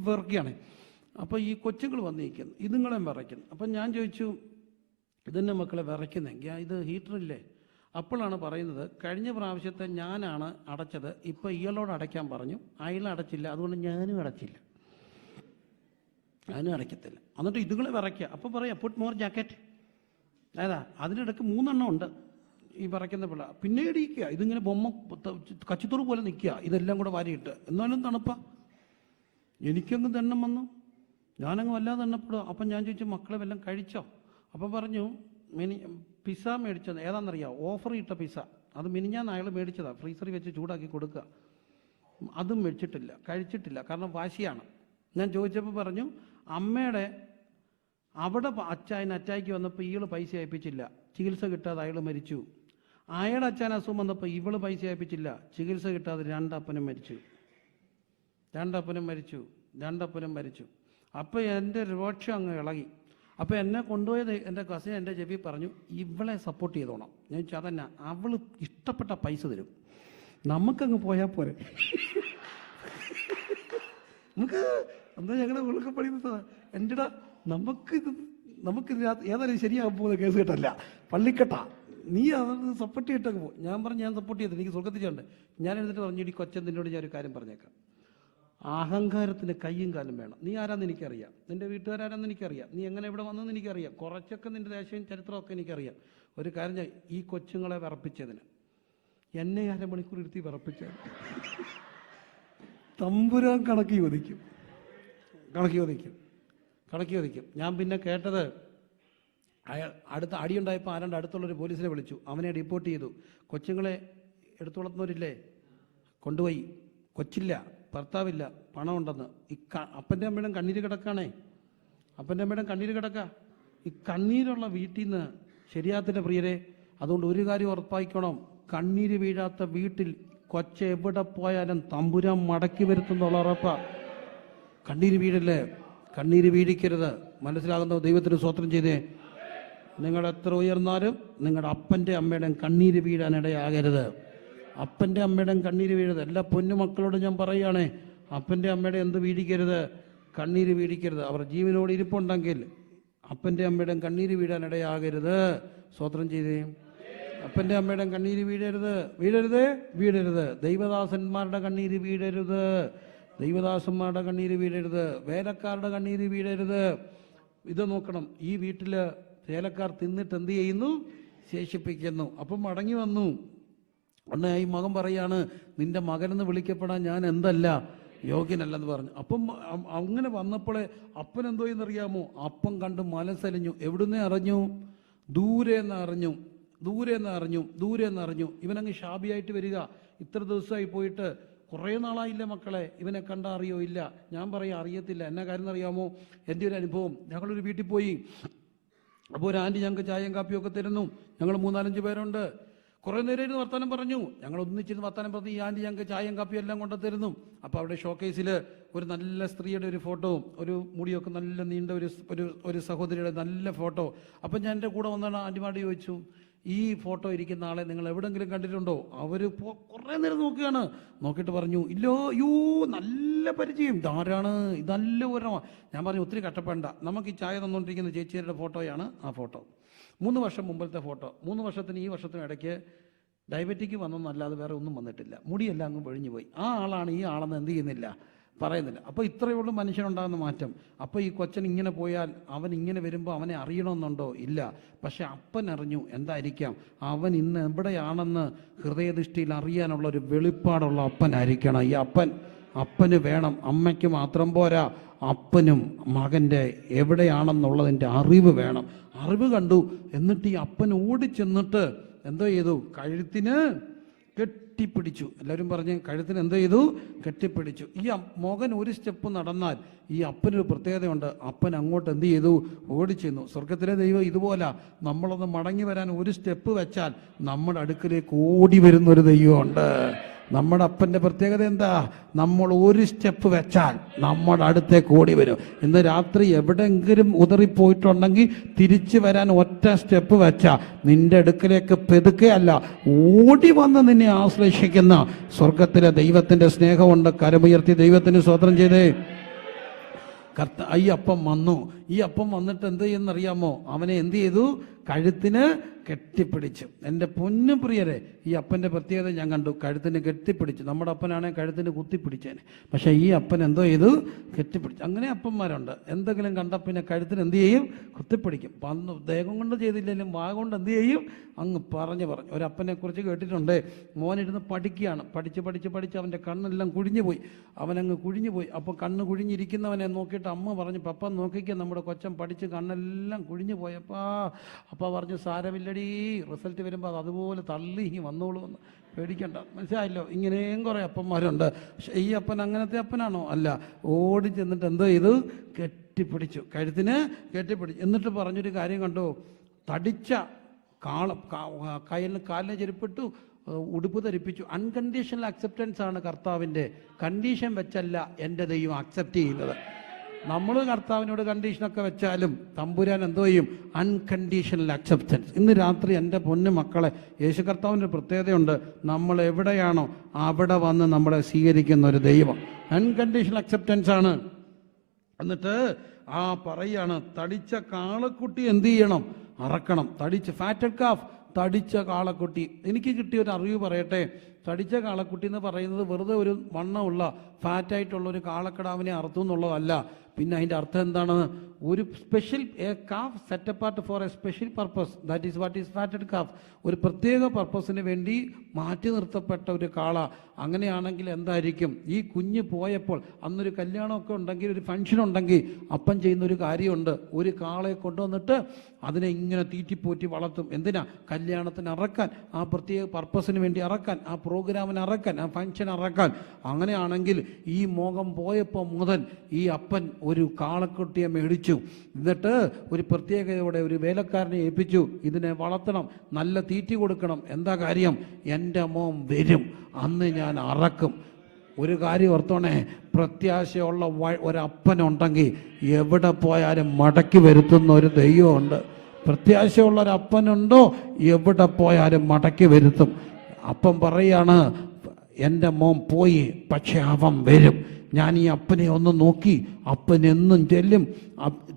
വിറക്കുകയാണ്. അപ്പോൾ ഈ കൊച്ചുങ്ങൾ വന്നിരിക്കുന്നു, ഇതുങ്ങളെയും വിറയ്ക്കുന്നു. അപ്പം ഞാൻ ചോദിച്ചു, ഇതെന്നെ മക്കളെ വിറയ്ക്കുന്നെങ്കിൽ ഇത് ഹീറ്ററില്ലേ? അപ്പോഴാണ് പറയുന്നത്, കഴിഞ്ഞ പ്രാവശ്യത്തെ ഞാനാണ് അടച്ചത്, ഇപ്പോൾ ഇയാളോട് അടയ്ക്കാൻ പറഞ്ഞു, അയാൾ അടച്ചില്ല, അതുകൊണ്ട് ഞാനും അടച്ചില്ല, ഞാനും അടയ്ക്കത്തില്ല. എന്നിട്ട് ഇതുങ്ങളെ വിറയ്ക്കുക. അപ്പോൾ പറയാം പുട്ട് മോർ ജാക്കറ്റ്. അതാ അതിനിടയ്ക്ക് 3 എണ്ണം ഉണ്ട് ഈ വിറയ്ക്കുന്ന പിള്ള. പിന്നീട് ഇരിക്കുക, ഇതിങ്ങനെ ബൊമ്മ കച്ചിത്തോറ് പോലെ നിൽക്കുക, ഇതെല്ലാം കൂടെ വാരിയിട്ട്. എന്നാലും തണുപ്പാ. എനിക്കങ്ങ് ദണ്ണം വന്നു, ഞാനങ്ങ് വല്ലാതെ എണ്ണപ്പെടുക. അപ്പം ഞാൻ ചോദിച്ചു, മക്കളെ വല്ലതും കഴിച്ചോ? അപ്പം പറഞ്ഞു, പിസ്സ മേടിച്ചത്. ഏതാണെന്നറിയാം? ഓഫർ ഇട്ട പിസ്സ. അത് മിനിഞ്ഞാന്ന് അയാൾ മേടിച്ചതാണ്, ഫ്രീസറിൽ വെച്ച് ചൂടാക്കി കൊടുക്കുക. അതും മേടിച്ചിട്ടില്ല, കഴിച്ചിട്ടില്ല, കാരണം വാശിയാണ്. ഞാൻ ചോദിച്ചപ്പോൾ പറഞ്ഞു, അമ്മയുടെ അവിടെ അച്ചായന് അറ്റാക്ക് വന്നപ്പോൾ ഇവള് പൈസ അയപ്പിച്ചില്ല, ചികിത്സ കിട്ടാതെ അയാൾ മരിച്ചു. അയാളുടെ അച്ഛൻ അസുഖം വന്നപ്പോൾ ഇവള് പൈസ അയപ്പിച്ചില്ല, ചികിത്സ കിട്ടാതെ രണ്ടപ്പനും മരിച്ചു. അപ്പോൾ എൻ്റെ രോക്ഷം അങ്ങ് ഇളകി. അപ്പോൾ എന്നെ കൊണ്ടുപോയത് എൻ്റെ കസിൻ എൻ്റെ ചെവി പറഞ്ഞു, ഇവളെ സപ്പോർട്ട് ചെയ്തോണം. ഞാൻ ചോദിച്ചു, അതന്നെ, അവൾ ഇഷ്ടപ്പെട്ട പൈസ തരും, നമുക്കങ്ങ് പോയാൽ പോരെ. നമുക്ക് എന്താ ഞങ്ങളുടെ ഉള്ളൊക്കെ പഠിക്കുന്നത്, എൻ്റെടാ നമുക്കിത് ഏതായാലും ശരിയാകാൻ പോകുന്ന കേസ് കേട്ടല്ല, പള്ളിക്കെട്ടാ, നീ അതൊന്ന് സപ്പോർട്ട് ചെയ്തിട്ടൊക്കെ പോകും. ഞാൻ പറഞ്ഞു, ഞാൻ സപ്പോർട്ട് ചെയ്തില്ല, എനിക്ക് സ്വർഗത്തിച്ചുണ്ട്. ഞാൻ എന്നിട്ട് പറഞ്ഞു, ഈ കൊച്ചൻ നിന്നോട് ഞാനൊരു കാര്യം പറഞ്ഞേക്കാം, അഹങ്കാരത്തിന് കയ്യും കാലും വേണം. നീ ആരാന്ന് എനിക്കറിയാം, നിൻ്റെ വീട്ടുകാരാരാന്ന് എനിക്കറിയാം, നീ എങ്ങനെ ഇവിടെ വന്നെന്ന് എനിക്കറിയാം, കുറച്ചൊക്കെ നിൻ്റെ ദേശവും ചരിത്രമൊക്കെ എനിക്കറിയാം. ഒരു കാര്യം ഞാൻ, ഈ കൊച്ചുങ്ങളെ വിറപ്പിച്ചതിന് എന്നെ 1/2 മണിക്കൂർ ഇരുത്തി വിറപ്പിച്ചത് തമ്പുരാൻ കണക്ക് ചോദിക്കും. ഞാൻ പിന്നെ കേട്ടത്, അടുത്ത അടിയുണ്ടായപ്പോൾ ആരാണ്ട് അടുത്തുള്ളൊരു പോലീസിനെ വിളിച്ചു, അവനെ റിപ്പോർട്ട് ചെയ്തു. കൊച്ചുങ്ങളെ എടുത്തു വളർത്തുന്നവരില്ലേ, കൊണ്ടുപോയി, കൊച്ചില്ല, ഭർത്താവില്ല, പണമുണ്ടെന്ന്. അപ്പൻ്റെ അമ്മയുടെ കണ്ണീര് കിടക്കാണേ, ഈ കണ്ണീരുള്ള വീട്ടിൽ നിന്ന് ശരിയാത്തിൻ്റെ പ്രിയരെ. അതുകൊണ്ട് ഒരു കാര്യം ഉറപ്പായിക്കണം, കണ്ണീര് വീഴാത്ത വീട്ടിൽ കൊച്ചെവിടെ പോയാലും തമ്പുരാൻ മടക്കി വരുത്തുന്നുള്ള ഉറപ്പാ. കണ്ണീര് വീഴിക്കരുത്. മനസ്സിലാകുന്ന ദൈവത്തിന് സ്തോത്രം ചെയ്തേ. നിങ്ങൾ എത്ര ഉയർന്നാലും നിങ്ങളുടെ അപ്പൻ്റെ അമ്മയുടെയും കണ്ണീര് വീഴാനിടയാകരുത്. അപ്പൻ്റെ അമ്മയുടെയും കണ്ണീര് വീഴരുത്. എല്ലാ പൊന്നുമക്കളോട് ഞാൻ പറയുകയാണേ, അപ്പൻ്റെ അമ്മയുടെ എന്ത് വീഴിക്കരുത്, കണ്ണീര് വീഴിക്കരുത്. അവർ ജീവനോട് ഇരിപ്പുണ്ടെങ്കിൽ അപ്പൻ്റെ അമ്മയുടെയും കണ്ണീര് വീഴാനിടയാകരുത്. സ്തോത്രം ചെയ്തേ. അപ്പൻ്റെ അമ്മയുടെയും കണ്ണീര് വീഴരുത്. ദൈവദാസന്മാരുടെ കണ്ണീര് വീഴരുത്. വേലക്കാരുടെ കണ്ണീര് വീഴരുത്. ഇത് നോക്കണം, ഈ വീട്ടിൽ വേലക്കാർ തിന്നിട്ട് എന്ത് ചെയ്യുന്നു? ശേഷിപ്പിക്കുന്നു. അപ്പം മടങ്ങി വന്നു. ഉടനെ ഈ മകൻ പറയാണ്, നിന്റെ മകനെന്ന് വിളിക്കപ്പെടാൻ ഞാൻ എന്തല്ല, യോഗ്യനല്ലെന്ന് പറഞ്ഞു. അപ്പം അങ്ങനെ വന്നപ്പോഴേ അപ്പൻ എന്തോ എന്നറിയാമോ? അപ്പം കണ്ട് മനസ്സലിഞ്ഞു. എവിടുന്നേ അറിഞ്ഞു? ദൂരെ നിന്ന് അറിഞ്ഞു. ഇവനങ്ങ് ഷാബിയായിട്ട് വരിക. ഇത്ര ദിവസമായി പോയിട്ട് കുറേ നാളായില്ലേ മക്കളെ, ഇവനെ കണ്ടാൽ അറിയോ? ഇല്ല. ഞാൻ പറയാം, അറിയത്തില്ല. എന്നാ കാര്യം എന്നറിയാമോ? എൻ്റെ ഒരു അനുഭവം, ഞങ്ങളൊരു വീട്ടിൽ പോയി. അപ്പോൾ ഒരു ആൻറ്റി ഞങ്ങൾക്ക് ചായയും കാപ്പിയൊക്കെ തരുന്നു. ഞങ്ങൾ 3-4 പേരുണ്ട്. കുറേ നേരം ഇരുന്ന് വർത്താനം പറഞ്ഞു. ഞങ്ങൾ ഒന്നിച്ചിരുന്ന് വർത്താനം പറഞ്ഞ് ഈ ആൻറ്റി ഞങ്ങൾക്ക് ചായയും കാപ്പിയും എല്ലാം കൊണ്ട് തരുന്നു. അപ്പോൾ അവിടെ ഷോക്കേസിൽ ഒരു നല്ല സ്ത്രീയുടെ ഒരു ഫോട്ടോവും ഒരു മുടിയൊക്കെ നല്ല നീണ്ട ഒരു സഹോദരിയുടെ നല്ല ഫോട്ടോ. അപ്പം ഞാൻ എൻ്റെ കൂടെ വന്നാണ് ആൻറ്റിമാരോട് ചോദിച്ചു, ഈ ഫോട്ടോ ഇരിക്കുന്ന ആളെ നിങ്ങൾ എവിടെയെങ്കിലും കണ്ടിട്ടുണ്ടോ? അവർ കുറേ നേരം നോക്കുകയാണ്. നോക്കിയിട്ട് പറഞ്ഞു, ഇല്ലോ, നല്ല പരിചയം, ഇതാരാണ്, ഇതല്ല ഒരെണ്ണം. ഞാൻ പറഞ്ഞു, ഒത്തിരി കഷ്ടപ്പെടണ്ട, നമുക്ക് ഈ ചായ തന്നുകൊണ്ടിരിക്കുന്ന ചേച്ചിയുടെ ഫോട്ടോയാണ് ആ ഫോട്ടോ. 3 വർഷം മുമ്പത്തെ ഫോട്ടോ. 3 വർഷത്തിന് ഈ വർഷത്തിനും ഇടയ്ക്ക് ഡയബറ്റിക് വന്നൊന്നല്ലാതെ വേറെ ഒന്നും വന്നിട്ടില്ല. മുടിയെല്ലാം അങ്ങ് പൊഴിഞ്ഞു പോയി. ആ ആളാണ് ഈ ആളെന്ന് എന്ത് ചെയ്യുന്നില്ല, പറയുന്നില്ല. അപ്പോൾ ഇത്രയേ ഉള്ളൂ മനുഷ്യനുണ്ടാകുന്ന മാറ്റം. അപ്പോൾ ഈ കൊച്ചൻ ഇങ്ങനെ പോയാൽ അവൻ ഇങ്ങനെ വരുമ്പോൾ അവനെ അറിയണമെന്നുണ്ടോ? ഇല്ല. പക്ഷെ അപ്പൻ അറിഞ്ഞു. എന്തായിരിക്കാം? അവൻ ഇന്ന് എവിടെയാണെന്ന് ഹൃദയദൃഷ്ടിയിൽ അറിയാനുള്ള ഒരു വെളിപ്പാടുള്ള അപ്പനായിരിക്കണം ഈ അപ്പന് വേണം. അമ്മയ്ക്ക് മാത്രം പോരാ, അപ്പനും മകൻ്റെ എവിടെയാണെന്നുള്ളതിൻ്റെ അറിവ് വേണം. അറിവ് കണ്ടു. എന്നിട്ട് ഈ അപ്പൻ ഓടിച്ചെന്നിട്ട് എന്തോ ചെയ്തു? കഴുത്തിന് കെട്ടിപ്പിടിച്ചു. എല്ലാവരും പറഞ്ഞ് കഴുത്തിന് എന്ത് ചെയ്തു? കെട്ടിപ്പിടിച്ചു. ഈ മകൻ ഒരു സ്റ്റെപ്പ് നടന്നാൽ ഈ അപ്പനൊരു പ്രത്യേകതയുണ്ട്. അപ്പൻ അങ്ങോട്ട് എന്ത് ചെയ്തു? ഓടിച്ചെന്നു. സ്വർഗത്തിലെ ദൈവം ഇതുപോലെ നമ്മളൊന്ന് മടങ്ങി വരാൻ ഒരു സ്റ്റെപ്പ് വെച്ചാൽ നമ്മുടെ അടുക്കലേക്ക് ഓടി വരുന്നൊരു ദൈവമുണ്ട്. നമ്മുടെ അപ്പൻ്റെ പ്രത്യേകത എന്താ? നമ്മൾ ഒരു സ്റ്റെപ്പ് വെച്ചാൽ നമ്മുടെ അടുത്തേക്ക് ഓടി വരും. ഇന്ന് രാത്രി എവിടെയെങ്കിലും ഉതറിപ്പോയിട്ടുണ്ടെങ്കിൽ തിരിച്ചു വരാൻ ഒറ്റ സ്റ്റെപ്പ് വെച്ചാൽ നിന്റെ അടുക്കലേക്ക് പെതുക്കെയല്ല, ഓടി വന്ന് നിന്നെ ആശ്ലേഷിക്കുന്ന സ്വർഗത്തിലെ ദൈവത്തിൻ്റെ സ്നേഹമുണ്ട്. കരമുയർത്തി ദൈവത്തിന് സ്തോത്രം ചെയ്തേ. ഈ അപ്പം വന്നു. ഈ അപ്പം വന്നിട്ട് എന്ത് ചെയ്യുന്നറിയാമോ? അവനെ എന്ത് ചെയ്തു? കഴുത്തിന് കെട്ടിപ്പിടിച്ചു. എൻ്റെ പൊന്നു പ്രിയരെ, ഈ അപ്പൻ്റെ പ്രത്യേകത ഞാൻ കണ്ടു. കഴുത്തിന് കെട്ടിപ്പിടിച്ചു. നമ്മുടെ അപ്പനാണെങ്കിൽ കഴുത്തിന് കുത്തിപ്പിടിച്ചേനെ. പക്ഷേ ഈ അപ്പൻ എന്തോ ചെയ്തു? കെട്ടിപ്പിടിച്ചു. അങ്ങനെ അപ്പന്മാരുണ്ട്. എന്തെങ്കിലും കണ്ട പിന്നെ കഴുത്തിന് എന്ത് ചെയ്യും? കുത്തിപ്പിടിക്കും. ദേഹം കൊണ്ട് ചെയ്തില്ലെങ്കിലും വാ കൊണ്ട് എന്ത് ചെയ്യും? അങ്ങ് പറഞ്ഞു. ഒരപ്പനെ കുറിച്ച് കേട്ടിട്ടുണ്ട്. മോനിരുന്ന് പഠിക്കുകയാണ്. പഠിച്ച് അവൻ്റെ കണ്ണെല്ലാം കുഴിഞ്ഞു പോയി. അവനങ്ങ് കുഴിഞ്ഞു പോയി. അപ്പോൾ കണ്ണ് കുഴിഞ്ഞിരിക്കുന്നവനെ നോക്കിയിട്ട് അമ്മ പറഞ്ഞു, പപ്പ നോക്കിക്കുക, നമ്മുടെ കൊച്ചൻ പഠിച്ച് കണ്ണെല്ലാം കുഴിഞ്ഞു പോയപ്പാ. അപ്പോൾ പറഞ്ഞു, സാരമില്ലടി, റിസൾട്ട് വരുമ്പോൾ അത് അതുപോലെ തള്ളി ഇങ്ങ് വന്നോളൂ എന്ന്, പേടിക്കണ്ട. മനസ്സിലായല്ലോ? ഇങ്ങനെയും കുറേ അപ്പന്മാരുണ്ട്. പക്ഷേ ഈ അപ്പൻ അങ്ങനത്തെ അപ്പനാണോ? അല്ല. ഓടി ചെന്നിട്ട് എന്തോ ചെയ്തു? കെട്ടിപ്പിടിച്ചു. കഴുത്തിന് കെട്ടിപ്പിടിച്ചു. എന്നിട്ട് പറഞ്ഞൊരു കാര്യം കണ്ടു. തടിച്ച കാലിന് ചെരുപ്പിട്ടു, ഉടുപ്പ് ധരിപ്പിച്ചു. അൺകണ്ടീഷണൽ അക്സെപ്റ്റൻസ് ആണ് കർത്താവിൻ്റെ. കണ്ടീഷൻ വെച്ചല്ല എൻ്റെ ദൈവം അക്സെപ്റ്റ് ചെയ്യുന്നത്. നമ്മൾ കർത്താവിനോട് കണ്ടീഷനൊക്കെ വെച്ചാലും തമ്പുരാൻ എന്തോ ചെയ്യും? Unconditional acceptance. ഇന്ന് രാത്രി എൻ്റെ പൊന്നു മക്കളെ, യേശു കർത്താവിൻ്റെ പ്രത്യേകതയുണ്ട്. നമ്മൾ എവിടെയാണോ അവിടെ വന്ന് നമ്മളെ സ്വീകരിക്കുന്ന ഒരു ദൈവം. അൺകണ്ടീഷണൽ അക്സെപ്റ്റൻസ് ആണ്. എന്നിട്ട് പറയാണ്, തടിച്ച കാളക്കുട്ടി എന്ത് ചെയ്യണം? അറക്കണം. ഫാറ്റഡ് കാഫ്, തടിച്ച കാളക്കുട്ടി. എനിക്ക് കിട്ടിയ ഒരു അറിവ് പറയട്ടെ. തടിച്ച കാളക്കുട്ടി എന്ന് പറയുന്നത് വെറുതെ ഒരു വണ്ണമുള്ള ഫാറ്റായിട്ടുള്ള ഒരു കാളക്കിടാവിനെ അറുത്തു എന്നുള്ളതല്ല. പിന്നെ അതിൻ്റെ അർത്ഥം എന്താണ്? ഒരു special calf set apart four A special purpose. That is what is ഫാറ്റഡ് calf. ഒരു പ്രത്യേക പർപ്പസിന് വേണ്ടി മാറ്റി നിർത്തപ്പെട്ട ഒരു കാള. അങ്ങനെയാണെങ്കിൽ എന്തായിരിക്കും? ഈ കുഞ്ഞ് പോയപ്പോൾ അന്നൊരു കല്യാണമൊക്കെ ഉണ്ടെങ്കിൽ, ഒരു ഫംഗ്ഷൻ ഉണ്ടെങ്കിൽ അപ്പൻ ചെയ്യുന്നൊരു കാര്യമുണ്ട്. ഒരു കാളയെ കൊണ്ടുവന്നിട്ട് അതിനെ ഇങ്ങനെ തീറ്റിപ്പോറ്റി വളർത്തും. എന്തിനാ? കല്യാണത്തിന് അറക്കാൻ, ആ പ്രത്യേക പർപ്പസിന് വേണ്ടി അറക്കാൻ, ആ പ്രോഗ്രാമിന് അറക്കാൻ, ആ ഫംഗ്ഷൻ അറക്കാൻ. അങ്ങനെയാണെങ്കിൽ ഈ മോഹം പോയപ്പോൾ മുതൽ ഈ അപ്പൻ ഒരു കാളക്കുട്ടിയെ മേടിച്ചു. എന്നിട്ട് ഒരു പ്രത്യേകതയോടെ ഒരു വേലക്കാരനെ ഏൽപ്പിച്ചു. ഇതിനെ വളർത്തണം, നല്ല തീറ്റി കൊടുക്കണം. എന്താ കാര്യം? എൻ്റെ മോൻ വരും, അന്ന് ഞാൻ അറക്കും. ഒരു കാര്യം ഓർത്തോണേ, പ്രത്യാശയുള്ള ഒരപ്പനുണ്ടെങ്കിൽ എവിടെ പോയാലും മടക്കി വരുത്തുന്ന ഒരു ദൈവമുണ്ട്. പ്രത്യാശയുള്ള ഒരു അപ്പനുണ്ടോ, എവിടെ പോയാലും മടക്കി വരുത്തും. അപ്പം പറയാണ്, എൻ്റെ മോൻ പോയി, പക്ഷെ അവൻ വരും. ഞാൻ ഈ അപ്പനെ ഒന്ന് നോക്കി. അപ്പൻ എന്നും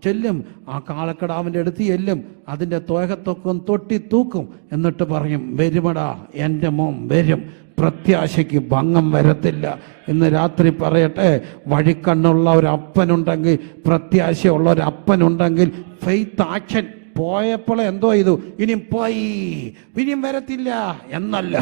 ചെല്ലും ആ കാളക്കിടാവിൻ്റെ അടുത്ത് ചെല്ലും, അതിൻ്റെ തോഹത്തൊക്കെ തൊട്ടി തൂക്കും. എന്നിട്ട് പറയും, വരുമടാ, എൻ്റെ മോൻ വരും. പ്രത്യാശയ്ക്ക് ഭംഗം വരത്തില്ല. ഇന്ന് രാത്രി പറയട്ടെ, വഴിക്കണ്ണുള്ള ഒരു അപ്പനുണ്ടെങ്കിൽ, പ്രത്യാശയുള്ള ഒരു അപ്പനുണ്ടെങ്കിൽ, ഫെയ്ത്ത് ആക്ഷൻ. പോയപ്പോൾ എന്തോ ചെയ്തു? ഇനിയും പോയി, ഇനിയും വരത്തില്ല എന്നല്ല,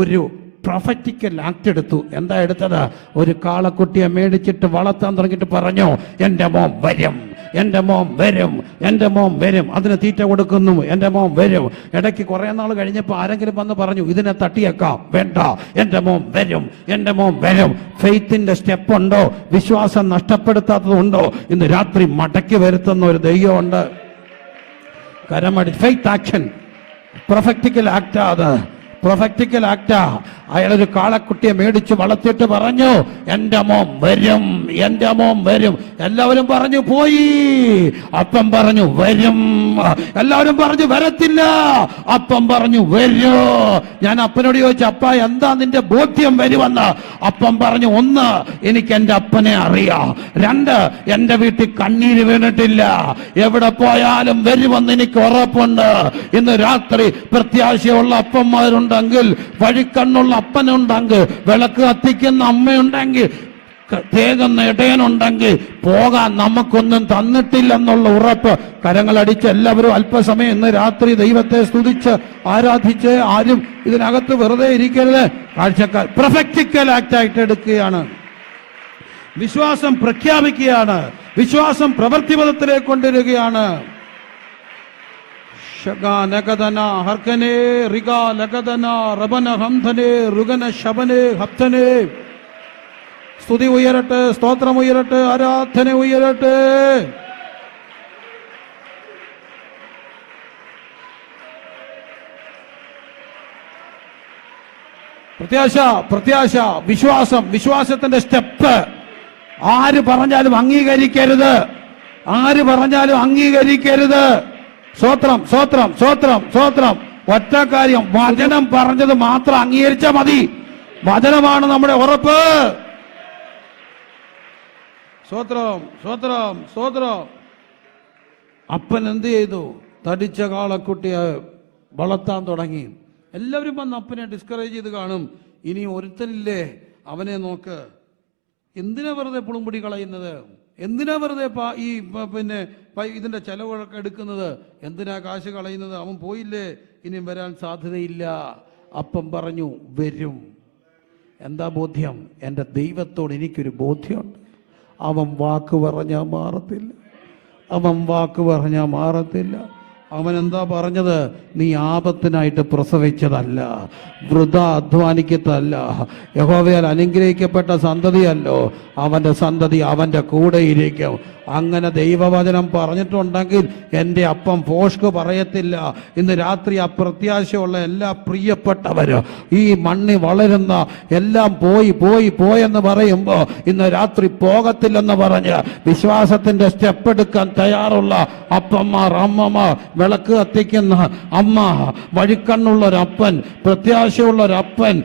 ഒരു പ്രൊഫറ്റിക്കൽ ആക്ട് എടുത്തു. എന്താ എടുത്തത്? ഒരു കാളക്കുട്ടിയെ മേടിച്ചിട്ട് വളർത്താൻ തുടങ്ങിയിട്ട് പറഞ്ഞു, എൻ്റെ മോൻ വരും, എൻ്റെ മോൻ വരും, എൻ്റെ മോൻ വരും. അതിന് തീറ്റ കൊടുക്കുന്നു, എൻ്റെ മോൻ വരും. ഇടയ്ക്ക് കുറേ നാൾ കഴിഞ്ഞപ്പോൾ ആരെങ്കിലും വന്ന് പറഞ്ഞു, ഇതിനെ തട്ടിയേക്കാം, വേണ്ട, എൻ്റെ മോൻ വരും, എൻ്റെ മോൻ വരും. ഫെയ്ത്തിന്റെ സ്റ്റെപ്പ് ഉണ്ടോ? വിശ്വാസം നഷ്ടപ്പെടുത്താത്തതുണ്ടോ? ഇന്ന് രാത്രി മടക്കി വരുത്തുന്ന ഒരു ദൈവമുണ്ട്. കരമടി. ഫെയ്ത്ത് ആക്ഷൻ, പ്രൊഫറ്റിക്കൽ ആക്ടാ അത്. പ്രൊഫറ്റിക്കൽ ആക്ടാ. അയാളൊരു കാളക്കുട്ടിയെ മേടിച്ച് വളർത്തിയിട്ട് പറഞ്ഞു, എൻ്റെ മോൻ വരും, എൻ്റെ മോൻ വരും. എല്ലാവരും പറഞ്ഞു പോയി. അപ്പം പറഞ്ഞു വരും. എല്ലാവരും പറഞ്ഞു വരത്തില്ല. അപ്പം പറഞ്ഞു വരൂ. ഞാൻ അപ്പനോട് ചോദിച്ചു, അപ്പ എന്താ നിന്റെ ബോധ്യം വരുമെന്ന്? അപ്പം പറഞ്ഞു, ഒന്ന്, എനിക്ക് എൻ്റെ അപ്പനെ അറിയാം. രണ്ട്, എൻ്റെ വീട്ടിൽ കണ്ണീര് വീണിട്ടില്ല. എവിടെ പോയാലും വരുമെന്ന് എനിക്ക് ഉറപ്പുണ്ട്. ഇന്ന് രാത്രി പ്രത്യാശയുള്ള അപ്പന്മാരുണ്ടെങ്കിൽ, വഴിക്കണ്ണുള്ള അപ്പനുണ്ടെങ്കിൽ, വിളക്ക് കത്തിക്കുന്ന അമ്മയുണ്ടെങ്കിൽ, തേകുന്ന ഇടയനുണ്ടെങ്കിൽ, പോകാൻ നമുക്കൊന്നും തന്നിട്ടില്ലെന്നുള്ള ഉറപ്പ്. കരങ്ങളടിച്ച് എല്ലാവരും അല്പസമയം ഇന്ന് രാത്രി ദൈവത്തെ സ്തുതിച്ച് ആരാധിച്ച്, ആരും ഇതിനകത്ത് വെറുതെ ഇരിക്കരുത്. കാഴ്ചക്കാർ പ്രൊഫറ്റിക്കൽ ആക്ടായിട്ട് എടുക്കുകയാണ്. വിശ്വാസം പ്രഖ്യാപിക്കുകയാണ്. വിശ്വാസം പ്രവൃത്തിപഥത്തിലേക്ക് കൊണ്ടുവരികയാണ്. ഷഗാനഗദന ഹർക്കനെ റിഗാ ലഗദന റബന ഹംധനെ റുഗന ശബനെ ഹപ്തനെ. സ്തുതി ഉയരട്ടെ, സ്തോത്രം ഉയരട്ടെ, ആരാധന ഉയരട്ടെ. പ്രത്യാശ, പ്രത്യാശ, വിശ്വാസം, വിശ്വാസത്തിന്റെ സ്റ്റെപ്പ്. ആര് പറഞ്ഞാലും അംഗീകരിക്കരുത്, ആര് പറഞ്ഞാലും അംഗീകരിക്കരുത്. സ്തോത്രം, സ്തോത്രം, സ്തോത്രം, സ്തോത്രം. ഒറ്റ കാര്യം, വചനം പറഞ്ഞത് മാത്രം അംഗീകരിച്ചാൽ മതി. വചനമാണ് നമ്മുടെ ഉറപ്പ്. സ്തോത്രം, സ്തോത്രം, സ്തോത്രം. അപ്പൻ എന്ത് ചെയ്തു? തടിച്ച കാളക്കുട്ടിയെ വളർത്താൻ തുടങ്ങി. എല്ലാവരും വന്ന് അപ്പനെ ഡിസ്കറേജ് ചെയ്ത് കാണും. ഇനി ഒരുത്തനില്ലേ, അവനെ നോക്ക്. എന്തിനാ വെറുതെ പുളുംപിടി കളയുന്നത്? എന്തിനാ വെറുതെ പിന്നെ ഇതിന്റെ ചെലവൊക്കെ എടുക്കുന്നത്? എന്തിനാ കാശ് കളയുന്നത്? അവൻ പോയില്ലേ, ഇനിയും വരാൻ സാധ്യതയില്ല. അപ്പം പറഞ്ഞു വരും. എന്താ ബോധ്യം? എൻ്റെ ദൈവത്തോട് എനിക്കൊരു ബോധ്യമുണ്ട്. അവൻ വാക്ക് പറഞ്ഞാൽ മാറത്തില്ല, അവൻ വാക്ക് പറഞ്ഞാൽ മാറത്തില്ല. അവൻ എന്താ പറഞ്ഞത്? നീ ആപത്തിനായിട്ട് പ്രസവിച്ചതല്ല, വൃഥ അധ്വാനിക്കത്തല്ല, യഹോവയാൽ അനുഗ്രഹിക്കപ്പെട്ട സന്തതിയല്ലോ, അവൻ്റെ സന്തതി അവൻ്റെ കൂടെ ഇരിക്കും. അങ്ങനെ ദൈവവചനം പറഞ്ഞിട്ടുണ്ടെങ്കിൽ എൻ്റെ അപ്പം ഫോഷ്ക്ക് പറയത്തില്ല. ഇന്ന് രാത്രി അപ്രത്യാശയുള്ള എല്ലാ പ്രിയപ്പെട്ടവരും, ഈ മണ്ണിൽ വളരുന്ന എല്ലാം പോയി പോയി പോയെന്ന് പറയുമ്പോൾ ഇന്ന് രാത്രി പോകത്തില്ലെന്ന് പറഞ്ഞ് വിശ്വാസത്തിന്റെ സ്റ്റെപ്പ് എടുക്കാൻ തയ്യാറുള്ള അപ്പന്മാർ, അമ്മമാർ, വിളക്ക് കത്തിക്കുന്ന അമ്മ, വഴിക്കണ്ണുള്ളൊരപ്പൻ, പ്രത്യാശയുള്ളൊരപ്പൻ,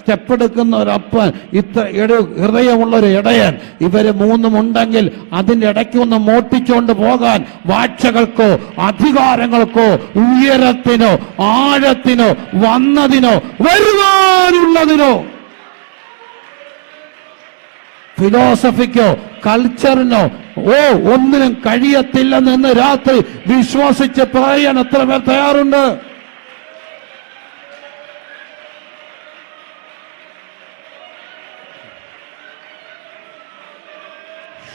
സ്റ്റെപ്പ് എടുക്കുന്ന ഒരപ്പൻ, ഹൃദയമുള്ളൊരു ഇടയൻ, ഇവര് മൂന്നും ഉണ്ടെങ്കിൽ അതിന്റെ ഇടയ്ക്കൊന്ന് മോട്ടിച്ചുകൊണ്ട് പോകാൻ വാഴ്ചകൾക്കോ അധികാരങ്ങൾക്കോ ഉയരത്തിനോ ആഴത്തിനോ വന്നതിനോ വരുവാനുള്ളതിനോ ഫിലോസഫിക്കോ കൾച്ചറിനോ ഒന്നിനും കഴിയത്തില്ലെന്ന് രാത്രി വിശ്വസിച്ച് പറയാൻ എത്ര പേർ തയ്യാറുണ്ട്?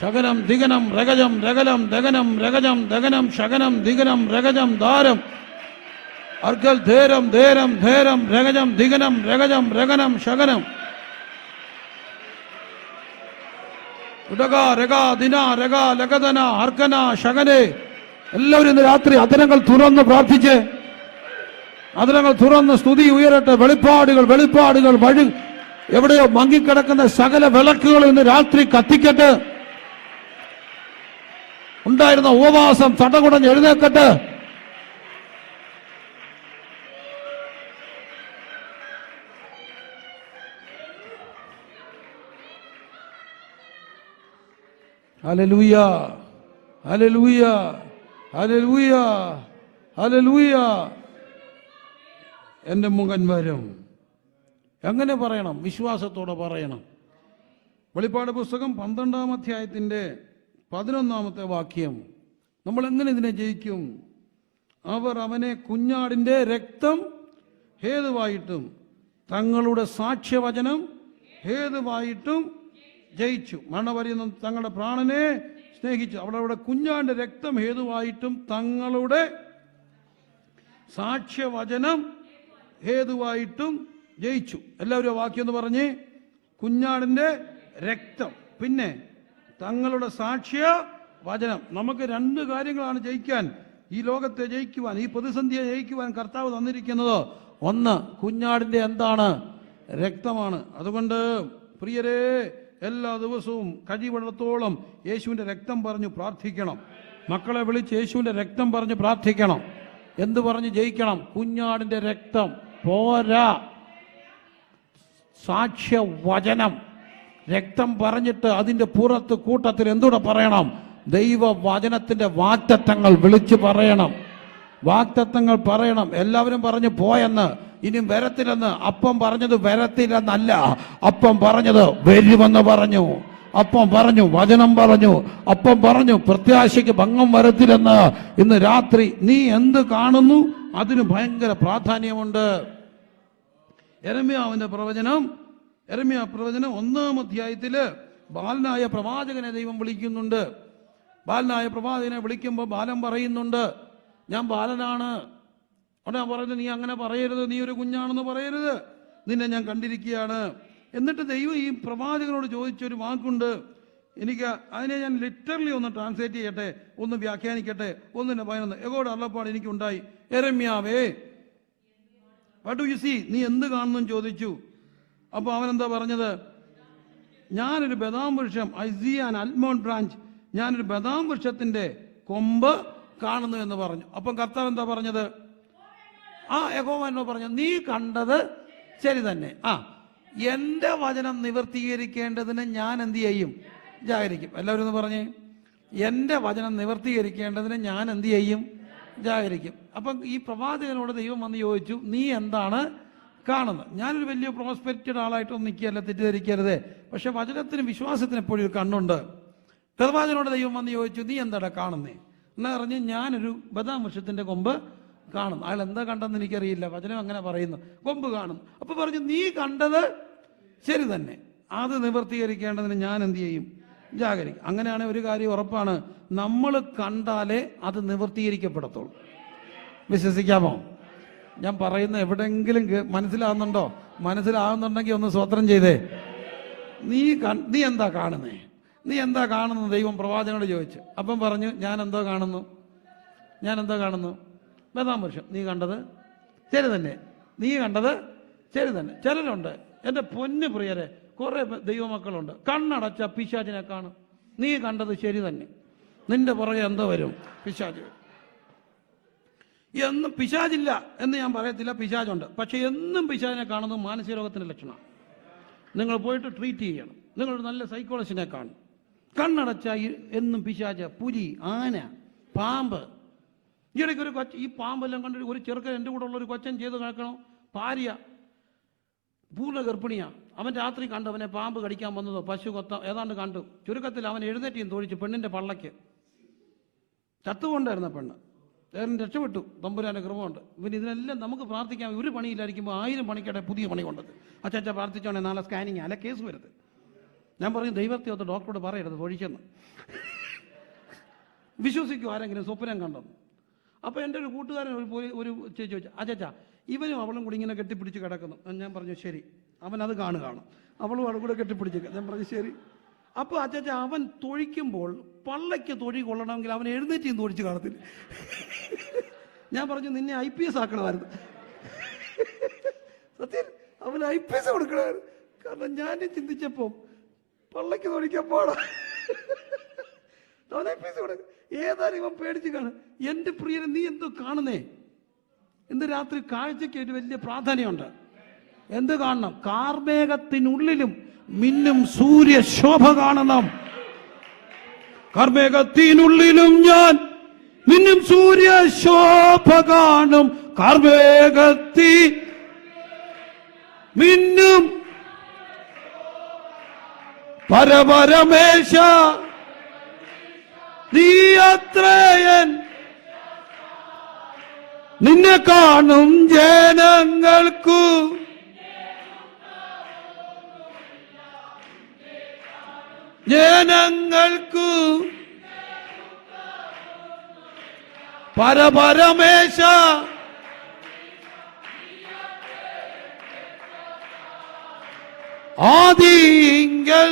ശകനം ദിഗനം രഗജം രഗലം ദഗനം രഗജം ദഗനം ശകനം ദിഗനം രഗജം ധാരം അർഗൽ ധേരം ധേരം ധേരം രഗജം ദിഗനം രഗജം രഗനം ശകനം ഉടക രഗ ദിന രഗ ലഗദന അർക്കന ശകനെ. എല്ലാവരും ഇന്ന് രാത്രി അതിരങ്ങൾ തുറന്ന് പ്രാർത്ഥിച്ച്, അതിരങ്ങൾ തുറന്ന് സ്തുതി ഉയരട്ടെ. വെളിപ്പാടുകൾ, വെളിപ്പാടുകൾ വഴി എവിടെയോ മങ്ങിക്കിടക്കുന്ന സകല വിളക്കുകൾ ഇന്ന് രാത്രി കത്തിക്കട്ടെ. ഉണ്ടായിരുന്ന ഉപവാസം തടകുടഞ്ഞ് എഴുന്നേക്കട്ടെ. Hallelujah, hallelujah, hallelujah, hallelujah. എൻ്റെ മുഖൻ വരും. എങ്ങനെ പറയണം? വിശ്വാസത്തോടെ പറയണം. വെളിപ്പാട് പുസ്തകം 12-ാം അധ്യായത്തിൻ്റെ 11-ാമത്തെ വാക്യം. നമ്മൾ എങ്ങനെ ഇതിനെ ജയിക്കും? അവർ അവനെ കുഞ്ഞാടിൻ്റെ രക്തം ഹേതുവായിട്ടും തങ്ങളുടെ സാക്ഷ്യവചനം ഹേതുവായിട്ടും ജയിച്ചു. മരണപര്യന്തം തങ്ങളുടെ പ്രാണനെ സ്നേഹിച്ചു. അവിടെ കുഞ്ഞാടിൻ്റെ രക്തം ഹേതുവായിട്ടും തങ്ങളുടെ സാക്ഷ്യവചനം ഹേതുവായിട്ടും ജയിച്ചു. എല്ലാവരും വാക്യം എന്ന് പറഞ്ഞ്, കുഞ്ഞാടിൻ്റെ രക്തം, പിന്നെ തങ്ങളുടെ സാക്ഷ്യ വചനം. നമുക്ക് രണ്ട് കാര്യങ്ങളാണ് ജയിക്കാൻ, ഈ ലോകത്തെ ജയിക്കുവാൻ, ഈ പ്രതിസന്ധിയെ ജയിക്കുവാൻ കർത്താവ് തന്നിരിക്കുന്നത്. ഒന്ന്, കുഞ്ഞാടിൻ്റെ എന്താണ്? രക്തമാണ്. അതുകൊണ്ട് പ്രിയരെ, എല്ലാ ദിവസവും കഴിവിടത്തോളം യേശുവിൻ്റെ രക്തം പറഞ്ഞു പ്രാർത്ഥിക്കണം. മക്കളെ വിളിച്ച് യേശുവിൻ്റെ രക്തം പറഞ്ഞ് പ്രാർത്ഥിക്കണം. എന്ത് പറഞ്ഞ് ജയിക്കണം? കുഞ്ഞാടിൻ്റെ രക്തം പോരാ, സാക്ഷ്യവചനം. രക്തം പറഞ്ഞിട്ട് അതിൻ്റെ പുറത്ത് കൂട്ടത്തിൽ എന്തുകൂടെ പറയണം? ദൈവവചനത്തിൻ്റെ വാഗ്ദത്തങ്ങൾ വിളിച്ചു പറയണം. വാഗ്ദത്തങ്ങൾ പറയണം. എല്ലാവരും പറഞ്ഞു പോയെന്ന്, ഇനിയും വരത്തില്ലെന്ന്. അപ്പം പറഞ്ഞത് വരത്തില്ലെന്നല്ല, അപ്പം പറഞ്ഞത് വരുമെന്ന് പറഞ്ഞു. അപ്പം പറഞ്ഞു, വചനം പറഞ്ഞു, അപ്പം പറഞ്ഞു പ്രത്യാശയ്ക്ക് ഭംഗം വരത്തില്ലെന്ന്. ഇന്ന് രാത്രി നീ എന്ത് കാണുന്നു അതിന് ഭയങ്കര പ്രാധാന്യമുണ്ട്. യെരമ്യാവിന്റെ പ്രവചനം 1-ാം അധ്യായത്തില് ബാലനായ പ്രവാചകനെ ദൈവം വിളിക്കുന്നുണ്ട്. ബാലനായ പ്രവാചകനെ വിളിക്കുമ്പോൾ ബാലൻ പറയുന്നുണ്ട്, ഞാൻ ബാലനാണ്. അവിടെ ഞാൻ പറയുന്നത്, നീ അങ്ങനെ പറയരുത്, നീ ഒരു കുഞ്ഞാണെന്ന് പറയരുത്, നിന്നെ ഞാൻ കണ്ടിരിക്കുകയാണ്. എന്നിട്ട് ദൈവം ഈ പ്രവാചകനോട് ചോദിച്ചൊരു വാക്കുണ്ട്. എനിക്ക് അതിനെ ഞാൻ ലിറ്ററലി ഒന്ന് ട്രാൻസ്ലേറ്റ് ചെയ്യട്ടെ, ഒന്ന് വ്യാഖ്യാനിക്കട്ടെ. 1:11 യഹോവയുടെ അരുളപ്പാട് എനിക്കുണ്ടായി, യെരമ്യാവേ വാട്ട് ഡു യു സീ, നീ എന്ത് കാണുന്നു ചോദിച്ചു. അപ്പോൾ അവൻ എന്താ പറഞ്ഞത്? ഞാനൊരു ബദാം വൃക്ഷം, I see an almond branch, ഞാനൊരു ബദാം വൃക്ഷത്തിന്റെ കൊമ്പ് കാണുന്നു എന്ന് പറഞ്ഞു. അപ്പം കർത്താവ് എന്താ പറഞ്ഞത്? യഹോവ എന്നോ പറഞ്ഞു, നീ കണ്ടത് ശരി തന്നെ. എന്റെ വചനം നിവർത്തീകരിക്കേണ്ടതിന് ഞാൻ എന്ത് ചെയ്യും? ജാഗരിക്കും. എല്ലാവരും ഒന്ന് പറഞ്ഞേ, എന്റെ വചനം നിവർത്തീകരിക്കേണ്ടതിന് ഞാൻ എന്ത് ചെയ്യും? ജാഗരിക്കും. അപ്പം ഈ പ്രവാചകനോട് ദൈവം വന്ന് ചോദിച്ചു, നീ എന്താണ് കാണുന്നത്? ഞാനൊരു വലിയ പ്രോസ്പെക്റ്റഡ് ആളായിട്ടൊന്നും നിൽക്കുകയല്ല, തെറ്റിദ്ധരിക്കരുതേ. പക്ഷെ വചനത്തിനും വിശ്വാസത്തിന് എപ്പോഴും ഒരു കണ്ണുണ്ട്. പ്രവാചകനോട് ദൈവം വന്ന് ചോദിച്ചു, നീ എന്താടാ കാണുന്നേ എന്ന് പറഞ്ഞ്, ഞാനൊരു ബദാം വൃക്ഷത്തിന്റെ കൊമ്പ് കാണുന്നു. അയാൾ എന്താ കണ്ടെന്ന് എനിക്കറിയില്ല, വചനം അങ്ങനെ പറയുന്നു, കൊമ്പ് കാണുന്നു. അപ്പൊ പറഞ്ഞു, നീ കണ്ടത് ശരി തന്നെ, അത് നിവർത്തീകരിക്കേണ്ടതിന് ഞാൻ എന്ത് ചെയ്യും? ജാഗരിക്കും. അങ്ങനെയാണ് ഒരു കാര്യം ഉറപ്പാണ്, നമ്മൾ കണ്ടാലേ അത് നിവർത്തീകരിക്കപ്പെടത്തുള്ളൂ. വിശ്വസിക്കാമോ? ഞാൻ പറയുന്ന എവിടെയെങ്കിലും മനസ്സിലാവുന്നുണ്ടോ? മനസ്സിലാവുന്നുണ്ടെങ്കിൽ ഒന്ന് സ്വത്രം ചെയ്തേ. നീ എന്താ കാണുന്നേ? നീ എന്താ കാണുന്നു? ദൈവം പ്രവാചകനോട് ചോദിച്ചു. അപ്പം പറഞ്ഞു, ഞാൻ എന്തോ കാണുന്നു? ബദാം വൃക്ഷം. നീ കണ്ടത് ശരി തന്നെ, നീ കണ്ടത് ശരി തന്നെ. ചിലരുണ്ട്, എൻ്റെ പൊന്നു പ്രിയരെ, കുറെ ദൈവമക്കളുണ്ട്, കണ്ണടച്ച പിശാചിനെ കാണും. നീ കണ്ടത് ശരി തന്നെ, നിന്റെ പുറകെ എന്തോ വരും? പിശാച്. എന്നും പിശാചില്ല എന്ന് ഞാൻ പറയത്തില്ല, പിശാചുണ്ട്. പക്ഷെ എന്നും പിശാചിനെ കാണുന്നത് മാനസിക രോഗത്തിൻ്റെ ലക്ഷണമാണ്. നിങ്ങൾ പോയിട്ട് ട്രീറ്റ് ചെയ്യണം. നിങ്ങളൊരു നല്ല സൈക്കോളജിസ്റ്റിനെ കാണും. കണ്ണടച്ച എന്നും പിശാച്, പുലി, ആന, പാമ്പ്. ഈയിടയ്ക്ക് ഒരു ഈ പാമ്പെല്ലാം കണ്ടിട്ട് ഒരു ചെറുക്കൻ, എൻ്റെ കൂടെ ഉള്ളൊരു കൊച്ചൻ ചെയ്ത് കേൾക്കണം. ഭാര്യ പൂർണ്ണ ഗർഭിണിയാണ്. അവൻ രാത്രി കണ്ടു അവനെ പാമ്പ് കടിക്കാൻ വന്നതോ പശു കൊത്ത ഏതാണ്ട് കണ്ടു. ചുരുക്കത്തിൽ അവൻ എഴുന്നേറ്റിയും തൊഴിച്ച് പെണ്ണിൻ്റെ പള്ളയ്ക്ക് ചത്തുകൊണ്ടായിരുന്ന പെണ്ണ്. രക്ഷപ്പെട്ടു, തമ്പുരാൻ്റെ കൃപമുണ്ട്. ഇവൻ ഇതിനെല്ലാം നമുക്ക് പ്രാർത്ഥിക്കാം. ഒരു പണിയില്ലായിരിക്കുമ്പോൾ 1000 പണിക്കടെ പുതിയ പണി കൊണ്ടത്. അച്ഛാ പ്രാർത്ഥിച്ചോണേ, നാളെ സ്കാനിങ്, അല്ല കേസ് വരുത്. ഞാൻ പറഞ്ഞു, ദൈവത്തെ ഒത്ത് ഡോക്ടറോട് പറയരുത് തൊഴിച്ചെന്ന്. വിശ്വസിക്കും ആരെങ്കിലും സ്വപ്നം കണ്ടെന്ന്. അപ്പോൾ എൻ്റെ ഒരു കൂട്ടുകാരൻ ഒരു ചേച്ചി ചോദിച്ചു, അച്ഛാ ഇവനും അവളും കൂടി ഇങ്ങനെ കെട്ടിപ്പിടിച്ച് കിടക്കുന്നു. ഞാൻ പറഞ്ഞു ശരി, അവനത് കാണും, അവളും അവളും കൂടെ കെട്ടിപ്പിടിച്ച്. ഞാൻ പറഞ്ഞു ശരി. അപ്പോൾ അച്ഛാ അവൻ തൊഴിക്കുമ്പോൾ പള്ളയ്ക്ക് തൊഴി കൊള്ളണമെങ്കിൽ അവൻ എഴുന്നേറ്റ് തൊഴിച്ച് കാണത്തില്ല. ഞാൻ പറഞ്ഞു, നിന്നെ IPS ആക്കണമായിരുന്നു. സത്യം, അവൻ IPS കൊടുക്കണമായിരുന്നു. കാരണം ഞാൻ ചിന്തിച്ചപ്പോൾ പള്ളയ്ക്ക് തൊഴിക്കാൻ പാടാ, അവൻ IPS കൊടുക്കും. ഏതായാലും ഇവൻ പേടിച്ച് കാണും. എൻ്റെ പ്രിയനെ, നീ എന്തോ കാണുന്നേ? ഇന്ന് രാത്രി കാഴ്ചയ്ക്ക് ഒരു വലിയ പ്രാധാന്യമുണ്ട്. എന്ത് കാണണം? കാർമേഘത്തിനുള്ളിലും മിന്നും സൂര്യശോഭ കാണണം. കാർമേഘത്തിനുള്ളിലും ഞാൻ മിന്നും സൂര്യശോഭ കാണും. കാർമേഘത്തി മിന്നും പരപരമേശ നീ അത്രയൻ, നിന്നെ കാണും ജനങ്ങൾക്കു പരപരമേശ ആദിങ്കൽ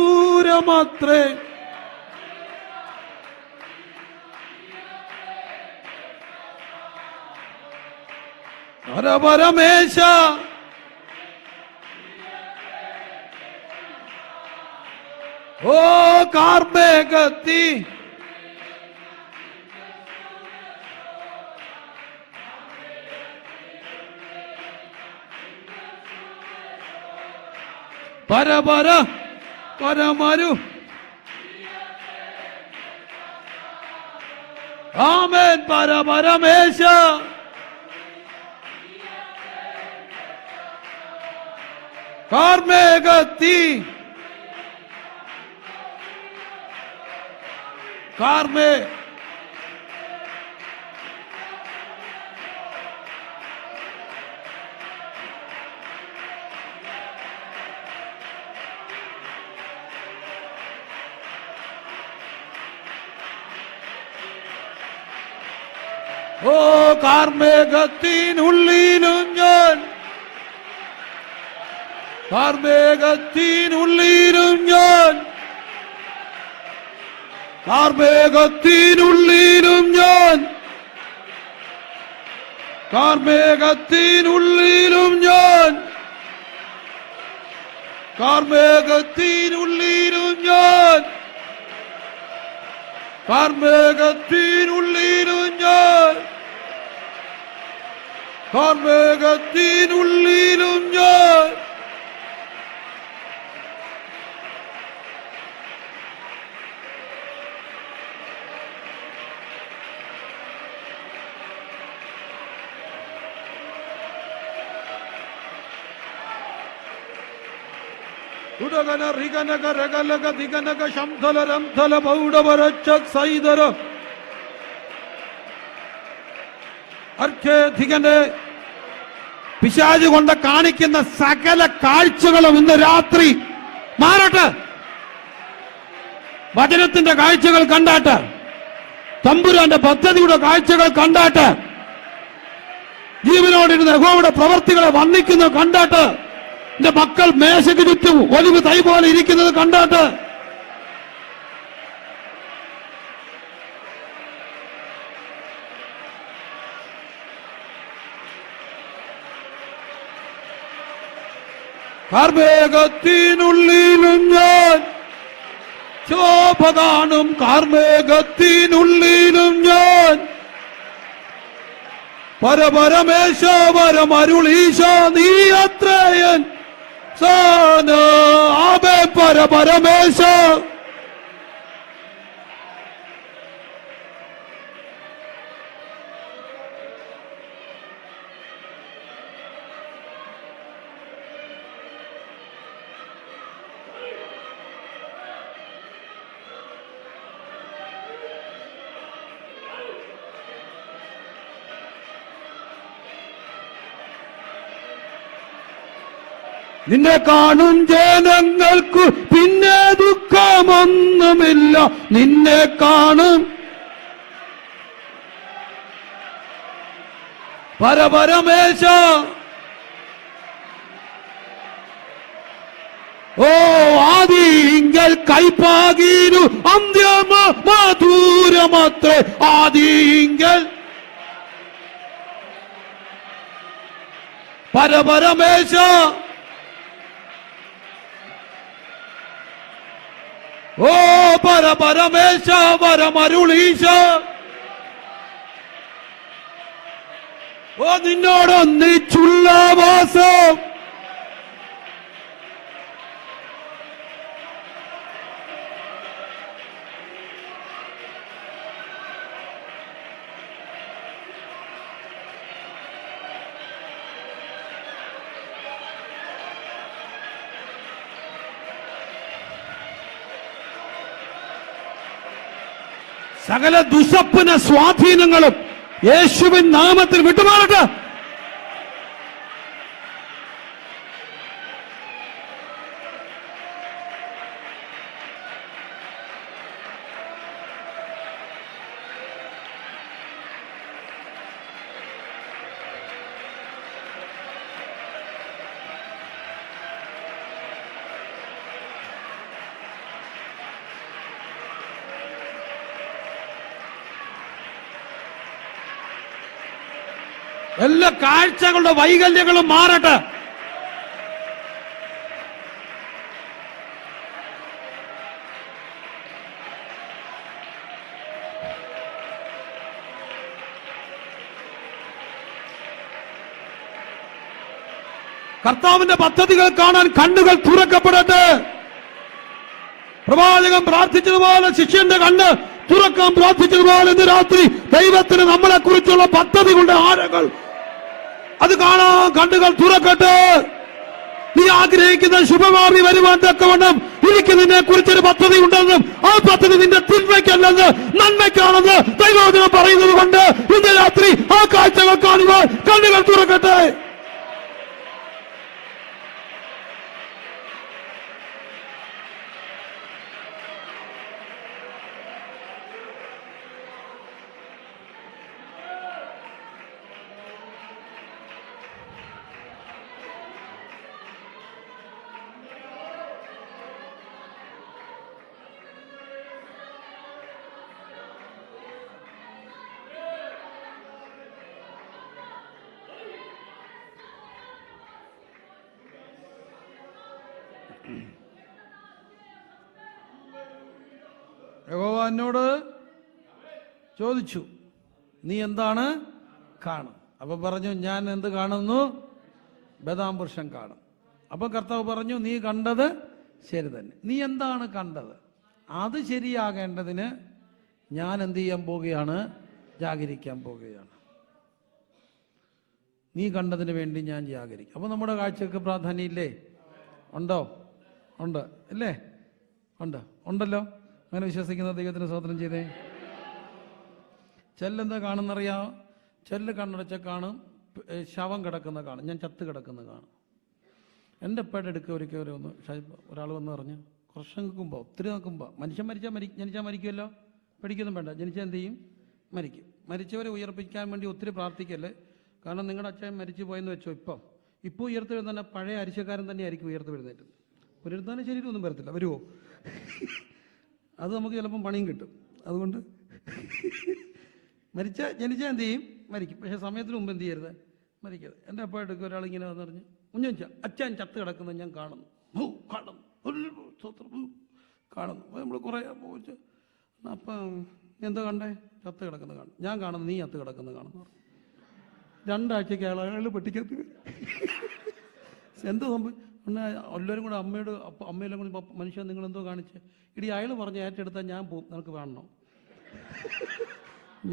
അന്ത്യമധുരമത്രേ പരപരമേശ ഓ കാർമേഘത്തി പരമരു ആമേൻ. പരപരമേശ കാർമേഘത്തി കാർമേ ഓ കാർമേഘത്തിനുള്ളിലും ഞാൻ, കാർമേഘത്തിനുള്ളിലും ഞാൻ, കാർമേഘത്തിനുള്ളിലും ഞാൻ, കാർമേഘത്തിനുള്ളിലും ഞാൻ, കാർമേഘത്തിനുള്ളിലും ഞാൻ, കാർമേഘത്തിനുള്ളിലും ഞാൻ, കാർമേഘത്തിനുള്ളിലും ഞാൻ. ഉദഗന റിഗനക രഗലക ദിഗനക ശംധല രംധല പൗഡവരച്ച സൈദര അർഘേധികന്റെ പിശാച് കൊണ്ട് കാണിക്കുന്ന സകല കാഴ്ചകളും ഇന്ന് രാത്രി മാറട്ടെ. വചനത്തിന്റെ കാഴ്ചകൾ കണ്ടാട്ട്, തമ്പുരാന്റെ പദ്ധതിയുടെ കാഴ്ചകൾ കണ്ടാട്ട്, ജീവനോടിരുന്ന യഹോവയുടെ പ്രവർത്തികളെ വന്ദിക്കുന്നത് കണ്ടാട്ട്, എന്റെ മക്കൾ മേശയ്ക്ക് ചുറ്റും ഒലിവ് തൈ പോലെ ഇരിക്കുന്നത് കണ്ടാട്ട്, കാർമേഘത്തിനുള്ളിലും ഞാൻ ശോഭ കാണും, കാർമേഘത്തിനുള്ളിലും ഞാൻ പരപരമേശ വരമരുളീശ നീ അത്രയൻ സാന ആബേ പരപരമേശ. നിന്നെ കാണും ജനങ്ങൾക്കു പിന്നെ ദുഃഖമൊന്നുമില്ല, നിന്നെ കാണും പരപരമേശ. ഓ ആദിങ്കൽ കൈപ്പാകീനു അന്ത്യമ മധുരമത്രേ, ആദിങ്കൽ പരപരമേശ. ഓ പരപരമേശ വരമരുളീശ. ഓ നിന്നോടൊന്നിച്ചുള്ള വാസം, സകല ദുസ്വപ്ന സ്വാധീനങ്ങളും യേശുവിൻ നാമത്തിൽ വിട്ടുമാറട്ടെ. എല്ലാ കാഴ്ചകളുടെ വൈകല്യങ്ങളും മാറട്ടെ. കർത്താവിന്റെ പദ്ധതികൾ കാണാൻ കണ്ണുകൾ തുറക്കപ്പെടട്ടെ. പ്രവാചകൻ പ്രാർത്ഥിച്ചതുപോലെ ശിഷ്യന്റെ കണ്ണ് തുറക്കാൻ പ്രാർത്ഥിച്ചതുപോലെ ഇന്ന് രാത്രി ദൈവത്തിന് നമ്മളെ കുറിച്ചുള്ള പദ്ധതികളുടെ ആഴങ്ങൾ അത് കാണാൻ കണ്ണുകൾ തുറക്കട്ടെ. നീ ആഗ്രഹിക്കുന്ന ശുഭഭാവി വരുവാൻ തക്കവണ്ണം എനിക്ക് നിന്നെ കുറിച്ചൊരു പദ്ധതി ഉണ്ടെന്നും ആ പദ്ധതി നിന്റെ തിന്മയ്ക്കല്ലെന്ന് നന്മയ്ക്കാണെന്ന് ദൈവവചനം പറയുന്നത് കൊണ്ട് ഇന്ന് രാത്രി ആ കാഴ്ചകൾ കാണുവാൻ കണ്ണുകൾ തുറക്കട്ടെ. യഹോവ എന്നോട് ചോദിച്ചു, നീ എന്താണ് കാണും? അപ്പൊ പറഞ്ഞു, ഞാൻ എന്ത് കാണുന്നു? ബദാം വൃക്ഷം കാണും. അപ്പൊ കർത്താവ് പറഞ്ഞു, നീ കണ്ടത് ശരി തന്നെ. നീ എന്താണ് കണ്ടത്? അത് ശരിയാകേണ്ടതിന് ഞാൻ എന്ത് ചെയ്യാൻ പോവുകയാണ്? ജാഗരിക്കാൻ പോവുകയാണ്. നീ കണ്ടതിന് വേണ്ടി ഞാൻ ജാഗരിക്കും. അപ്പൊ നമ്മുടെ കാഴ്ചക്ക് പ്രാധാന്യം ഇല്ലേ? ഉണ്ടോ? ഉണ്ട് അല്ലേ? ഉണ്ടല്ലോ. അങ്ങനെ വിശ്വസിക്കുന്ന ദൈവത്തിന് സ്തോത്രം ചെയ്തേ. ചെല്ലെന്താ കാണുന്നറിയാം? ചെല്ല് കണ്ണടച്ച കാണും ശവം കിടക്കുന്ന കാണും, ഞാൻ ചത്ത് കിടക്കുന്ന കാണും. എൻ്റെ അപ്പയുടെ അടുക്ക ഒരിക്കലും ഒരാൾ വന്ന് പറഞ്ഞു, കുറച്ച് ഒത്തിരി നോക്കുമ്പോൾ മനുഷ്യൻ ജനിച്ചാൽ മരിക്കുമല്ലോ, പഠിക്കൊന്നും വേണ്ട, ജനിച്ചാൽ എന്ത് ചെയ്യും? മരിക്കും. മരിച്ചവരെ ഉയർപ്പിക്കാൻ വേണ്ടി ഒത്തിരി പ്രാർത്ഥിക്കല്ലേ. കാരണം നിങ്ങളുടെ അച്ഛൻ മരിച്ചു പോയെന്ന് വെച്ചോ, ഇപ്പോൾ ഉയർത്തി വരുന്ന പഴയ അരിശക്കാരൻ തന്നെ ആയിരിക്കും ഉയർത്തി വരുന്നേറ്റ്. പുനരുദ്ധാന ശരീരമൊന്നും വരത്തില്ല. വരുമോ? അത് നമുക്ക് ചിലപ്പം പണിയും കിട്ടും. അതുകൊണ്ട് ജനിച്ചാൽ എന്ത് ചെയ്യും? മരിക്കും. പക്ഷേ സമയത്തിന് മുമ്പ് എന്ത് ചെയ്യരുത്? മരിക്കരുത്. എൻ്റെ അപ്പഴടുക്ക് ഒരാളിങ്ങനെ വന്ന് പറഞ്ഞ്, കുഞ്ഞാ അച്ഛൻ ചത്ത് കിടക്കുന്നത് ഞാൻ കാണുന്നു. കാണുന്നു. നമ്മൾ കുറേ പോയിച്ച്, അപ്പം എന്താ കണ്ടേ? ചത്ത് കിടക്കുന്നത് കാണും. ഞാൻ കാണുന്നു, നീ ചത്ത് കിടക്കുന്നത് കാണുന്നു. 2 ആഴ്ചയ്ക്ക് അയാൾ പെട്ടിക്കത്ത്. എന്താ സംഭവം? എല്ലാവരും കൂടെ അമ്മയെല്ലാം കൂടി, മനുഷ്യൻ നിങ്ങളെന്തോ കാണിച്ച്, ഇടി അയാൾ പറഞ്ഞ് ഏറ്റെടുത്താൽ ഞാൻ പോവും, നിനക്ക് കാണണോ?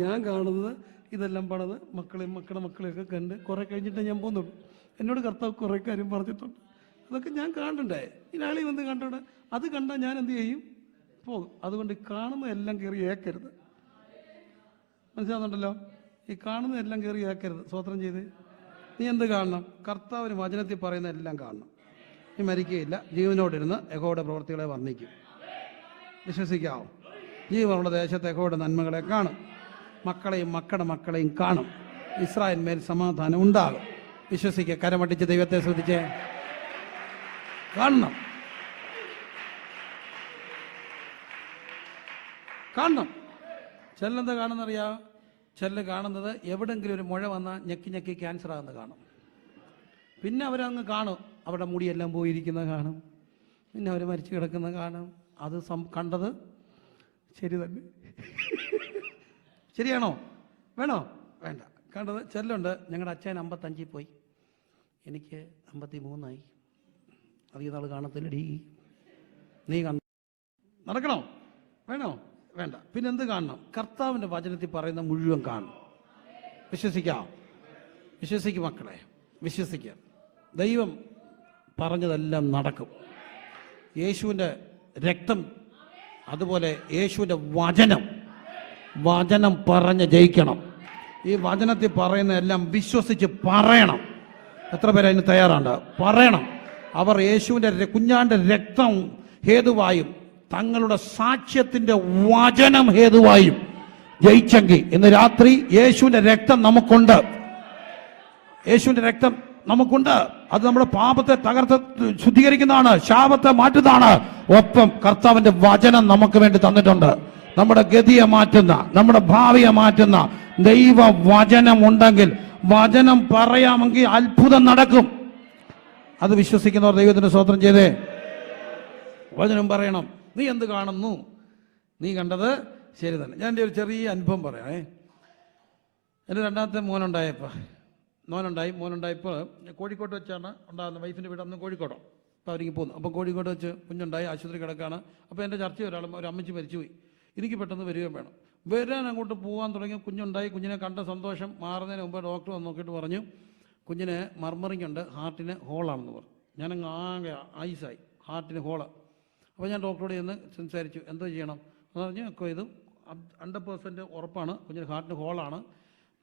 ഞാൻ കാണുന്നത് ഇതെല്ലാം പണത് മക്കളെയൊക്കെ കണ്ട് കുറെ കഴിഞ്ഞിട്ടേ ഞാൻ പോകുന്നുള്ളൂ. എന്നോട് കർത്താവ് കുറെ കാര്യം പറഞ്ഞിട്ടുണ്ട്. അതൊക്കെ ഞാൻ കാണണ്ടേ? ഇയാളെ വന്ന് കണ്ടോടെ അത് കണ്ടാൽ ഞാൻ എന്ത് ചെയ്യും? പോകും. അതുകൊണ്ട് ഈ കാണുന്നതെല്ലാം കയറി ഏക്കരുത്. മനസ്സിലാകുന്നുണ്ടല്ലോ? ഈ കാണുന്നതെല്ലാം കയറി ഏക്കരുത്. സ്തോത്രം ചെയ്ത് നീ എന്ത് കാണണം? കർത്താവിന് വചനത്തിൽ പറയുന്ന എല്ലാം കാണണം. നീ മരിക്കുകയില്ല, ജീവനോടിരുന്ന് യഹോവയുടെ പ്രവൃത്തികളെ വർണ്ണിക്കും. വിശ്വസിക്കാവോ? ജീവനുള്ള ദേശത്തെ യഹോവയുടെ നന്മകളെ കാണും. മക്കളെയും മക്കളെയും കാണും. ഇസ്രായേൽ മേൽ സമാധാനം ഉണ്ടാകും. വിശ്വസിക്കുക. കരമട്ടിച്ച് ദൈവത്തെ സ്തുതിച്ചേ. കാണണം. ചെല്ലെന്താ കാണുന്നറിയാ? ചെല്ല് കാണുന്നത് എവിടെങ്കിലും ഒരു മുഴ വന്നാൽ ഞെക്കി ക്യാൻസർ ആകുന്ന കാണും. പിന്നെ അവരങ്ങ് കാണും, അവരുടെ മുടിയെല്ലാം പോയിരിക്കുന്നത് കാണും. പിന്നെ അവർ മരിച്ചു കിടക്കുന്ന കാണും. അത് കണ്ടത് ശരി തന്നെ. ശരിയാണോ? വേണോ? വേണ്ട. കണ്ടത് ചെല്ലുണ്ട്. ഞങ്ങളുടെ അച്ഛൻ 55 പോയി, എനിക്ക് 53 അധികം നാൾ കാണത്തില്ലടി. നീ നടക്കണോ? വേണോ? വേണ്ട. പിന്നെ എന്ത് കാണണം? കർത്താവിൻ്റെ വചനത്തിൽ പറയുന്ന മുഴുവൻ കാണും. വിശ്വസിക്കും മക്കളെ, വിശ്വസിക്കുക. ദൈവം പറഞ്ഞതെല്ലാം നടക്കും. യേശുവിൻ്റെ രക്തം, അതുപോലെ യേശുവിൻ്റെ വചനം പറഞ്ഞ് ജയിക്കണം. ഈ വചനത്തിൽ പറയുന്ന എല്ലാം വിശ്വസിച്ച് പറയണം. എത്ര പേര് അതിന് തയ്യാറുണ്ട്? പറയണം. അവർ യേശുവിൻ്റെ കുഞ്ഞാൻ്റെ രക്തം ഹേതുവായും തങ്ങളുടെ സാക്ഷ്യത്തിൻ്റെ വചനം ഹേതുവായും ജയിച്ചെങ്കിൽ ഇന്ന് രാത്രി യേശുവിൻ്റെ രക്തം നമുക്കുണ്ട്. അത് നമ്മുടെ പാപത്തെ തകർത്ത് ശുദ്ധീകരിക്കുന്നതാണ്, ശാപത്തെ മാറ്റുന്നതാണ്. ഒപ്പം കർത്താവിൻ്റെ വചനം നമുക്ക് വേണ്ടി തന്നിട്ടുണ്ട്. നമ്മുടെ ഗതിയെ മാറ്റുന്ന, നമ്മുടെ ഭാവിയെ മാറ്റുന്ന ദൈവ വചനം ഉണ്ടെങ്കിൽ, വചനം പറയാമെങ്കിൽ അത്ഭുതം നടക്കും. അത് വിശ്വസിക്കുന്നവർ ദൈവത്തിന് സ്തോത്രം ചെയ്തേ. വചനം പറയണം. നീ എന്ത് കാണുന്നു? നീ കണ്ടത് ശരി തന്നെ. ഞാൻ എൻ്റെ ഒരു ചെറിയ അനുഭവം പറയാമേ. എൻ്റെ 2ാമത്തെ മോനുണ്ടായപ്പോൾ കോഴിക്കോട്ട് വെച്ചാണ് ഉണ്ടാകുന്നത്. വൈഫിൻ്റെ വീട് അന്ന് കോഴിക്കോടോ. അപ്പോൾ അവർക്ക് പോകുന്നു. അപ്പോൾ കോഴിക്കോട്ട് വെച്ച് കുഞ്ഞുണ്ടായി, ആശുപത്രി കിടക്കുകയാണ്. അപ്പോൾ എൻ്റെ ചർച്ച ഒരു അമ്മച്ചി മരിച്ചുപോയി. എനിക്ക് പെട്ടെന്ന് വരികയും വേണം. വരാൻ അങ്ങോട്ട് പോകാൻ തുടങ്ങി. കുഞ്ഞുണ്ടായി. കുഞ്ഞിനെ കണ്ട സന്തോഷം മാറുന്നതിന് മുമ്പ് ഡോക്ടർ വന്ന് നോക്കിയിട്ട് പറഞ്ഞു, കുഞ്ഞിന് മർമറിങ് ഉണ്ട്, ഹാർട്ടിന് ഹോളാണെന്ന് പറഞ്ഞു. ഞാനങ്ങ് ആകെ ഐസായി, ഹാർട്ടിന് ഹോള്. അപ്പോൾ ഞാൻ ഡോക്ടറോട് ചെന്ന് സംസാരിച്ചു, എന്തോ ചെയ്യണം എന്ന് പറഞ്ഞു. ഒക്കെ ഇത് 100% ഉറപ്പാണ്, കുഞ്ഞിന് ഹാർട്ടിന് ഹോളാണ്.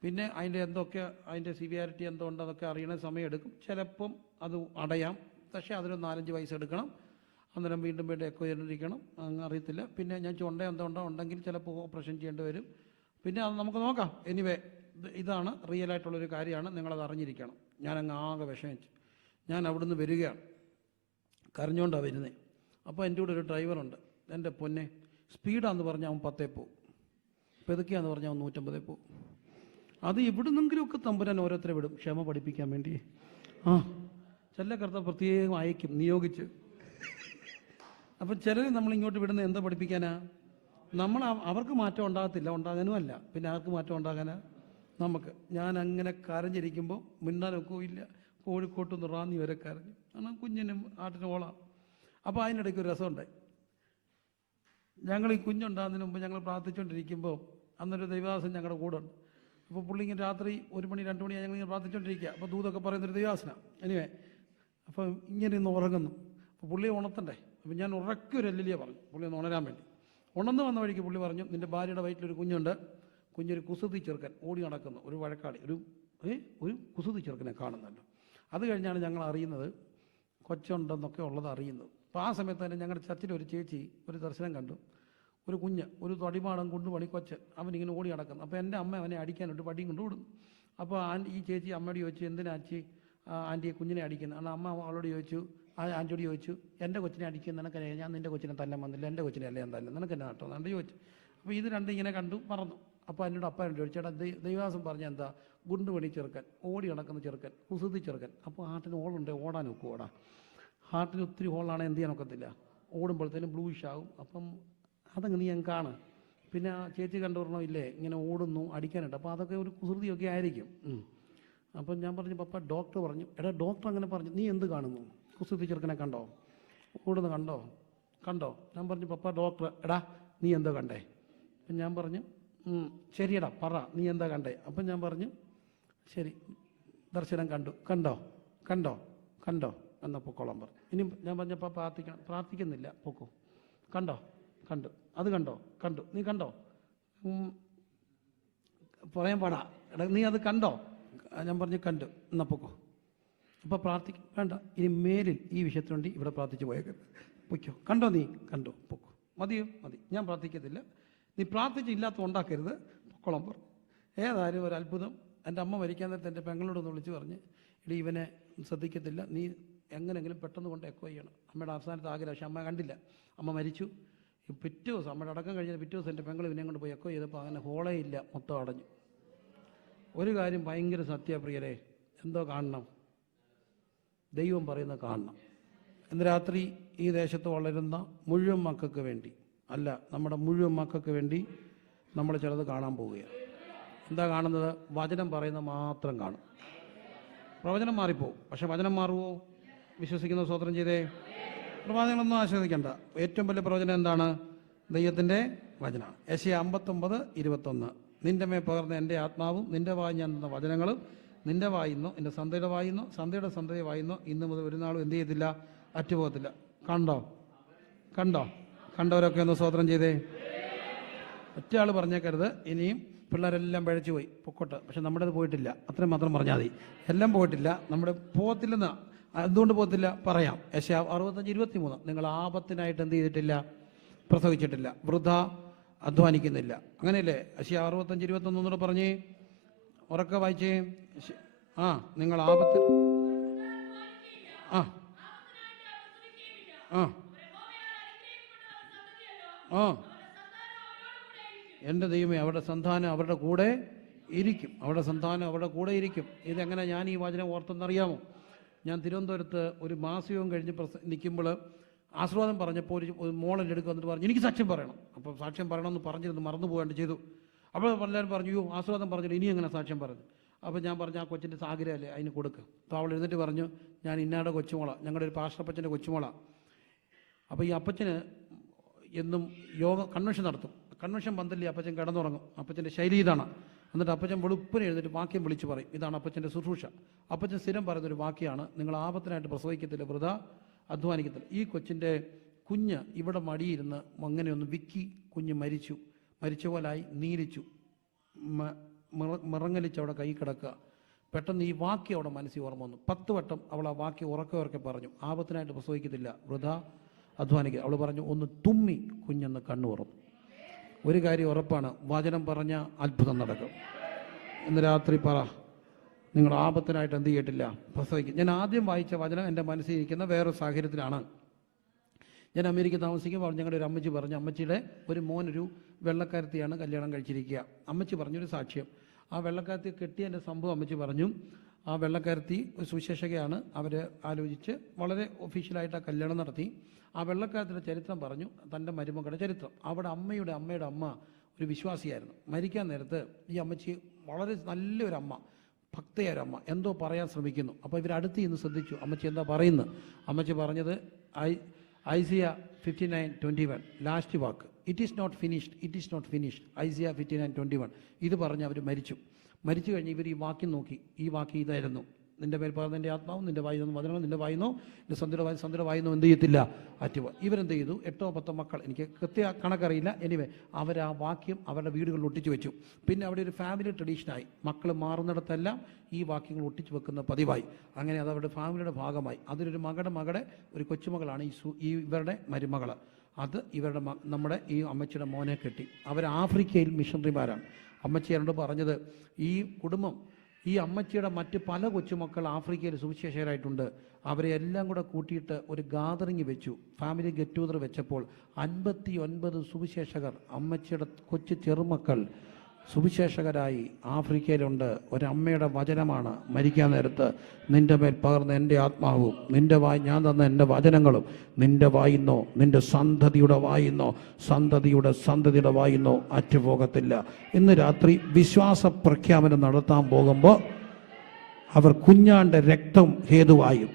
പിന്നെ അതിൻ്റെ സിവിയാരിറ്റി എന്തോ ഉണ്ട്, അതൊക്കെ അറിയണ സമയം എടുക്കും. ചിലപ്പം അത് അടയാം, പക്ഷേ അതിന് 4-5 വയസ്സ് എടുക്കണം. അന്നേരം വീണ്ടും എക്കോ ചെയ്തിരിക്കണം, അങ്ങ് അറിയത്തില്ല. പിന്നെ ഞാൻ ഉണ്ടെങ്കിൽ ചിലപ്പോൾ ഓപ്പറേഷൻ ചെയ്യേണ്ടി വരും. പിന്നെ അത് നമുക്ക് നോക്കാം. എനിവേ, ഇതാണ് റിയലായിട്ടുള്ളൊരു കാര്യമാണ്, നിങ്ങളത് അറിഞ്ഞിരിക്കണം. ഞാനങ്ങ് ആകെ വിഷമിച്ചു. ഞാൻ അവിടുന്ന് വരികയാണ്, കരഞ്ഞുകൊണ്ടാണ് വരുന്നത്. അപ്പോൾ എൻ്റെ കൂടെ ഒരു ഡ്രൈവറുണ്ട്. എൻ്റെ പൊന്നെ, സ്പീഡാന്ന് പറഞ്ഞാൽ അവൻ 10 പോവും, പെതുക്കിയാന്ന് പറഞ്ഞാൽ അവൻ 150 പോവും. അത് ഇവിടുന്നെങ്കിലുമൊക്കെ തമ്പുരാൻ ഓരോരുത്തരെ വിടും, ക്ഷമ പഠിപ്പിക്കാൻ വേണ്ടി. ചില കർത്താവ് പ്രത്യേകം അയക്കും, നിയോഗിച്ച്. അപ്പം ചിലർ നമ്മളിങ്ങോട്ട് വിടുന്ന എന്താ പഠിപ്പിക്കാനാ? നമ്മൾ അവർക്ക് മാറ്റം ഉണ്ടാകത്തില്ല, ഉണ്ടാകാനും അല്ല, പിന്നെ ആർക്ക് മാറ്റം ഉണ്ടാകാനാ? നമുക്ക്. ഞാൻ അങ്ങനെ കരഞ്ഞിരിക്കുമ്പോൾ മിണ്ടാനൊക്കെ ഇല്ല, കോഴിക്കോട്ട് നിന്ന് റാന്നി വരെ കരഞ്ഞു. കാരണം കുഞ്ഞിനും ആട്ടിനും ഓളാം. അപ്പോൾ അതിനിടയ്ക്ക് ഒരു രസമുണ്ടായി. ഞങ്ങൾ ഈ കുഞ്ഞുണ്ടാകുന്നതിന് മുമ്പ് ഞങ്ങൾ പ്രാർത്ഥിച്ചുകൊണ്ടിരിക്കുമ്പോൾ അന്നൊരു ദൈവദാസൻ ഞങ്ങളുടെ കൂടെ ഉണ്ട്. അപ്പോൾ പുള്ളി ഇങ്ങനെ രാത്രി 1 മണി 2 മണി ഞങ്ങളിങ്ങനെ പ്രാർത്ഥിച്ചുകൊണ്ടിരിക്കുക. അപ്പോൾ ദൂതൊക്കെ പറയുന്നൊരു ദൈവദാസനാണ്. എനിവേ, അപ്പോൾ ഇങ്ങനെ ഇന്ന് ഉറങ്ങുന്നു. അപ്പോൾ പുള്ളിയെ ഉണർത്തണ്ടേ? അപ്പോൾ ഞാൻ ഉറക്കെ ഒരു എല്ലിലിയ പറഞ്ഞു പുള്ളി ഒന്ന് ഉണരാൻ വേണ്ടി. ഉണർന്ന് വന്ന വഴിക്ക് പുള്ളി പറഞ്ഞു, നിൻ്റെ ഭാര്യയുടെ വയറ്റിലൊരു കുഞ്ഞുണ്ട്, കുഞ്ഞൊരു കുസൃതി ചെറുക്കൻ ഓടി നടക്കുന്നു, ഒരു വഴക്കാളി, ഒരു കുസൃതി ചെറുക്കനെ കാണുന്നുണ്ട്. അത് കഴിഞ്ഞാണ് ഞങ്ങൾ അറിയുന്നത് കൊച്ചുണ്ടെന്നൊക്കെ ഉള്ളത് അറിയുന്നത്. അപ്പോൾ ആ സമയത്ത് തന്നെ ഞങ്ങളുടെ ചർച്ചിൽ ഒരു ചേച്ചി ഒരു ദർശനം കണ്ടു. ഒരു കുഞ്ഞ്, ഒരു തടിമാടം കൊണ്ടുപണി കൊച്ച്, അവനിങ്ങനെ ഓടി നടക്കുന്നു. അപ്പോൾ എൻ്റെ അമ്മ അവനെ അടിക്കാനായിട്ട് വടിയും കൊണ്ട് ഓടുന്നു. അപ്പോൾ ഈ ചേച്ചി അമ്മയോട് ചോദിച്ചു, എന്തിനാ അച്ഛി ആൻറ്റിയെ കുഞ്ഞിനെ അടിക്കുന്നത്? കാരണം അമ്മ അവളോട് ചോദിച്ചു, ആൻറ്റിയോട് ചോദിച്ചു, എൻ്റെ കൊച്ചിനെ അടിക്കുന്ന നിനക്കറിയാം, ഞാൻ നിൻ്റെ കൊച്ചിനെ തല്ലാൻ വന്നില്ല, എൻ്റെ കൊച്ചിനെ അല്ലേ ഞാൻ തല്ല, നിനക്ക് എന്നെ നട്ടോ എൻ്റെ ചോദിച്ചു. അപ്പോൾ ഇത് രണ്ടും ഇങ്ങനെ കണ്ടു മറന്നു. അപ്പോൾ എന്നോട് അപ്പനോട് ചോദിച്ചു, ചേട്ടാ ദൈവദാസൻ പറഞ്ഞ എന്താ? ഗുണ്ടുപണി ചെറുക്കൻ, ഓടി നടക്കുന്ന ചെറുക്കൻ, കുസൃതി ചെറുക്കൻ. അപ്പോൾ ഹാർട്ടിന് ഹോളുണ്ട്, ഓടാൻ ഒക്കും. ഹാർട്ടിന് ഒത്തിരി ഹോളാണ്, എന്ത് ചെയ്യാൻ ഒക്കത്തില്ല, ഓടുമ്പോഴത്തേനും ബ്ലൂയിഷ് ആകും. അപ്പം അതങ്ങനെ ഞാൻ കാണും. പിന്നെ ആ ചേച്ചി കണ്ടുവരണോ ഇല്ലേ, ഇങ്ങനെ ഓടുന്നു അടിക്കാനായിട്ട്. അപ്പോൾ അതൊക്കെ ഒരു കുസൃതിയൊക്കെ ആയിരിക്കും. അപ്പം ഞാൻ പറഞ്ഞു, പപ്പ ഡോക്ടർ പറഞ്ഞു. എടാ ഡോക്ടർ അങ്ങനെ പറഞ്ഞു, നീ എന്ത് കാണുന്നു? കുസൃതി ചെറുക്കനെ കണ്ടോ? ഓടുന്നു കണ്ടോ? ഞാൻ പറഞ്ഞു, പപ്പ ഡോക്ടർ, എടാ നീ എന്താ കണ്ടേ? അപ്പം ഞാൻ പറഞ്ഞു, ശരിയടാ പറ, നീ എന്താ കണ്ടേ? അപ്പം ഞാൻ പറഞ്ഞു, ശരി, ദർശനം കണ്ടോ എന്നാൽ പൊക്കോളാൻ പറഞ്ഞു. ഇനി ഞാൻ പറഞ്ഞപ്പോൾ പ്രാർത്ഥിക്കുന്നില്ല, പൊക്കോ. കണ്ടു. അത് കണ്ടു. നീ കണ്ടോ? പറയാൻ പാടാ. എടാ നീ അത് കണ്ടോ? ഞാൻ പറഞ്ഞു കണ്ടു, എന്നാൽ പൊക്കോ. അപ്പോൾ വേണ്ട, ഇനി മേലിൽ ഈ വിഷയത്തിനുവേണ്ടി ഇവിടെ പ്രാർത്ഥിച്ച് പോയേക്കരുത്, പൊയ്ക്കോ. കണ്ടോ? നീ കണ്ടോ? പൊക്കോ. മതി, ഞാൻ പ്രാർത്ഥിക്കത്തില്ല, നീ പ്രാർത്ഥിച്ചില്ലാത്ത ഉണ്ടാക്കരുത്, പൊക്കോളം പറഞ്ഞു. ഏതായാലും ഒരു അത്ഭുതം. എൻ്റെ അമ്മ മരിക്കാൻ നേരത്തെ എൻ്റെ പെങ്ങളോടൊന്ന് വിളിച്ച് പറഞ്ഞ്, ഇടി ഇവനെ ശ്രദ്ധിക്കത്തില്ല, നീ എങ്ങനെയെങ്കിലും പെട്ടെന്ന് കൊണ്ട് എക്കോ ചെയ്യണം. അമ്മയുടെ അവസാനത്തെ ആഗ്രഹം. പക്ഷെ അമ്മ കണ്ടില്ല, അമ്മ മരിച്ചു. പിറ്റേ ദിവസം അമ്മയുടെ അടക്കം കഴിഞ്ഞാൽ പിറ്റേ ദിവസം എൻ്റെ പെങ്ങൾ ഇവനെ കൊണ്ട് പോയി എക്കോ ചെയ്തപ്പോൾ അങ്ങനെ ഹോളേ ഇല്ല, മൊത്തം അടഞ്ഞു. ഒരു കാര്യം ഭയങ്കര സത്യപ്രിയരെ, എന്തോ കാണണം, ദൈവം പറയുന്നത് കാണണം. ഇന്ന് രാത്രി ഈ ദേശത്ത് വളരുന്ന മുഴുവൻ മക്കൾക്ക് വേണ്ടി, അല്ല നമ്മുടെ മുഴുവൻ മക്കൾക്ക് വേണ്ടി നമ്മൾ ചിലത് കാണാൻ പോവുകയാണ്. എന്താ കാണുന്നത്? വചനം പറയുന്നത് മാത്രം കാണും. പ്രവചനം മാറിപ്പോവും. പക്ഷെ വചനം മാറുമോ? വിശ്വസിക്കുന്ന സ്വതന്ത്രം ചെയ്തേ. പ്രവാചകങ്ങളൊന്നും ആശ്രയിക്കേണ്ട. ഏറ്റവും വലിയ പ്രവചനം എന്താണ്? ദൈവത്തിൻ്റെ വചനമാണ്. യെശയ്യാ 59:21. നിന്റെ മേൽ പകർന്ന എൻ്റെ ആത്മാവും നിന്റെ വായി ഞാൻ തന്ന വചനങ്ങളും നിന്റെ വായിന്നോ എൻ്റെ സന്ധ്യയുടെ വായിന്നോ സന്ധ്യയുടെ സന്ധ്യ വായിന്നോ ഇന്ന് മുതൽ ഒരു നാളും എന്ത് ചെയ്യത്തില്ല, അറ്റുപോകത്തില്ല. കണ്ടവരൊക്കെ ഒന്ന് സ്വതന്ത്രം ചെയ്തേ. ഒറ്റ ആൾ പറഞ്ഞേക്കരുത്, ഇനിയും പിള്ളേരെല്ലാം പഴച്ചു പോയി പൊക്കോട്ടെ, പക്ഷെ നമ്മുടേത് പോയിട്ടില്ല, അത്രയും മാത്രം പറഞ്ഞാൽ മതി. എല്ലാം പോയിട്ടില്ല, നമ്മുടെ പോകത്തില്ലെന്ന്. എന്തുകൊണ്ട് പോകത്തില്ല പറയാം. യെശയ്യാ 65:23. നിങ്ങൾ ആപത്തിനായിട്ട് എന്ത് ചെയ്തിട്ടില്ല? പ്രസവിച്ചിട്ടില്ല, വൃഥ അധ്വാനിക്കുന്നില്ല. അങ്ങനെയല്ലേ? യെശയ്യാ 65:21 പറഞ്ഞേ, ഉറക്കെ വായിച്ചേ. നിങ്ങൾ ആപത്തിൽ എൻ്റെ ദൈവമേ, അവരുടെ സന്താനം അവരുടെ കൂടെ ഇരിക്കും. ഇതെങ്ങനെ ഞാൻ ഈ വചനം ഓർത്തെന്നറിയാമോ? ഞാൻ തിരുവനന്തപുരത്ത് ഒരു മാസവും കഴിഞ്ഞ് നിൽക്കുമ്പോൾ ആശീർവാദം പറഞ്ഞപ്പോൾ ഒരു മോളെൻ്റെ അടുക്ക് വന്നിട്ട് പറഞ്ഞു, എനിക്ക് സാക്ഷ്യം പറയണം. അപ്പോൾ സാക്ഷ്യം പറയണമെന്ന് പറഞ്ഞിരുന്നു, മറന്നു പോകാണ്ട് ചെയ്തു. അപ്പോൾ എല്ലാവരും പറഞ്ഞു, ആശീർവാദം പറഞ്ഞിട്ട് ഇനി എങ്ങനെ സാക്ഷ്യം പറഞ്ഞു? അപ്പോൾ ഞാൻ പറഞ്ഞു, ആ കൊച്ചിൻ്റെ ആഗ്രഹമല്ലേ, അതിന് കൊടുക്കുക. അപ്പോൾ അവൾ എഴുന്നിട്ട് പറഞ്ഞു, ഞാൻ ഇന്നാടെ കൊച്ചുമോളാണ്, ഞങ്ങളുടെ ഒരു പാസ്റ്ററപ്പച്ചൻ്റെ കൊച്ചുമോളാണ്. അപ്പോൾ ഈ അപ്പച്ചന് എന്നും കൺവെൻഷൻ നടത്തും. കൺവെൻഷൻ പന്തലിൽ അപ്പച്ചൻ കിടന്നുറങ്ങും. അപ്പച്ചൻ്റെ ശൈലി ഇതാണ്. എന്നിട്ട് അപ്പച്ചൻ വെളുപ്പിനെ എഴുന്നിട്ട് വാക്യം വിളിച്ചു പറയും. ഇതാണ് അപ്പച്ചൻ്റെ ശുശ്രൂഷ. അപ്പച്ചൻ സ്ഥിരം പറയുന്നൊരു വാക്യമാണ്, നിങ്ങൾ ആപത്തിനായിട്ട് പ്രസവിക്കത്തില്ല, വൃഥ അധ്വാനിക്കത്തില്ല. ഈ കൊച്ചിൻ്റെ കുഞ്ഞ് ഇവിടെ മടിയിരുന്ന് അങ്ങനെയൊന്ന് വിക്കി, കുഞ്ഞ് മരിച്ച പോലായി നീലിച്ചു, മിറങ്ങലിച്ച് അവിടെ കൈ കിടക്കുക. പെട്ടെന്ന് ഈ വാക്യം അവിടെ മനസ്സിൽ ഓർമ്മ വന്നു. 10 വട്ടം അവൾ ആ വാക്യം ഉറക്കെ പറഞ്ഞു, ആപത്തിനായിട്ട് പ്രസവിക്കത്തില്ല, വൃഥ അധ്വാനിക്കുക. അവൾ പറഞ്ഞു, ഒന്ന് തുമ്മി, കുഞ്ഞെന്ന് കണ്ണു തുറന്നു. ഒരു കാര്യം ഉറപ്പാണ്, വചനം പറഞ്ഞ അത്ഭുതം നടക്കും. ഇന്ന് രാത്രി പറ, നിങ്ങൾ ആപത്തിനായിട്ട് എന്ത് ചെയ്തിട്ടില്ല, പ്രസവിക്കും. ഞാൻ ആദ്യം വായിച്ച വചനം എൻ്റെ മനസ്സിൽ ഇരിക്കുന്ന വേറൊരു സാഹചര്യത്തിലാണ്. ഞാൻ അമേരിക്ക താമസിക്കുമ്പോൾ ഞങ്ങളുടെ ഒരു അമ്മച്ചി പറഞ്ഞു, അമ്മച്ചിയുടെ ഒരു മോനൊരു വെള്ളക്കാരത്തിയാണ് കല്യാണം കഴിച്ചിരിക്കുക. അമ്മച്ചി പറഞ്ഞൊരു സാക്ഷ്യം. ആ വെള്ളക്കാരത്തി കെട്ടിയതിൻ്റെ സംഭവം അമ്മച്ചി പറഞ്ഞു. ആ വെള്ളക്കാരത്തി ഒരു സുവിശേഷകയാണ്. അവർ ആലോചിച്ച് വളരെ ഒഫീഷ്യലായിട്ട് ആ കല്യാണം നടത്തി. ആ വെള്ളക്കാരത്തിൻ്റെ ചരിത്രം പറഞ്ഞു, തൻ്റെ മരുമകളുടെ ചരിത്രം. അവിടെ അമ്മയുടെ അമ്മ ഒരു വിശ്വാസിയായിരുന്നു. മരിക്കാൻ നേരത്ത് ഈ അമ്മച്ചി വളരെ നല്ലൊരു അമ്മ, ഭക്തയായൊരമ്മ എന്തോ പറയാൻ ശ്രമിക്കുന്നു. അപ്പോൾ ഇവരടുത്ത് ഇന്ന് ശ്രദ്ധിച്ചു അമ്മച്ചി എന്താ പറയുന്നത്. അമ്മച്ചി പറഞ്ഞത് ഐസിയ 59:21 ലാസ്റ്റ് വാക്ക്, ഇറ്റ് ഈസ് നോട്ട് ഫിനിഷ്ഡ്. ഐസിയ 59:21 ഇത് പറഞ്ഞ് അവർ മരിച്ചു കഴിഞ്ഞ് ഇവർ ഈ വാക്യം നോക്കി. ഈ വാക്യം ഇതായിരുന്നു, നിന്റെ പേര് പറഞ്ഞ എൻ്റെ ആത്മാവും നിന്റെ വായുന്ന വചനവും നിന്റെ വായുന്നോ നിന്റെ സന്ധ്യയുടെ വായുന്നോ എന്ത് ചെയ്യത്തില്ല, അറ്റുക. ഇവരെന്ത് ചെയ്തു, 8 10 മക്കൾ, എനിക്ക് കൃത്യ കണക്കറിയില്ല, എനിവേ അവർ ആ വാക്യം അവരുടെ വീടുകളിൽ ഒട്ടിച്ചു വെച്ചു. പിന്നെ അവിടെ ഒരു ഫാമിലി ട്രഡീഷനായി, മക്കൾ മാറുന്നിടത്തെല്ലാം ഈ വാക്യങ്ങൾ ഒട്ടിച്ചു വെക്കുന്ന പതിവായി. അങ്ങനെ അത് അവരുടെ ഫാമിലിയുടെ ഭാഗമായി. അതിലൊരു മകളുടെ ഒരു കൊച്ചുമകളാണ് ഈ ഇവരുടെ മരുമകൾ. അത് ഇവരുടെ നമ്മുടെ ഈ അമ്മച്ചിയുടെ മോനെ കെട്ടി. അവർ ആഫ്രിക്കയിൽ മിഷണറിമാരാണ്. അമ്മച്ചിയോട് പറഞ്ഞത്, ഈ കുടുംബം, ഈ അമ്മച്ചിയുടെ മറ്റ് പല കൊച്ചുമക്കൾ ആഫ്രിക്കയിൽ സുവിശേഷകരായിട്ടുണ്ട്. അവരെ എല്ലാം കൂടെ കൂട്ടിയിട്ട് ഒരു ഗാദറിങ് വെച്ചു, ഫാമിലി ഗെറ്റ് ടുഗദർ വെച്ചപ്പോൾ 59 സുവിശേഷകർ, അമ്മച്ചിയുടെ കൊച്ചു ചെറുമക്കൾ സുവിശേഷകരായി ആഫ്രിക്കയിലുണ്ട്. ഒരമ്മയുടെ വചനമാണ് മരിക്കാൻ നേരത്ത്, നിന്റെ മേൽ പകർന്ന എൻ്റെ ആത്മാവും ഞാൻ തന്ന എൻ്റെ വചനങ്ങളും നിന്റെ വായിന്നോ നിന്റെ സന്തതിയുടെ വായിന്നോ അറ്റുപോകത്തില്ല. ഇന്ന് രാത്രി വിശ്വാസ പ്രഖ്യാപനം നടത്താൻ പോകുമ്പോൾ അവർ കുഞ്ഞാൻ്റെ രക്തം ഹേതുവായും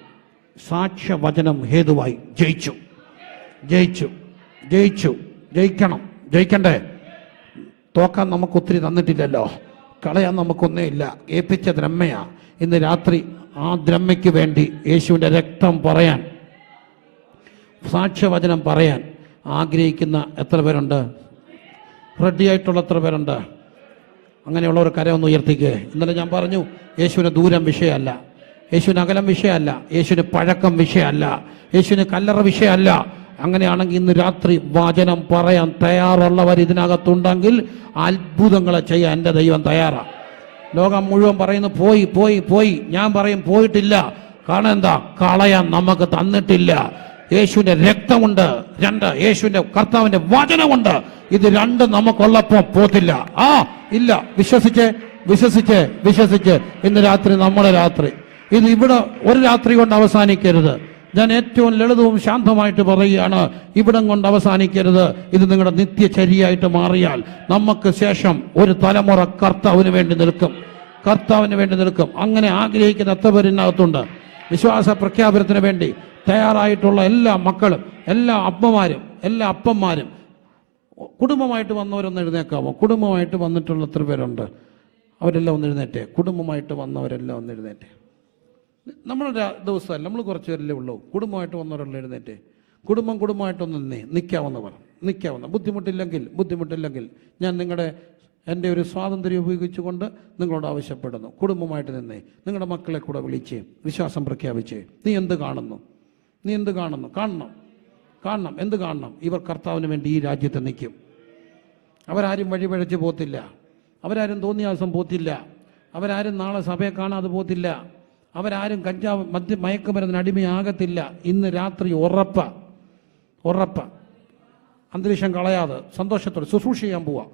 സാക്ഷ്യവചനം ഹേതുവായി ജയിക്കണ്ടേ. തോക്കാൻ നമുക്കൊത്തിരി തന്നിട്ടില്ലല്ലോ, കളയാൻ നമുക്കൊന്നേ ഇല്ല. ഏൽപ്പിച്ച ദ്രമ്മയാ. ഇന്ന് രാത്രി ആ ദ്രമ്മയ്ക്ക് വേണ്ടി യേശുവിൻ്റെ രക്തം പറയാൻ, സാക്ഷ്യവചനം പറയാൻ ആഗ്രഹിക്കുന്ന എത്ര പേരുണ്ട്? റെഡിയായിട്ടുള്ള എത്ര പേരുണ്ട്? അങ്ങനെയുള്ളവർ കരമൊന്ന് ഉയർത്തിക്കുക. ഇന്നലെ ഞാൻ പറഞ്ഞു, യേശുവിന് ദൂരം വിഷയമല്ല, യേശുവിന് അകലം വിഷയമല്ല, യേശുവിന് പഴക്കം വിഷയമല്ല, യേശുവിന് കല്ലറ വിഷയമല്ല. അങ്ങനെയാണെങ്കിൽ ഇന്ന് രാത്രി വചനം പറയാൻ തയ്യാറുള്ളവർ ഇതിനകത്തുണ്ടെങ്കിൽ അത്ഭുതങ്ങളെ ചെയ്യാൻ എൻ്റെ ദൈവം തയ്യാറാണ്. ലോകം മുഴുവൻ പറയുന്നു പോയി. ഞാൻ പറയും പോയിട്ടില്ല. കാരണം എന്താ? കളയാൻ നമുക്ക് തന്നിട്ടില്ല. യേശുവിന്റെ രക്തമുണ്ട്, 2 യേശുവിന്റെ കർത്താവിന്റെ വചനമുണ്ട്. ഇത് 2 നമുക്കുള്ളപ്പോൾ പോത്തില്ല. ഇല്ല. വിശ്വസിച്ച് ഇന്ന് രാത്രി നമ്മുടെ രാത്രി. ഇത് ഇവിടെ ഒരു രാത്രി കൊണ്ട് അവസാനിക്കരുത്. ഞാൻ ഏറ്റവും ലളിതവും ശാന്തമായിട്ട് പറയുകയാണ്, ഇവിടം കൊണ്ട് അവസാനിക്കരുത്. ഇത് നിങ്ങളുടെ നിത്യചര്യയായിട്ട് മാറിയാൽ നമുക്ക് ശേഷം ഒരു തലമുറ കർത്താവിന് വേണ്ടി നിൽക്കും. അങ്ങനെ ആഗ്രഹിക്കുന്ന എത്ര പേരിനകത്തുണ്ട്? വിശ്വാസ പ്രഖ്യാപനത്തിന് വേണ്ടി തയ്യാറായിട്ടുള്ള എല്ലാ മക്കളും, എല്ലാ അമ്മമാരും, എല്ലാ അപ്പന്മാരും, കുടുംബമായിട്ട് വന്നവരൊന്ന് എഴുന്നേക്കാമോ? കുടുംബമായിട്ട് വന്നിട്ടുള്ള എത്ര പേരുണ്ട്? അവരെല്ലാം ഒന്ന് എഴുന്നേറ്റേ. കുടുംബമായിട്ട് വന്നവരെല്ലാം ഒന്ന് എഴുന്നേറ്റേ. നമ്മളുടെ ദിവസമല്ല, നമ്മൾ കുറച്ച് പേരല്ലേ ഉള്ളൂ. കുടുംബമായിട്ട് വന്നവരെല്ലാം എഴുന്നേറ്റേ. കുടുംബമായിട്ടൊന്ന് നിൽക്കാവുന്ന ബുദ്ധിമുട്ടില്ലെങ്കിൽ ഞാൻ എൻ്റെ ഒരു സ്വാതന്ത്ര്യം ഉപയോഗിച്ചുകൊണ്ട് നിങ്ങളോട് ആവശ്യപ്പെടുന്നു, കുടുംബമായിട്ട് നിന്നേ. നിങ്ങളുടെ മക്കളെ കൂടെ വിളിച്ചേ, വിശ്വാസം പ്രഖ്യാപിച്ചേ. നീ എന്ത് കാണുന്നു? കാണണം. എന്ത് കാണണം? ഇവർ കർത്താവിന് വേണ്ടി ഈ രാജ്യത്ത് നിൽക്കും. അവരാരും വഴിപഴച്ച് പോത്തില്ല, അവരാരും തോന്നിയാസം പോത്തില്ല, അവരാരും നാളെ സഭയെ കാണാതെ പോത്തില്ല, അവരാരും കഞ്ചാവ് മയക്കുമരുന്നിന് അടിമയാകത്തില്ല. ഇന്ന് രാത്രി ഉറപ്പ അന്തരീക്ഷം കളയാതെ സന്തോഷത്തോടെ ശുശ്രൂഷ ചെയ്യാൻ പോവാ.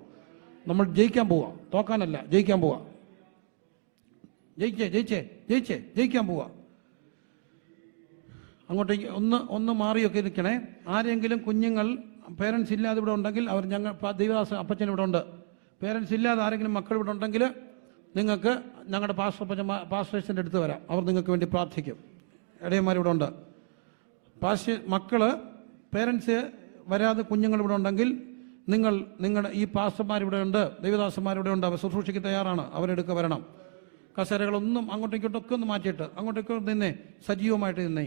നമ്മൾ ജയിക്കാൻ പോവാ, തോക്കാനല്ല, ജയിക്കാൻ പോവാ. ജയിക്കാൻ പോവാ. അങ്ങോട്ടേക്ക് ഒന്ന് മാറിയൊക്കെ ഇരിക്കണേ. ആരെങ്കിലും കുഞ്ഞുങ്ങൾ പേരൻസ് ഇല്ലാതെ ഇവിടെ ഉണ്ടെങ്കിൽ അവർ ദൈവദാസ അപ്പച്ചൻ ഇവിടെ ഉണ്ട്. പേരൻസ് ഇല്ലാതെ ആരെങ്കിലും മക്കൾ ഇവിടെ ഉണ്ടെങ്കിൽ നിങ്ങൾക്ക് ഞങ്ങളുടെ പാസ്റ്റേഴ്സിൻ്റെ അടുത്ത് വരാം. അവർ നിങ്ങൾക്ക് വേണ്ടി പ്രാർത്ഥിക്കും. ഇടയന്മാരിവിടെ ഉണ്ട്. പേരൻസ് വരാതെ കുഞ്ഞുങ്ങൾ ഇവിടെ ഉണ്ടെങ്കിൽ നിങ്ങളുടെ ഈ പാസ്റ്റർമാരിവിടെ ഉണ്ട്, ദൈവദാസന്മാരിവിടെ ഉണ്ട്. അവർ ശുശ്രൂഷയ്ക്ക് തയ്യാറാണ്. അവരെടുക്ക വരണം. കസേരകളൊന്നും അങ്ങോട്ടേക്കൊക്കെ ഒന്ന് മാറ്റിയിട്ട് അങ്ങോട്ടേക്ക് നിന്നേ, സജീവമായിട്ട് നിന്നേ.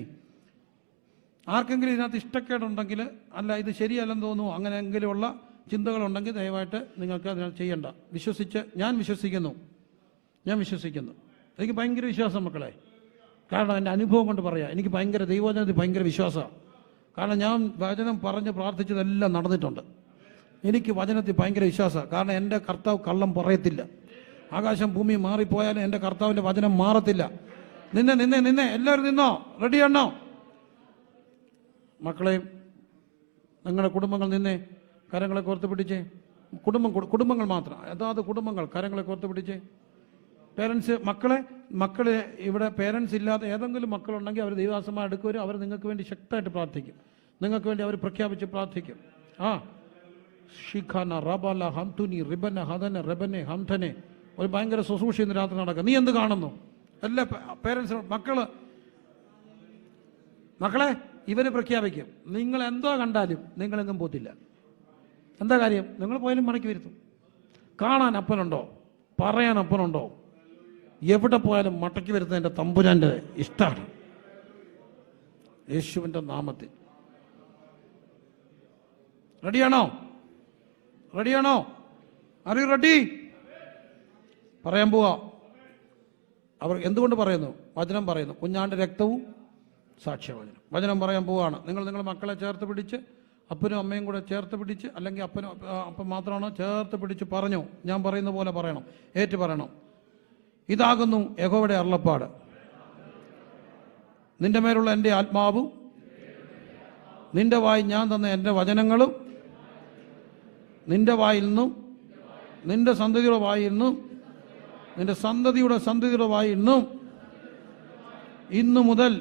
ആർക്കെങ്കിലും ഇതിനകത്ത് ഇഷ്ടക്കേടുണ്ടെങ്കിൽ, അല്ല ഇത് ശരിയല്ലെന്ന് തോന്നുന്നു, അങ്ങനെയെങ്കിലുമുള്ള ചിന്തകളുണ്ടെങ്കിൽ ദയവായിട്ട് നിങ്ങൾക്ക് അതിനകത്ത് ചെയ്യണ്ട. ഞാൻ വിശ്വസിക്കുന്നു. എനിക്ക് ഭയങ്കര വിശ്വാസം മക്കളെ. കാരണം എൻ്റെ അനുഭവം കൊണ്ട് പറയാം, എനിക്ക് ഭയങ്കര ദൈവവചനത്തിൽ ഭയങ്കര വിശ്വാസമാണ്. കാരണം ഞാൻ വചനം പറഞ്ഞ് പ്രാർത്ഥിച്ചതെല്ലാം നടന്നിട്ടുണ്ട്. എനിക്ക് വചനത്തിൽ ഭയങ്കര വിശ്വാസമാണ്. കാരണം എൻ്റെ കർത്താവ് കള്ളം പറയത്തില്ല. ആകാശം ഭൂമി മാറിപ്പോയാലും എൻ്റെ കർത്താവിൻ്റെ വചനം മാറത്തില്ല. നിന്നെ എല്ലാവരും നിന്നോ? റെഡിയാണോ മക്കളെ? നിങ്ങളുടെ കുടുംബങ്ങൾ നിന്നേ, കരങ്ങളെ കോർത്ത് പിടിച്ചേ. കുടുംബങ്ങൾ മാത്രം, അതാത് കുടുംബങ്ങൾ കരങ്ങളെ കോർത്ത് പിടിച്ചേ. പേരൻസ് മക്കളെ ഇവിടെ പേരൻസ് ഇല്ലാതെ ഏതെങ്കിലും മക്കളുണ്ടെങ്കിൽ അവർ ദൈവദാസന്മാർ എടുക്കുവരും. അവർ നിങ്ങൾക്ക് വേണ്ടി ശക്തമായിട്ട് പ്രാർത്ഥിക്കും. നിങ്ങൾക്ക് വേണ്ടി അവർ പ്രഖ്യാപിച്ച് പ്രാർത്ഥിക്കും. ഷിഖാന റബല ഹംതുനി റിബന ഹദന റബനെ ഹംധനെ. ഒരു ഭയങ്കര ശുശ്രൂഷ ഇന്ന് രാത്രി നടക്കുക. നീ എന്ത് കാണുന്നു? എല്ലാ പേരൻസിനും മക്കളെ ഇവര് പ്രഖ്യാപിക്കും. നിങ്ങൾ എന്തോ കണ്ടാലും നിങ്ങളെങ്ങും പോത്തില്ല. എന്താ കാര്യം? നിങ്ങൾ പോയാലും മടക്കി വരുത്തും. കാണാൻ അപ്പനുണ്ടോ? പറയാൻ അപ്പനുണ്ടോ? എവിടെ പോയാലും മടക്കി വരുത്തുന്ന എൻ്റെ തമ്പുരാൻ്റെ ഇഷ്ടമാണ്. യേശുവിൻ്റെ നാമത്തിൽ റെഡിയാണോ? Are you ready? പറയാൻ പോവാ. അവർ എന്തുകൊണ്ട് പറയുന്നു? വചനം പറയുന്നു. കുഞ്ഞാണ്ട് രക്തവും സാക്ഷ്യവചനം. വചനം പറയാൻ പോവാണ്. നിങ്ങളുടെ മക്കളെ ചേർത്ത് പിടിച്ച്, അപ്പനും അമ്മയും കൂടെ ചേർത്ത് പിടിച്ച്, അല്ലെങ്കിൽ അപ്പം മാത്രമാണോ ചേർത്ത് പിടിച്ച് പറഞ്ഞു. ഞാൻ പറയുന്ന പോലെ പറയണം, ഏറ്റു പറയണം. ഇതാകുന്നു യഹോവയുടെ അരുളപ്പാട്. നിന്റെ മേലുള്ള എൻ്റെ ആത്മാവും നിന്റെ വായിൽ ഞാൻ തന്ന എൻ്റെ വചനങ്ങളും നിന്റെ വായിൽ നിന്നും നിന്റെ സന്തതിയുടെ വായിൽ നിന്നും നിന്റെ സന്തതിയുടെ വായിൽ നിന്നും ഇന്നു മുതൽ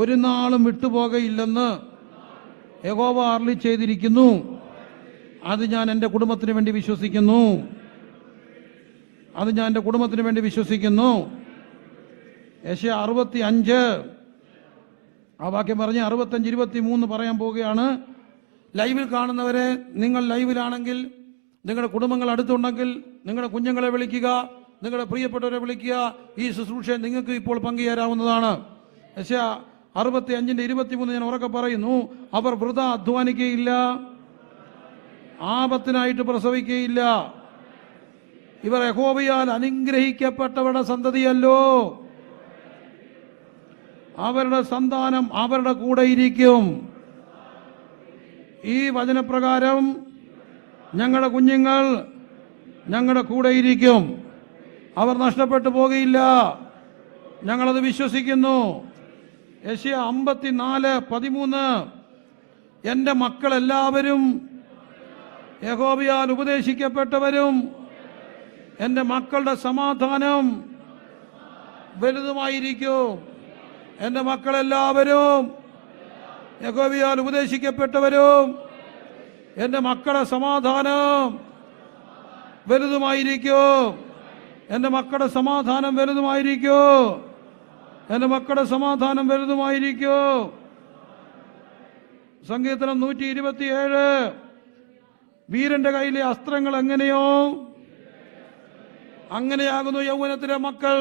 ഒരു നാളും വിട്ടുപോകയില്ലെന്ന് യഹോവ അരുളി ചെയ്തിരിക്കുന്നു. അത് ഞാൻ എൻ്റെ കുടുംബത്തിന് വേണ്ടി വിശ്വസിക്കുന്നു. യെശയ്യാ 65 ആ വാക്യം പറഞ്ഞ് 65-23 പറയാൻ പോവുകയാണ്. ലൈവിൽ കാണുന്നവരെ, നിങ്ങൾ ലൈവിലാണെങ്കിൽ നിങ്ങളുടെ കുടുംബങ്ങൾ അടുത്തുണ്ടെങ്കിൽ നിങ്ങളുടെ കുഞ്ഞുങ്ങളെ വിളിക്കുക, നിങ്ങളുടെ പ്രിയപ്പെട്ടവരെ വിളിക്കുക. ഈ ശുശ്രൂഷ നിങ്ങൾക്ക് ഇപ്പോൾ പങ്കുചേരാവുന്നതാണ്. യെശയ്യാ 65-23 ഞാൻ ഉറക്കെ പറയുന്നു. അവർ വൃഥ അധ്വാനിക്കുകയില്ല, ആപത്തിനായിട്ട് പ്രസവിക്കുകയില്ല. ഇവർ യഹോവയാൽ അനുഗ്രഹിക്കപ്പെട്ടവരുടെ സന്തതിയല്ലോ. അവരുടെ സന്താനം അവരുടെ കൂടെ ഇരിക്കും. ഈ വചനപ്രകാരം ഞങ്ങളുടെ കുഞ്ഞുങ്ങൾ ഞങ്ങളുടെ കൂടെ ഇരിക്കും. അവർ നഷ്ടപ്പെട്ടു പോകുകയില്ല. ഞങ്ങളത് വിശ്വസിക്കുന്നു. യെശയ്യാ 54:13 എൻ്റെ മക്കളെല്ലാവരും യഹോവയാൽ ഉപദേശിക്കപ്പെട്ടവരും എൻ്റെ മക്കളുടെ സമാധാനം വലുതുമായിരിക്കും. എൻ്റെ മക്കളെല്ലാവരും യഹോവയാൽ ഉപദേശിക്കപ്പെട്ടവരും എൻ്റെ മക്കളുടെ സമാധാനം വലുതുമായിരിക്കും. എൻ്റെ മക്കളുടെ സമാധാനം വലുതുമായിരിക്കും. സങ്കീർത്തനം 127 വീരന്റെ കയ്യിലെ അസ്ത്രങ്ങൾ എങ്ങനെയോ അങ്ങനെയാകുന്നു യൗവനത്തിലെ മക്കൾ.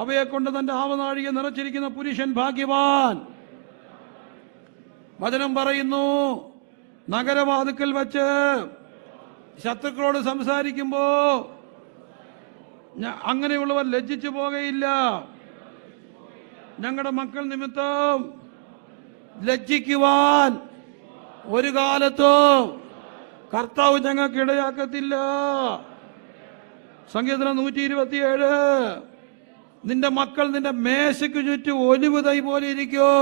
അവയെ കൊണ്ട് തന്റെ ആവനാഴിക നിറച്ചിരിക്കുന്ന പുരുഷൻ ഭാഗ്യവാൻ. വചനം പറയുന്നു, നഗരവാതുക്കൽ വച്ച് ശത്രുക്കളോട് സംസാരിക്കുമ്പോ അങ്ങനെയുള്ളവർ ലജ്ജിച്ചു പോകയില്ല. ഞങ്ങളുടെ മക്കൾ നിമിത്തം ലജ്ജിക്കുവാൻ ഒരു കാലത്തും കർത്താവ് ഞങ്ങൾക്ക് ഇടയാക്കത്തില്ല. സങ്കീർത്തനം 127 നിന്റെ മക്കൾ നിന്റെ മേശയ്ക്ക് ചുറ്റും ഒലിവ് തൈ പോലെ ഇരിക്കോ.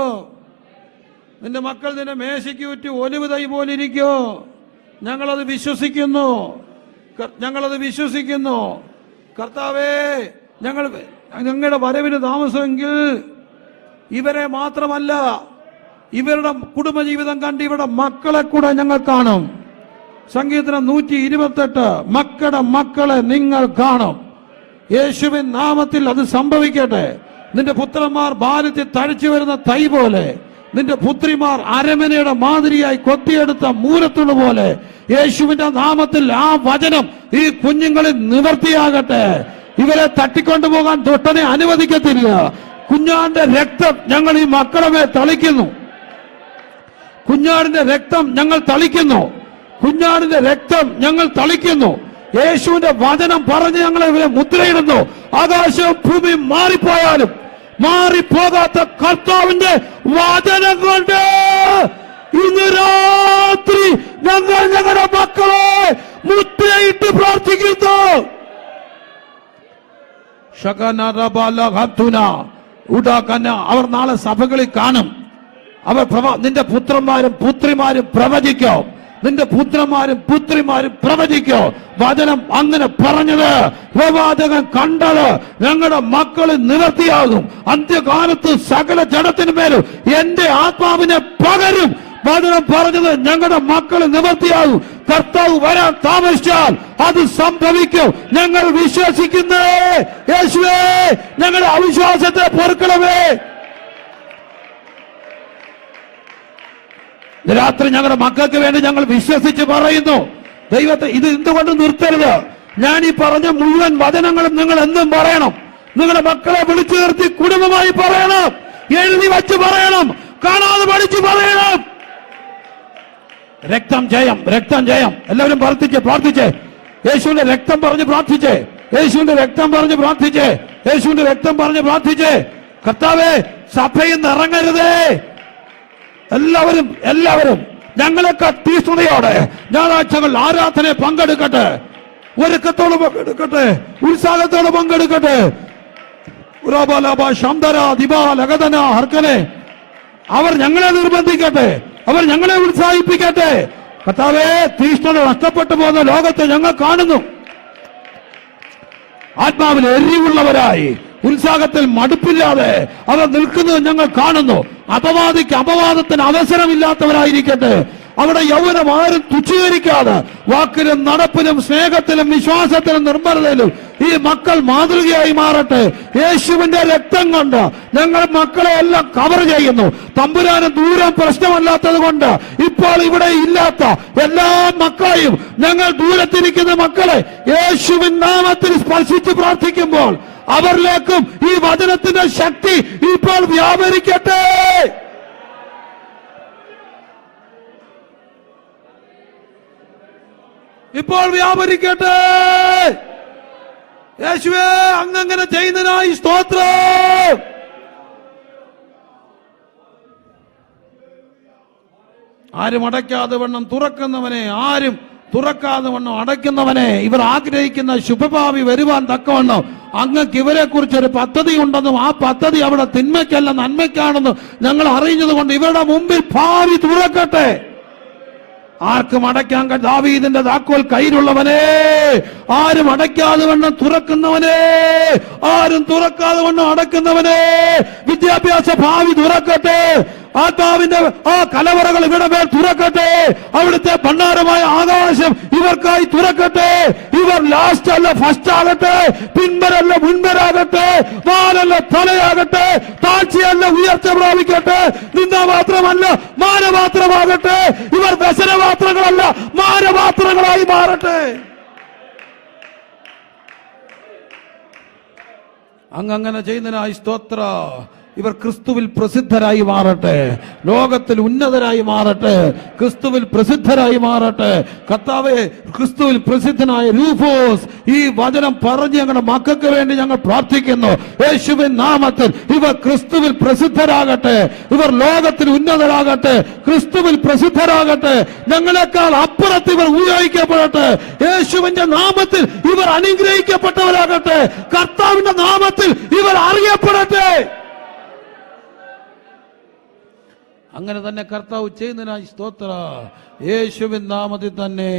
നിന്റെ മക്കൾ നിന്റെ മേശയ്ക്ക് ചുറ്റും ഒലിവ് തൈ പോലെ ഇരിക്കോ. ഞങ്ങളത് വിശ്വസിക്കുന്നു. കർത്താവേ, ഞങ്ങളുടെ വരവിന് താമസമെങ്കിൽ ഇവരെ മാത്രമല്ല, ഇവരുടെ കുടുംബജീവിതം കണ്ട് ഇവരുടെ മക്കളെ കൂടെ ഞങ്ങൾ കാണും. സങ്കീർത്തനം 128 മക്കളെ നിങ്ങൾ കാണും. യേശുവിൻ നാമത്തിൽ അത് സംഭവിക്കട്ടെ. നിന്റെ പുത്രന്മാർ ബാല്യത്തിൽ തഴച്ചു വരുന്ന തൈ പോലെ, നിന്റെ പുത്രിമാർ അരമനയുടെ മാതിരിയായി കൊത്തിയെടുത്ത മൂലത്തുള്ള പോലെ യേശുവിന്റെ നാമത്തിൽ ആ വചനം ഈ കുഞ്ഞുങ്ങളിൽ നിവർത്തിയാകട്ടെ. ഇവരെ തട്ടിക്കൊണ്ടുപോകാൻ തൊട്ടനെ അനുവദിക്കത്തില്ല. കുഞ്ഞാടിന്റെ രക്തം ഞങ്ങൾ ഈ മക്കളെ മേൽ തളിക്കുന്നു. കുഞ്ഞാടിന്റെ രക്തം ഞങ്ങൾ തളിക്കുന്നു. യേശുവിന്റെ വചനം പറഞ്ഞ് ഞങ്ങളെ ഇവരെ മുദ്രയിടുന്നു. ആകാശവും ഭൂമിയും മാറിപ്പോയാലും മാറിപ്പോകാത്ത കർത്താവിന്റെ വചനം കൊണ്ട് ഇന്ന് രാത്രി ഞങ്ങൾ ഞങ്ങളുടെ മക്കളെ മുദ്രയിട്ട് പ്രാർത്ഥിക്കുന്നു. അവർ നാളെ സഭകളിൽ കാണും. അവർ നിന്റെ പുത്രന്മാരും പുത്രിമാരും പ്രവചിക്കും. നിന്റെ പുത്രന്മാരും പുത്രിമാരും പ്രവചിക്കോ. വചനം അങ്ങനെ പറഞ്ഞത്, പ്രവാചകൻ കണ്ടത് ഞങ്ങളുടെ മക്കൾ നിവർത്തിയാകും. അന്ത്യകാലത്ത് സകല ജഡത്തിനുമേലും എന്റെ ആത്മാവിനെ പകരും. വചനം പറഞ്ഞത് ഞങ്ങളുടെ മക്കൾ നിവർത്തിയാകും. കർത്താവ് വരാൻ താമസിച്ചാൽ അത് സംഭവിക്കും. ഞങ്ങൾ വിശ്വസിക്കുന്നേ. യേശുവേ, ഞങ്ങളുടെ അവിശ്വാസത്തെ പൊറുക്കണമേ. രാത്രി ഞങ്ങളുടെ മക്കൾക്ക് വേണ്ടി ഞങ്ങൾ വിശ്വസിച്ച് പറയുന്നു, ദൈവത്തെ ഇത് എന്തുകൊണ്ട് നിർത്തരുത്. ഞാൻ ഈ പറഞ്ഞ മുഴുവൻ വചനങ്ങളും നിങ്ങൾ എന്നും പറയണം. നിങ്ങളുടെ മക്കളെ വിളിച്ചു നിർത്തി കുടുംബമായി പറയണം, എഴുതി വച്ച് പറയണം, കാണാതെ പഠിച്ചു പറയണം. രക്തം ജയം, രക്തം ജയം. എല്ലാവരും പ്രാർത്ഥിച്ചേ. യേശുവിന്റെ രക്തം പറഞ്ഞ് പ്രാർത്ഥിച്ചേ. യേശുവിന്റെ രക്തം പറഞ്ഞ് പ്രാർത്ഥിച്ചേ. യേശുവിന്റെ രക്തം പറഞ്ഞ് പ്രാർത്ഥിച്ചേ. കർത്താവേ, സഭയിൽ നിന്ന് ഇറങ്ങരുതേ. എല്ലാവരും ഞങ്ങളൊക്കെ തീഷ്ണതയോടെ ഞായറാഴ്ചകൾ ആരാധനയെ പങ്കെടുക്കട്ടെ, ഒരുക്കത്തോടെ പങ്കെടുക്കട്ടെ, ഉത്സാഹത്തോടെ പങ്കെടുക്കട്ടെ. അവർ ഞങ്ങളെ നിർബന്ധിക്കട്ടെ, അവർ ഞങ്ങളെ ഉത്സാഹിപ്പിക്കട്ടെ. കർത്താവേ, തീഷ്ണത നഷ്ടപ്പെട്ടു പോകുന്ന ലോകത്തെ ഞങ്ങൾ കാണുന്നു. ആത്മാവിൽ എരിവുള്ളവരായി, ഉത്സാഹത്തിൽ മടുപ്പില്ലാതെ അവർ നിൽക്കുന്നത് ഞങ്ങൾ കാണുന്നു. അപവാദിക്ക് അപവാദത്തിന് അവസരമില്ലാത്തവരായിരിക്കട്ടെ. അവിടെ യൗവനം ആരും തുച്ഛീകരിക്കാതെ വാക്കിലും നടപ്പിലും സ്നേഹത്തിലും വിശ്വാസത്തിലും നിർമ്മലതയിലും ഈ മക്കൾ മാതൃകയായി മാറട്ടെ. യേശുവിന്റെ രക്തം കൊണ്ട് ഞങ്ങൾ മക്കളെ എല്ലാം കവർ ചെയ്യുന്നു. തമ്പുരാന് ദൂരം പ്രശ്നമല്ലാത്തത് കൊണ്ട് ഇപ്പോൾ ഇവിടെ ഇല്ലാത്ത എല്ലാ മക്കളെയും ഞങ്ങൾ ദൂരത്തിരിക്കുന്ന മക്കളെ യേശുവിൻ നാമത്തിൽ സ്പർശിച്ച് പ്രാർത്ഥിക്കുമ്പോൾ അവരിലേക്കും ഈ വചനത്തിന്റെ ശക്തി ഇപ്പോൾ വ്യാപരിക്കട്ടെ. ഇപ്പോൾ വ്യാപരിക്കട്ടെ. യേശുവേ, അങ്ങനെ ചെയ്യുന്നതിനായി സ്തോത്രം. ആരും അടയ്ക്കാതെ വണ്ണം തുറക്കുന്നവനെ, ആരും തുറക്കാതെ വണ്ണം അടയ്ക്കുന്നവനെ ഇവർ ആഗ്രഹിക്കുന്ന ശുഭഭാവി വരുവാൻ തക്കവണ്ണം അങ്ങക്ക് ഇവരെ കുറിച്ച് ഒരു പദ്ധതി ഉണ്ടെന്നും ആ പദ്ധതി അവിടെ തിന്മയ്ക്കല്ല നന്മയ്ക്കാണെന്നും ഞങ്ങൾ അറിഞ്ഞത് കൊണ്ട് ഇവരുടെ മുമ്പിൽ ഭാവി തുറക്കട്ടെ. ആർക്കും അടയ്ക്കാൻ ദാവീദിന്റെ താക്കോൽ കയ്യിലുള്ളവനെ, ആരും അടയ്ക്കാതെ വണ്ണം തുറക്കുന്നവനെ, ആരും തുറക്കാതെ വണ്ണം അടയ്ക്കുന്നവനെ വിദ്യാഭ്യാസ ഭാവി തുറക്കട്ടെ. ആത്മാവിന്റെ ആ കലവറകൾ ഇവിടെ മേൽ തുറക്കട്ടെ. അവിടുത്തെ ഭണ്ഡാരമായ ആകാശം ഇവർക്കായി തുറക്കട്ടെ. ഇവർ ലാസ്റ്റ് അല്ല ഫസ്റ്റ് ആകട്ടെ, പിൻവരല്ല മുൻവരാകട്ടെ, വാലല്ല തലയാകട്ടെ, താഴ്ചയല്ല ഉയർച്ച പ്രാപിക്കട്ടെ, നിന്ന മാത്രമല്ല മാനപാത്രമാകട്ടെ. ഇവർ വ്യസനപാത്രങ്ങളല്ല മാനപാത്രങ്ങളായി മാറട്ടെ. അങ്ങനെ ചെയ്യുന്നതിനായി സ്തോത്ര. ഇവർ ക്രിസ്തുവിൽ പ്രസിദ്ധരായി മാറട്ടെ, ലോകത്തിൽ ഉന്നതരായി മാറട്ടെ, ക്രിസ്തുവിൽ പ്രസിദ്ധരായി മാറട്ടെ. കർത്താവേ, ക്രിസ്തുവിൽ പ്രസിദ്ധനായ രൂഫോസ് ഈ വചനം പറഞ്ഞ് ഞങ്ങളുടെ മക്കൾക്ക് വേണ്ടി ഞങ്ങൾ പ്രാർത്ഥിക്കുന്നു. യേശുവിൻ നാമത്തിൽ ഇവർ ക്രിസ്തുവിൽ പ്രസിദ്ധരാകട്ടെ, ഇവർ ലോകത്തിൽ ഉന്നതരാകട്ടെ, ക്രിസ്തുവിൽ പ്രസിദ്ധരാകട്ടെ. ഞങ്ങളെക്കാൾ അപ്പുറത്ത് ഇവർ ഉപയോഗിക്കപ്പെടട്ടെ. യേശുവിന്റെ നാമത്തിൽ ഇവർ അനുഗ്രഹിക്കപ്പെട്ടവരാകട്ടെ. കർത്താവിന്റെ നാമത്തിൽ ഇവർ അറിയപ്പെടട്ടെ. അങ്ങനെ തന്നെ കർത്താവ് ചെയ്യുന്നതിനായി സ്തോത്ര. യേശുവിൻ നാമത്തിൽ തന്നെ